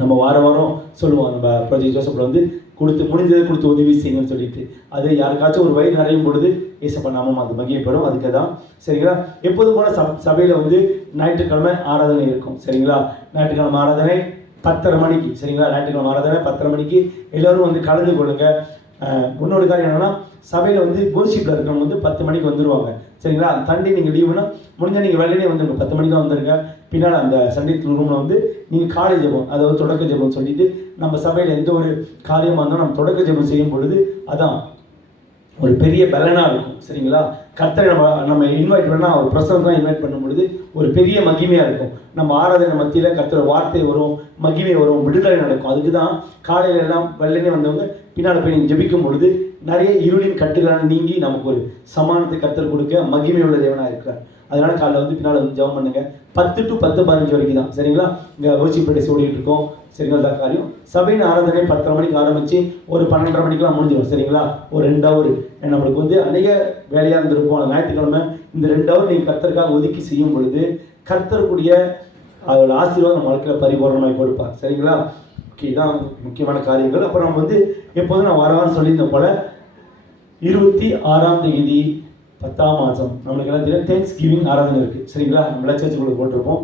நம்ம வாரம் சொல்லுவோம், நம்ம ப்ராஜெக்ட் ஜோசப்பில் வந்து முடிஞ்சதை கொடுத்து உதவி செய்யுங்கன்னு சொல்லிட்டு. அது யாருக்காச்சும் ஒரு வயிறு நிறையும் பொழுது ஏசப்பா நாமம் அது மகிமைப்படும். அதுக்கு தான் சரிங்களா. எப்போதும் போல சபையில் வந்து ஞாயிற்றுக்கிழமை ஆராதனை இருக்கும். சரிங்களா. ஞாயிற்றுக்கிழமை ஆராதனை 10:30 மணிக்கு. சரிங்களா. ஞாயிற்றுக்கிழமை ஆராதனை 10:30 மணிக்கு எல்லோரும் வந்து கலந்து கொள்ளுங்க. இன்னொரு காரியம் என்னன்னா, சபையில் வந்து கோர்ஷிப்பில் இருக்கிறவங்க வந்து 10 மணிக்கு வந்துடுவாங்க. சரிங்களா. சண்டே நீங்கள் லீவுனா முடிஞ்சால் நீங்கள் வெள்ளனே வந்துருங்க, 10 மணிக்கு தான் வந்துருங்க. பின்னால் அந்த சண்டே ரூமில் வந்து நீங்கள் காலை ஜெபம், அதாவது தொடக்க ஜெபம் சொல்லிட்டு, நம்ம சபையில் எந்த ஒரு காரியமாக இருந்தாலும் நம்ம தொடக்க ஜெபம் செய்யும் பொழுது அதான் ஒரு பெரிய பலனாக இருக்கும். சரிங்களா. கர்த்தரை நம்ம இன்வைட் பண்ணால் ஒரு பிரசவம் தான் இன்வைட் பண்ணும் பொழுது ஒரு பெரிய மகிமையாக இருக்கும். நம்ம ஆராதனை மத்தியில் கர்த்தர் வார்த்தை வரும், மகிமை வரும், விடுதலை நடக்கும். அதுக்கு தான் காலையில் எல்லாம் வெள்ளனே வந்தவங்க பின்னால் போய் நீங்கள் ஜெபிக்கும் பொழுது நிறைய இருளின் கட்டுகளான நீங்கி நமக்கு ஒரு சமானத்தை கர்த்தர் கொடுக்க மகிமை உள்ள தேவனாக இருக்கிறார். அதனால காலையில் வந்து பின்னால் வந்து ஜெபம் பண்ணுங்க. 10 to 10:15 வரைக்கும் தான். சரிங்களா. இங்கே ரோச்சி பேட்டை ஓடிட்டு இருக்கோம். சரிங்களா. காரியம் சபையின் ஆராதனை 10:30 மணிக்கு ஆரம்பித்து ஒரு 12:30 மணிக்கெலாம் முடிஞ்சிடும். சரிங்களா. ஒரு 2 ஹவர் நம்மளுக்கு வந்து அநேக வேலையாக இருந்திருப்போம். ஞாயிற்றுக்கிழமை இந்த 2 ஹவர் நீங்கள் கர்த்தருக்காக ஒதுக்கி செய்யும் பொழுது கர்த்தருக்குரிய அதோட ஆசீர்வாதம் நம்ம வாழ்க்கையில் பரிபூரணமாக கொடுப்பார். சரிங்களா. ஓகே, இதான் முக்கியமான காரியங்கள். அப்புறம் நம்ம வந்து எப்போதும் நான் வாரம் சொல்லியிருந்த போல 26ஆம் தேதி 10ஆம் மாதம் நம்மளுக்கு எல்லாம் தெரியும் தேங்க்ஸ் கிவிங் ஆராதனை இருக்குது. சரிங்களா. நம்ம சர்ச்சுக்குள்ள போட்டிருப்போம்.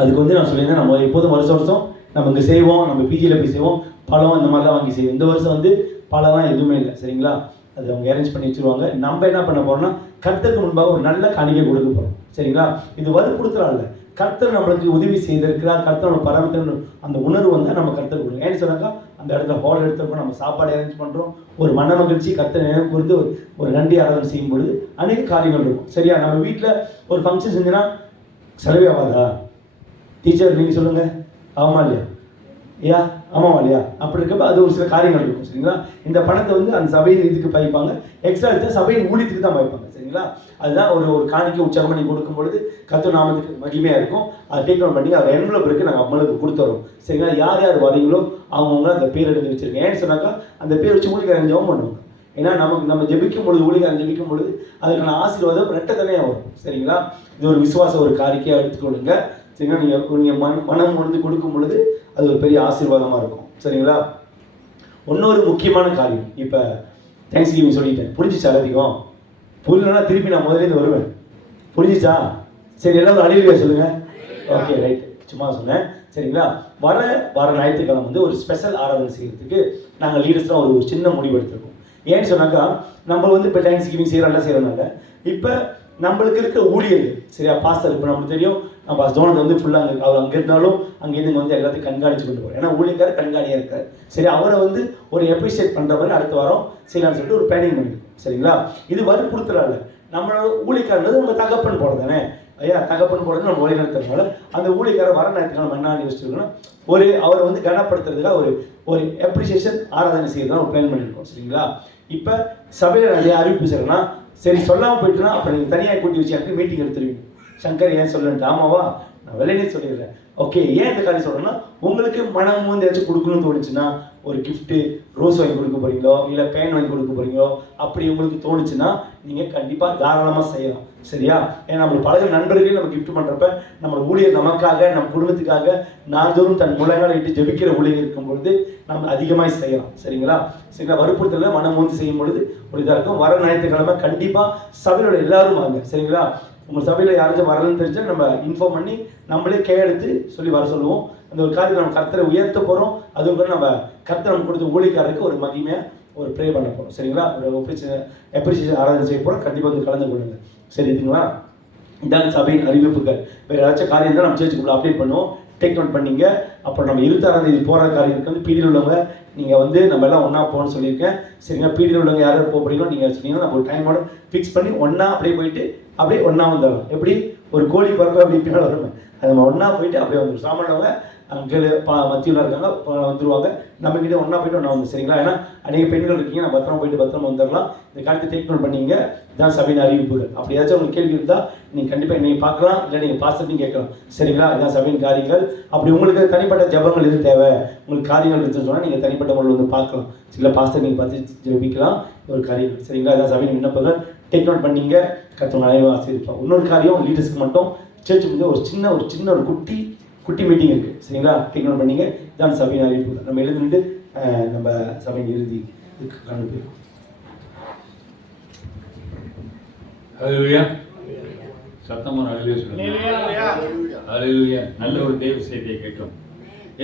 அதுக்கு வந்து நான் சொல்லியிருந்தேன், நம்ம எப்போதும் வருஷம் நம்ம இங்கே செய்வோம், நம்ம பிஜியில் போய் செய்வோம், பழம் இந்த மாதிரிலாம் வாங்கி செய்வோம். இந்த வருஷம் வந்து பழம்லாம் எதுவுமே இல்லை. சரிங்களா. அது அவங்க அரேஞ்ச் பண்ணி வச்சுருவாங்க. நம்ம என்ன பண்ண போகிறோம்னா கர்த்தருக்கு முன்பாக ஒரு நல்ல காணிக்கை கொடுக்க போகிறோம். சரிங்களா. இது வற்புறுத்தலாம் இல்லை, கர்த்தர் நம்மளுக்கு உதவி செய்திருக்கிறார், கர்த்தர் நம்ம பரமத்தின் அந்த உணர்வு வந்து நம்ம கர்த்தர் கொடுக்கும். ஏன்னு சொன்னாக்கா அந்த இடத்துல ஹால் எடுத்துருக்கோம், நம்ம சாப்பாடு அரேஞ்ச் பண்ணுறோம், ஒரு மன மகிழ்ச்சி கர்த்தர் நினைவு கொடுத்து ஒரு நன்றி ஆராதனை செய்யும் பொழுது அநேக காரியங்கள் இருக்கும். சரியா. நம்ம வீட்டில் ஒரு ஃபங்க்ஷன் செஞ்சுன்னா செலவே ஆகாதா? டீச்சர் நீங்கள் சொல்லுங்கள், ஆமாம் இல்லையா? ஐயா ஆமாம் இல்லையா? அப்படி இருக்கப்போ அது ஒரு சில காரியங்கள் இருக்கும். சரிங்களா. இந்த பணத்தை வந்து அந்த சபையின் இதுக்கு பாய்ப்பாங்க, எக்ஸ்ட்ரா எடுத்து சபையின் ஊழியத்துக்கு தான் பாய்ப்பாங்க. சரிங்களா. அதுதான் ஒரு காணிக்கை உற்சாகம் பண்ணி கொடுக்கும் பொழுது கர்த்தர் நாமத்துக்கு மகிமையாக இருக்கும். அதை டேக் அவுட் பண்ணி அதை என்வலப் இருக்குது நாங்கள் அம்மளுக்கு கொடுத்துறோம். சரிங்களா. யார் யார் வரீங்களோ அவங்கவுங்க அந்த பேர் எடுத்து வச்சுருக்கேன். ஏன்னு சொன்னாக்கா அந்த பேர் வச்சு ஊழியக்காரன் ஜெபம் பண்ணுவாங்க. ஏன்னா நம்ம ஜெபிக்கும் பொழுது ஊழியக்காரன் ஜெபிக்கும் பொழுது அதுக்கான ஆசீர்வாதம் ரெட்டை தனியாக வரும். சரிங்களா. இது ஒரு விசுவாசம், ஒரு காரிக்கையாக எடுத்துக்கொள்ளுங்க. சரிங்களா. நீங்கள் மனம் முடிந்து கொடுக்கும் பொழுது அது ஒரு பெரிய ஆசீர்வாதமாக இருக்கும். சரிங்களா. இன்னொரு முக்கியமான காரியம், இப்போ தேங்க்ஸ் கிவிங் சொல்லிட்டேன், புரிஞ்சிச்சா? அதிகம் புரியலன்னா திருப்பி நான் முதலேருந்து வருவேன். புரிஞ்சிச்சா? சரி, எல்லாரும் அழிவுగా சொல்லுங்கள். ஓகே, ரைட், சும்மா சொன்னேன். சரிங்களா. வர ஞாயிற்றுக்கிழமை வந்து ஒரு ஸ்பெஷல் ஆராதனை செய்கிறதுக்கு நாங்கள் லீடர்ஸ்லாம் ஒரு சின்ன முடிவு எடுத்துருக்கோம். ஏன்னு சொன்னாக்கா நம்ம வந்து இப்போ தேங்க்ஸ் கிவிங் செய்கிறனால இப்போ நம்மளுக்கு இருக்க ஊழியர்கள், சரியா, பாஸ்டர் இப்போ நமக்கு தெரியும், நம்ம ஜோனத்தை வந்து ஃபுல்லாக அவர் அங்கே இருந்தாலும் அங்கேருந்து வந்து எல்லாத்தையும் கண்காணிச்சு கொண்டு போகிறோம். ஏன்னா ஊழியக்காரர் கண்காணியாக இருக்கார். சரி, அவரை வந்து ஒரு அப்ரிஷியேட் பண்ணுற மாதிரி அடுத்த வாரம் செய்யலாம்னு சொல்லிட்டு ஒரு பிளானிங் பண்ணிருக்கோம். சரிங்களா. இது வற்புறுத்தலால நம்மளோட ஊழியக்காரன்றது உங்கள் தகப்பன் போட தானே. ஐயா தகப்பன் போடுறது நம்ம வழி நடத்துறதுனால அந்த ஊழியக்காரர் வர ஞாயிற்றுக்கிழமை என்ன யோசிச்சிருக்கோம்னா அவரை வந்து கனப்படுத்துறதுக்காக ஒரு அப்ரிசியேஷன் ஆராதனை செய்யறதுதான் ஒரு பிளான் பண்ணியிருக்கோம். சரிங்களா. இப்போ சபையில் நிறைய அறிவிப்பு செய்யறேன்னா சரி சொல்லாமல் போயிட்டுனா அப்புறம் நீங்கள் தனியாக கூட்டி வச்சு எனக்கு மீட்டிங் எடுத்துருவீங்க. சங்கர் ஏன் சொல்லுன்ட்டு, ஆமாவா நான் வெளியே சொல்லிடுறேன். ஓகே, ஏன் இந்த காரியம் சொல்கிறேன்னா உங்களுக்கு மனம் வந்து ஏதாச்சும் கொடுக்கணும்னு தோணுச்சுன்னா ஒரு கிஃப்ட்டு ரோஸ் வாங்கி கொடுக்க போகிறீங்களோ இல்லை பேன் வாங்கி கொடுக்க போகிறீங்களோ அப்படி உங்களுக்கு தோணுச்சுன்னா நீங்கள் கண்டிப்பாக தாராளமாக செய்யலாம். சரியா. ஏன்னா நம்மளுக்கு பழகிற நண்பர்களே நம்ம கிஃப்ட் பண்ணுறப்ப நம்ம ஊழியர் நமக்காக நம்ம குடும்பத்துக்காக நாள்தோறும் தன் முழங்கால் இட்டு ஜெபிக்கிற ஊழியர் இருக்கும் பொழுது நம்ம அதிகமாக செய்யலாம். சரிங்களா. சரிங்களா. வற்புறுத்தல மனம் வந்து செய்யும் பொழுது ஒரு இதாக இருக்கும். வர ஞாயிற்றுக்கிழமை கண்டிப்பாக சபையோட எல்லாரும் வாங்க. சரிங்களா. உங்கள் சபையில் யாராச்சும் வரலன்னு தெரிஞ்சால் நம்ம இன்ஃபார்ம் பண்ணி நம்மளே கையெழுத்து சொல்லி வர சொல்லுவோம். அந்த ஒரு காரியத்தை நம்ம கர்த்தரை உயர்த்த போகிறோம். அதுவும் கூட நம்ம கர்த்தரை நம்ம கொடுத்த ஊழியக்காரருக்கு ஒரு மகிமையாக ஒரு ப்ரே பண்ண போகிறோம். சரிங்களா. ஒரு அப்ரிசியேஷன் ஆராதனை செய்ய போகிறோம். கண்டிப்பாக வந்து கலந்து கொள்ளுங்க. சரி, இதுங்களா. இதான் சபையின் அறிவிப்புகள். வேறு ஏதாச்சும் காரியம் தான் நம்ம சேர்ச்சுக்குள்ள அப்டேட் பண்ணுவோம். டேக் நோட் பண்ணிங்க. அப்புறம் நம்ம 26ஆம் தேதி போகிற காரியம் இருக்குது. வந்து பிடியில் உள்ளவங்க நீங்கள் வந்து நம்ம எல்லாம் ஒன்றா போகணும்னு சொல்லியிருக்கேன். சரிங்களா. பிடியில் உள்ளவங்க யாரும் போக போகிறீங்களோ நீங்கள் சொன்னீங்கன்னா நம்ம ஒரு டைமோட ஃபிக்ஸ் பண்ணி ஒன்றா அப்படியே போயிட்டு அப்படியே ஒன்றா வந்துடலாம். எப்படி ஒரு கோழி பறப்பை அப்படி பின்னால் வருமே அது நம்ம ஒன்றா போயிட்டு அப்படியே வந்துடும். சாமானவங்க அங்கே மத்தியில் இருக்காங்க வந்துருவாங்க. நம்ம கிட்ட ஒன்றா போய்ட்டு ஒன்றா வந்து சரிங்களா? ஏன்னா அநேக பெண்கள் இருக்கீங்க, நான் பத்திரமா போயிட்டு பத்திரமா வந்துடலாம். இந்த காலத்தை டேக் நோட் பண்ணிங்க. இதான் சபையின் அறிவிப்புகள். அப்படி ஏதாச்சும் உங்களுக்கு கேள்வி இருந்தால் நீங்கள் கண்டிப்பாக என்னை பார்க்கலாம், இல்லை நீங்கள் பாஸ்டர்ட்டையும் கேட்கலாம் சரிங்களா? இதான் சபையின் காரியங்கள். அப்படி உங்களுக்கு தனிப்பட்ட ஜெபங்கள் எது தேவை, உங்களுக்கு காரியங்கள் இருக்குன்னு சொன்னால் நீங்கள் தனிப்பட்ட முறையில் வந்து பார்க்கலாம். சில பாஸ்டர் நீங்கள் பார்த்து ஜெபிக்கலாம். ஒரு காரியங்கள் சரிங்களா? இதான் சபையின் விண்ணப்பங்கள். டேக் நோட் பண்ணிங்க. கர்த்தர் அனைவரும் ஆசீர்வதிப்பார். இன்னொரு காரியம், லீடர்ஸ்க்கு மட்டும் சர்ச் வந்து ஒரு சின்ன ஒரு குட்டி மீட்டிங் இருக்குது சரிங்களா? டேக் நோட் பண்ணிங்க. இதான் சபையின் அறிவிப்பு. நம்ம எழுதிட்டு நம்ம சபையின் இறுதி கடந்து போயிருக்கோம். ஹல்லேலூயா. சத்தமா ஹல்லேலூயா சொல்லுங்க. ஹல்லேலூயா. நல்ல ஒரு தேவ செய்தியை கேட்டோம்.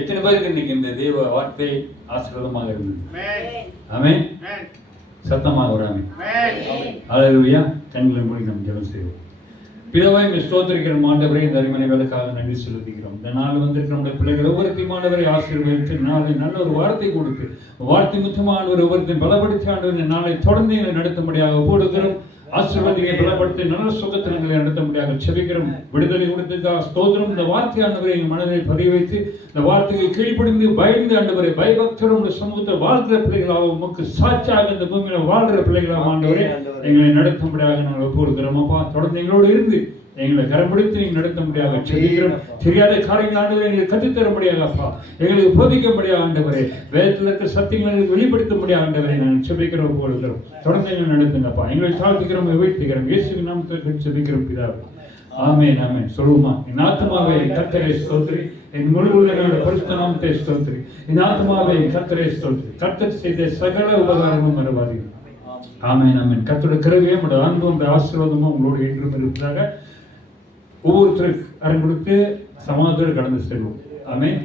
எத்தனை பேருக்கு இன்னைக்கு இந்த தேவ வார்த்தை ஆசீர்வாதமாக இருந்தது? ஆமென். சத்தமாக ஒரு ஆமென். ஹல்லேலூயா. கண்களை மூடி நம்ம ஜெபம் செய்வோம். பிதாவை ஸ்தோத்திரிக்கிறோம் ஆண்டவரே, இந்த அருமையான வேலைக்காக நன்றி செலுத்துகிறோம். இந்த நாள் வந்திருக்கிற நம்முடைய பிள்ளைகள் ஒவ்வொருத்தையும் ஆண்டவரை ஆசீர்வதித்து நாளை நல்ல ஒரு வார்த்தை கொடுத்து வார்த்தை முற்றமானவர் ஒவ்வொருத்தையும் பலப்படுத்தி ஆண்டவர் இந்த நாளை தொடர்ந்து எங்களை நடத்தும்படியாக போடுகிறோம். ஆசீர்வாதிகளை பலப்படுத்தி நல்ல சுகத்தினங்களை நடத்தும்படியாக செபிக்கிறோம். விடுதலை கொடுத்ததா ஸ்தோத்திரம். இந்த வார்த்தையானவரை எங்கள் மனதை பதிய வைத்து இந்த வார்த்தையை கீழ்ப்படிந்து பயந்து ஆண்டவரை பயபக்தரும் இந்த சமூகத்தை வாழ்கிற பிள்ளைகளாக உமக்கு சாட்சியாக இந்த பூமியில வாழ்கிற பிள்ளைகளாக ஆண்டவரை எங்களை நடத்தும்படியாக நாங்கள் ஒப்புக்கொடுக்கிறோம். அப்பா தொடர்ந்து எங்களோடு இருந்து எங்களை கரம்பிடித்து நீங்கள் நடத்த முடியாத செபிக்கிறோம். தெரியாத காரியங்கள் ஆண்டவரை எங்களுக்கு கற்றுத்தர முடியாது அப்பா, எங்களுக்கு போதிக்க முடியாது ஆண்டவரே, வேதத்தில் இருக்க சத்தியங்களை எங்களுக்கு வெளிப்படுத்த முடியாது ஆண்டவரை நாங்கள் செபிக்கிறோம் போடுகிறோம். தொடர்ந்து எங்களை நடத்துங்கப்பா. எங்களை தாழ்த்துக்கிறோம், வீழ்த்துக்கிறோம். இயேசுவின் நாமத்தில் செபிக்கிறோம் பிதாவே. ஆமென் ஆமென். சொல்லுமா, என் ஆத்துமாவே கர்த்தரை ஸ்தோத்திரி, என் முழு உள்ளங்களோட பரிசுத்த நாமத்தை ஸ்தோத்திரி. என் ஆத்துமாவே கர்த்தரை ஸ்தோத்திரி, கர்த்தர் செய்த சகல உபகாரமும் மறவாதீர்கள். ஆமென் ஆமென். கர்த்தருடைய கிருபையும் அன்பும் ஆசீர்வாதமும் உங்களோடு என்றும் இருப்பதாக ஒவ்வொருத்தருக்கு அறம் கொடுத்து சமாதானத்தோடு கடந்து செல்வோம். ஆமென்.